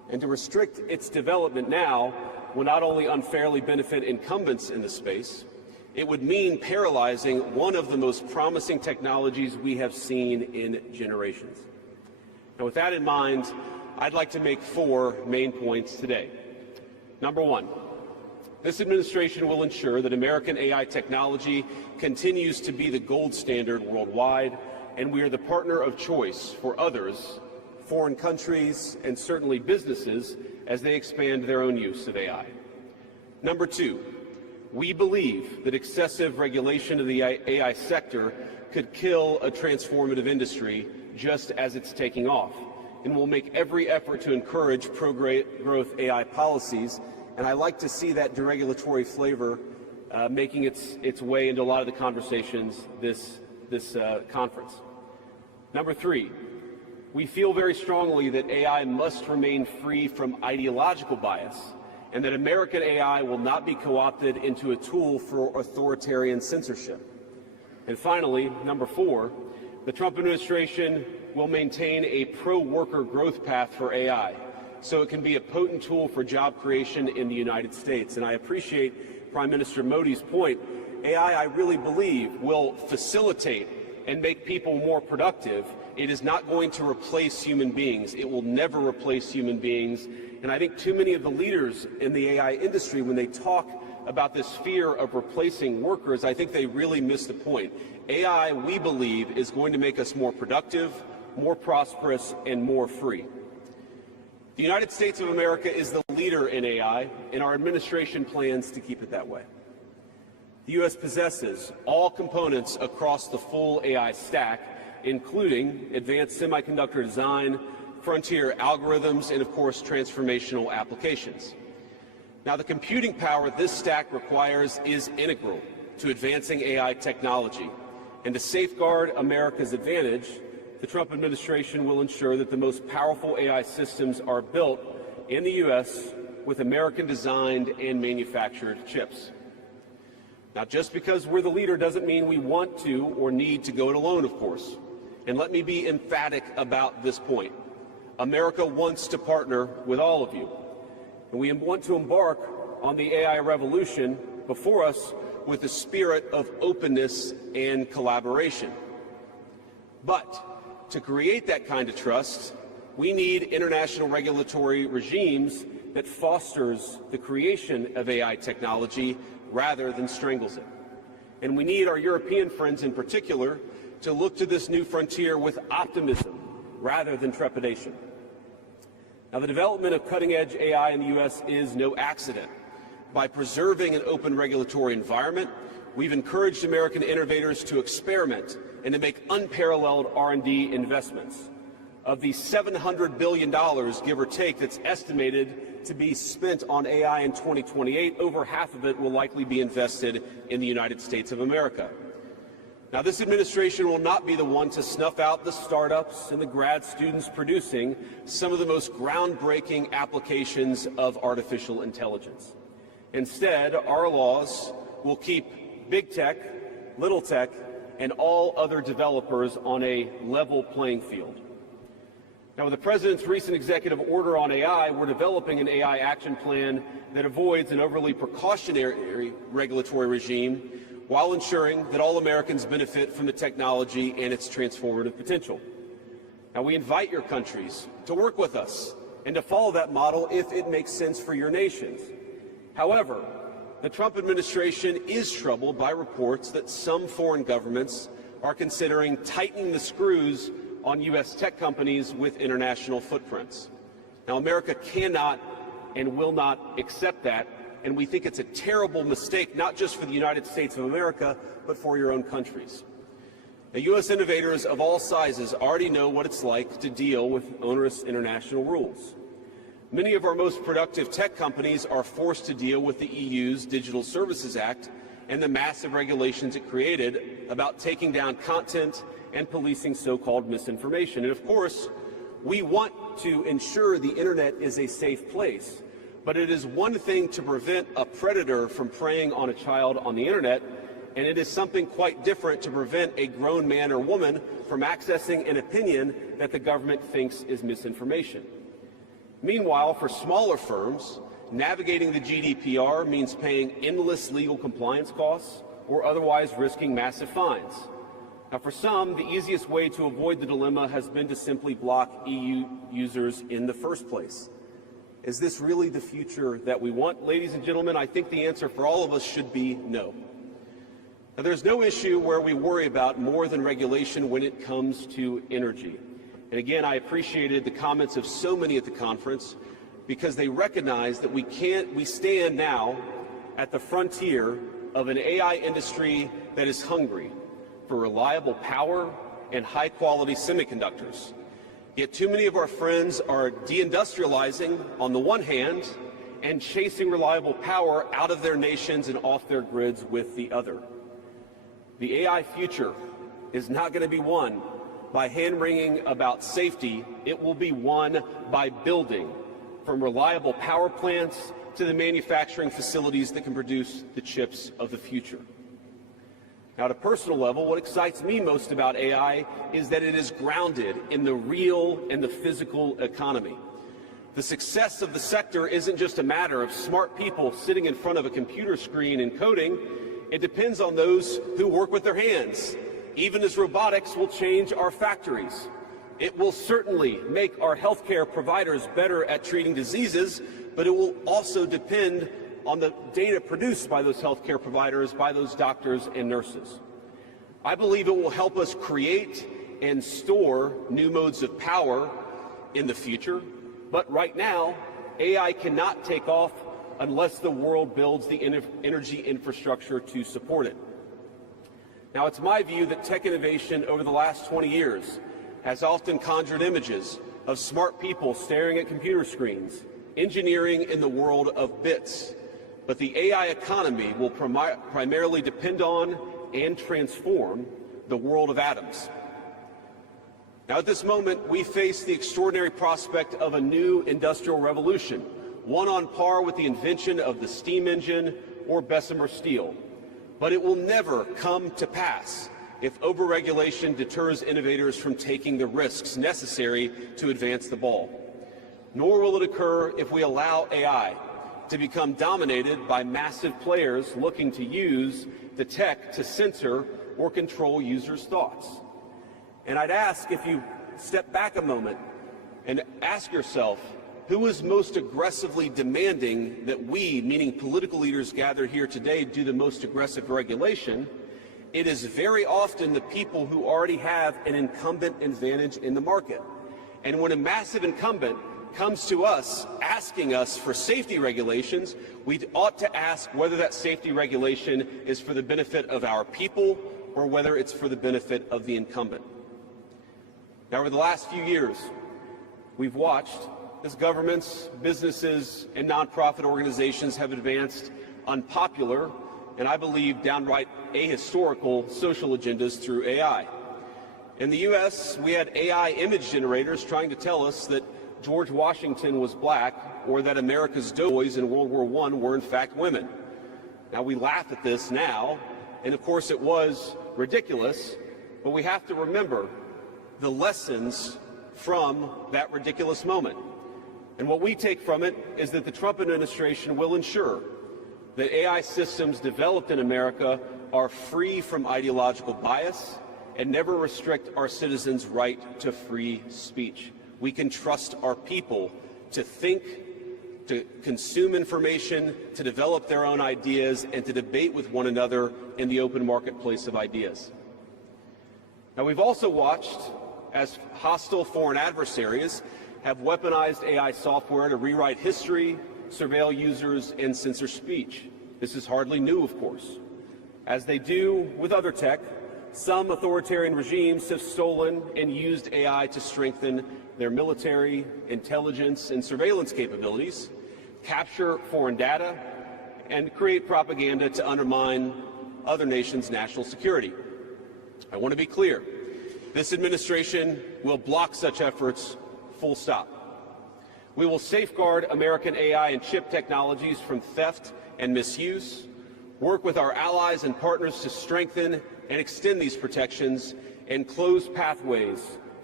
And to restrict its development now will not only unfairly benefit incumbents in the space, it would mean paralyzing one of the most promising technologies we have seen in generations. Now, with that in mind, I'd like to make 4 main points today. Number 1, this administration will ensure that American AI technology continues to be the gold standard worldwide, and we are the partner of choice for others, foreign countries, and certainly businesses as they expand their own use of AI. Number 2, we believe that excessive regulation of the AI sector could kill a transformative industry just as it's taking off, and will make every effort to encourage pro-growth AI policies. And I like to see that deregulatory flavor making its way into a lot of the conversations this conference. Number 3, we feel very strongly that AI must remain free from ideological bias, and that American AI will not be co-opted into a tool for authoritarian censorship. And finally, number 4, the Trump administration will maintain a pro-worker growth path for AI, so it can be a potent tool for job creation in the United States. And I appreciate Prime Minister Modi's point. AI, I really believe, will facilitate and make people more productive. It is not going to replace human beings. It will never replace human beings. And I think too many of the leaders in the AI industry, when they talk about this fear of replacing workers, I think they really miss the point. AI, we believe, is going to make us more productive, more prosperous, and more free. The United States of America is the leader in AI, and our administration plans to keep it that way. The U.S. possesses all components across the full AI stack, including advanced semiconductor design, frontier algorithms, and of course transformational applications. Now, the computing power this stack requires is integral to advancing AI technology, and to safeguard America's advantage, the Trump administration will ensure that the most powerful AI systems are built in the U.S. with American-designed and manufactured chips. Now, just because we're the leader doesn't mean we want to or need to go it alone, of course. And let me be emphatic about this point. America wants to partner with all of you. And we want to embark on the AI revolution before us with a spirit of openness and collaboration. But to create that kind of trust, we need international regulatory regimes that fosters the creation of AI technology rather than strangles it. And we need our European friends in particular to look to this new frontier with optimism rather than trepidation. Now, the development of cutting-edge AI in the U.S. is no accident. By preserving an open regulatory environment, we've encouraged American innovators to experiment and to make unparalleled R&D investments. Of the $700 billion, give or take, that's estimated to be spent on AI in 2028, over half of it will likely be invested in the United States of America. Now, this administration will not be the one to snuff out the startups and the grad students producing some of the most groundbreaking applications of artificial intelligence. Instead, our laws will keep big tech, little tech, and all other developers on a level playing field. Now, with the President's recent executive order on AI, we're developing an AI action plan that avoids an overly precautionary regulatory regime while ensuring that all Americans benefit from the technology and its transformative potential. Now, we invite your countries to work with us and to follow that model if it makes sense for your nations. However, the Trump administration is troubled by reports that some foreign governments are considering tightening the screws on U.S. tech companies with international footprints. Now, America cannot and will not accept that, and we think it's a terrible mistake, not just for the United States of America, but for your own countries. Now, U.S. innovators of all sizes already know what it's like to deal with onerous international rules. Many of our most productive tech companies are forced to deal with the EU's Digital Services Act and the massive regulations it created about taking down content and policing so-called misinformation. And of course, we want to ensure the internet is a safe place, but it is one thing to prevent a predator from preying on a child on the internet, and it is something quite different to prevent a grown man or woman from accessing an opinion that the government thinks is misinformation. Meanwhile, for smaller firms, navigating the GDPR means paying endless legal compliance costs or otherwise risking massive fines. Now, for some, the easiest way to avoid the dilemma has been to simply block EU users in the first place. Is this really the future that we want? Ladies and gentlemen, I think the answer for all of us should be no. Now, there's no issue where we worry about more than regulation when it comes to energy. And again, I appreciated the comments of so many at the conference because they recognize that we stand now at the frontier of an AI industry that is hungry for reliable power and high-quality semiconductors. Yet too many of our friends are deindustrializing on the one hand and chasing reliable power out of their nations and off their grids with the other. The AI future is not going to be won by hand-wringing about safety. It will be won by building, from reliable power plants to the manufacturing facilities that can produce the chips of the future. Now, at a personal level, what excites me most about AI is that it is grounded in the real and the physical economy. The success of the sector isn't just a matter of smart people sitting in front of a computer screen and coding. It depends on those who work with their hands, even as robotics will change our factories. It will certainly make our healthcare providers better at treating diseases, but it will also depend on the data produced by those healthcare providers, by those doctors and nurses. I believe it will help us create and store new modes of power in the future, but right now, AI cannot take off unless the world builds the energy infrastructure to support it. Now, it's my view that tech innovation over the last 20 years has often conjured images of smart people staring at computer screens, engineering in the world of bits. But the AI economy will primarily depend on and transform the world of atoms. Now, at this moment, we face the extraordinary prospect of a new industrial revolution, one on par with the invention of the steam engine or Bessemer steel. But it will never come to pass if overregulation deters innovators from taking the risks necessary to advance the ball. Nor will it occur if we allow AI to become dominated by massive players looking to use the tech to censor or control users' thoughts. And I'd ask, if you step back a moment and ask yourself, who is most aggressively demanding that we, meaning political leaders gathered here today, do the most aggressive regulation? It is very often the people who already have an incumbent advantage in the market. And when a massive incumbent comes to us asking us for safety regulations, we ought to ask whether that safety regulation is for the benefit of our people or whether it's for the benefit of the incumbent. Now, over the last few years, we've watched as governments, businesses, and nonprofit organizations have advanced unpopular and, I believe, downright ahistorical social agendas through AI. In the U.S., we had AI image generators trying to tell us that George Washington was black or that America's doughboys in World War I were in fact women. Now, we laugh at this now, and of course it was ridiculous, but we have to remember the lessons from that ridiculous moment. And what we take from it is that the Trump administration will ensure that AI systems developed in America are free from ideological bias and never restrict our citizens' right to free speech. We can trust our people to think, to consume information, to develop their own ideas, and to debate with one another in the open marketplace of ideas. Now, we've also watched as hostile foreign adversaries have weaponized AI software to rewrite history, surveil users, and censor speech. This is hardly new, of course. As they do with other tech, some authoritarian regimes have stolen and used AI to strengthen their military, intelligence, and surveillance capabilities, capture foreign data, and create propaganda to undermine other nations' national security. I want to be clear. This administration will block such efforts, full stop. We will safeguard American AI and chip technologies from theft and misuse, work with our allies and partners to strengthen and extend these protections, and close pathways to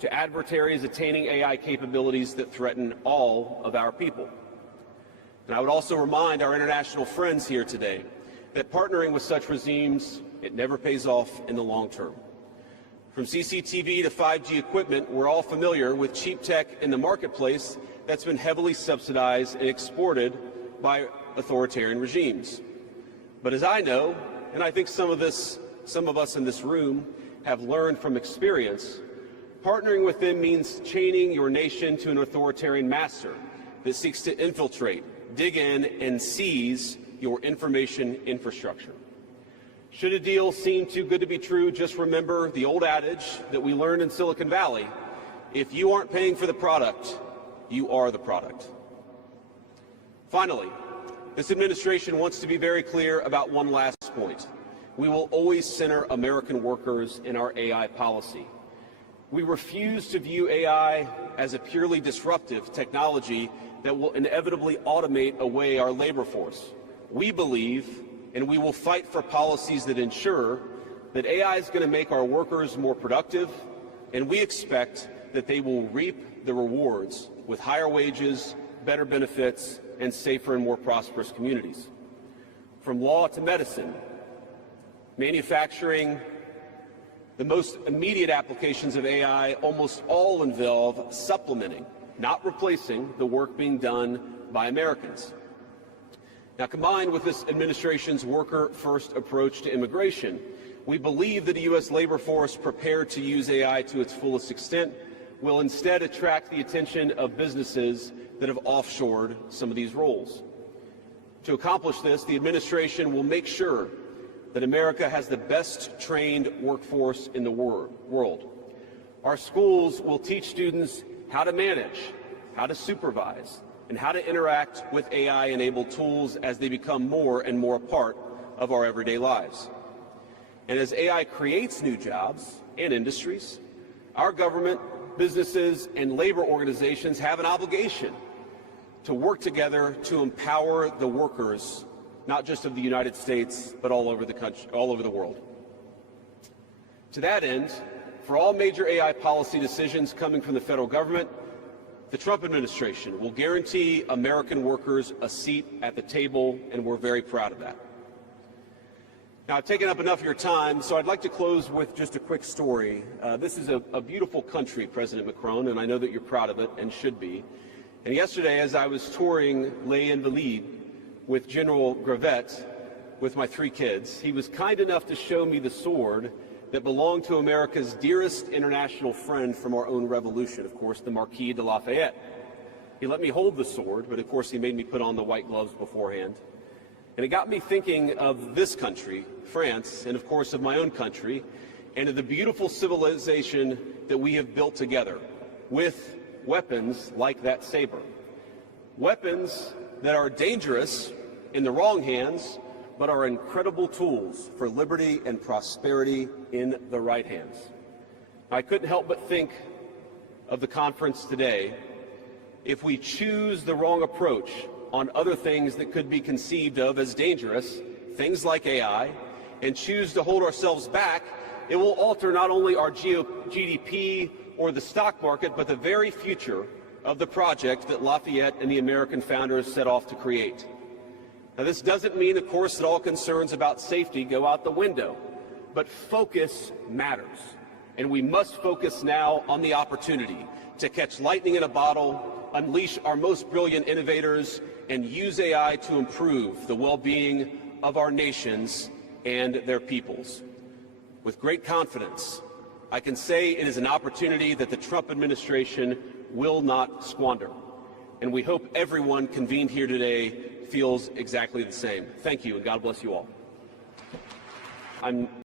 to adversaries attaining AI capabilities that threaten all of our people. And I would also remind our international friends here today that partnering with such regimes, it never pays off in the long term. From CCTV to 5G equipment, we're all familiar with cheap tech in the marketplace that's been heavily subsidized and exported by authoritarian regimes. But as I know, and I think some of us in this room have learned from experience, partnering with them means chaining your nation to an authoritarian master that seeks to infiltrate, dig in, and seize your information infrastructure. Should a deal seem too good to be true, just remember the old adage that we learned in Silicon Valley: if you aren't paying for the product, you are the product. Finally, this administration wants to be very clear about one last point. We will always center American workers in our AI policy. We refuse to view AI as a purely disruptive technology that will inevitably automate away our labor force. We believe, and we will fight for policies that ensure that AI is going to make our workers more productive, and we expect that they will reap the rewards with higher wages, better benefits, and safer and more prosperous communities. From law to medicine, manufacturing, the most immediate applications of AI almost all involve supplementing, not replacing, the work being done by Americans. Now, combined with this administration's worker-first approach to immigration, we believe that a U.S. labor force prepared to use AI to its fullest extent will instead attract the attention of businesses that have offshored some of these roles. To accomplish this, the administration will make sure that America has the best trained workforce in the world. Our schools will teach students how to manage, how to supervise, and how to interact with AI-enabled tools as they become more and more a part of our everyday lives. And as AI creates new jobs and industries, our government, businesses, and labor organizations have an obligation to work together to empower the workers, not just of the United States, but all over the country, all over the world. To that end, for all major AI policy decisions coming from the federal government, the Trump administration will guarantee American workers a seat at the table, and we're very proud of that. Now, I've taken up enough of your time, so I'd like to close with just a quick story. This is a beautiful country, President Macron, and I know that you're proud of it and should be. And yesterday, as I was touring Les Invalides with General Gravette with my 3 kids, he was kind enough to show me the sword that belonged to America's dearest international friend from our own revolution, of course, the Marquis de Lafayette. He let me hold the sword, but of course he made me put on the white gloves beforehand. And it got me thinking of this country, France, and of course of my own country, and of the beautiful civilization that we have built together with weapons like that saber. Weapons that are dangerous in the wrong hands, but are incredible tools for liberty and prosperity in the right hands. I couldn't help but think of the conference today. If we choose the wrong approach on other things that could be conceived of as dangerous, things like AI, and choose to hold ourselves back, it will alter not only our GDP or the stock market, but the very future of the project that Lafayette and the American founders set off to create. Now, this doesn't mean, of course, that all concerns about safety go out the window, but focus matters, and we must focus now on the opportunity to catch lightning in a bottle, unleash our most brilliant innovators, and use AI to improve the well-being of our nations and their peoples. With great confidence, I can say it is an opportunity that the Trump administration will not squander, and we hope everyone convened here today feels exactly the same. Thank you, and God bless you all.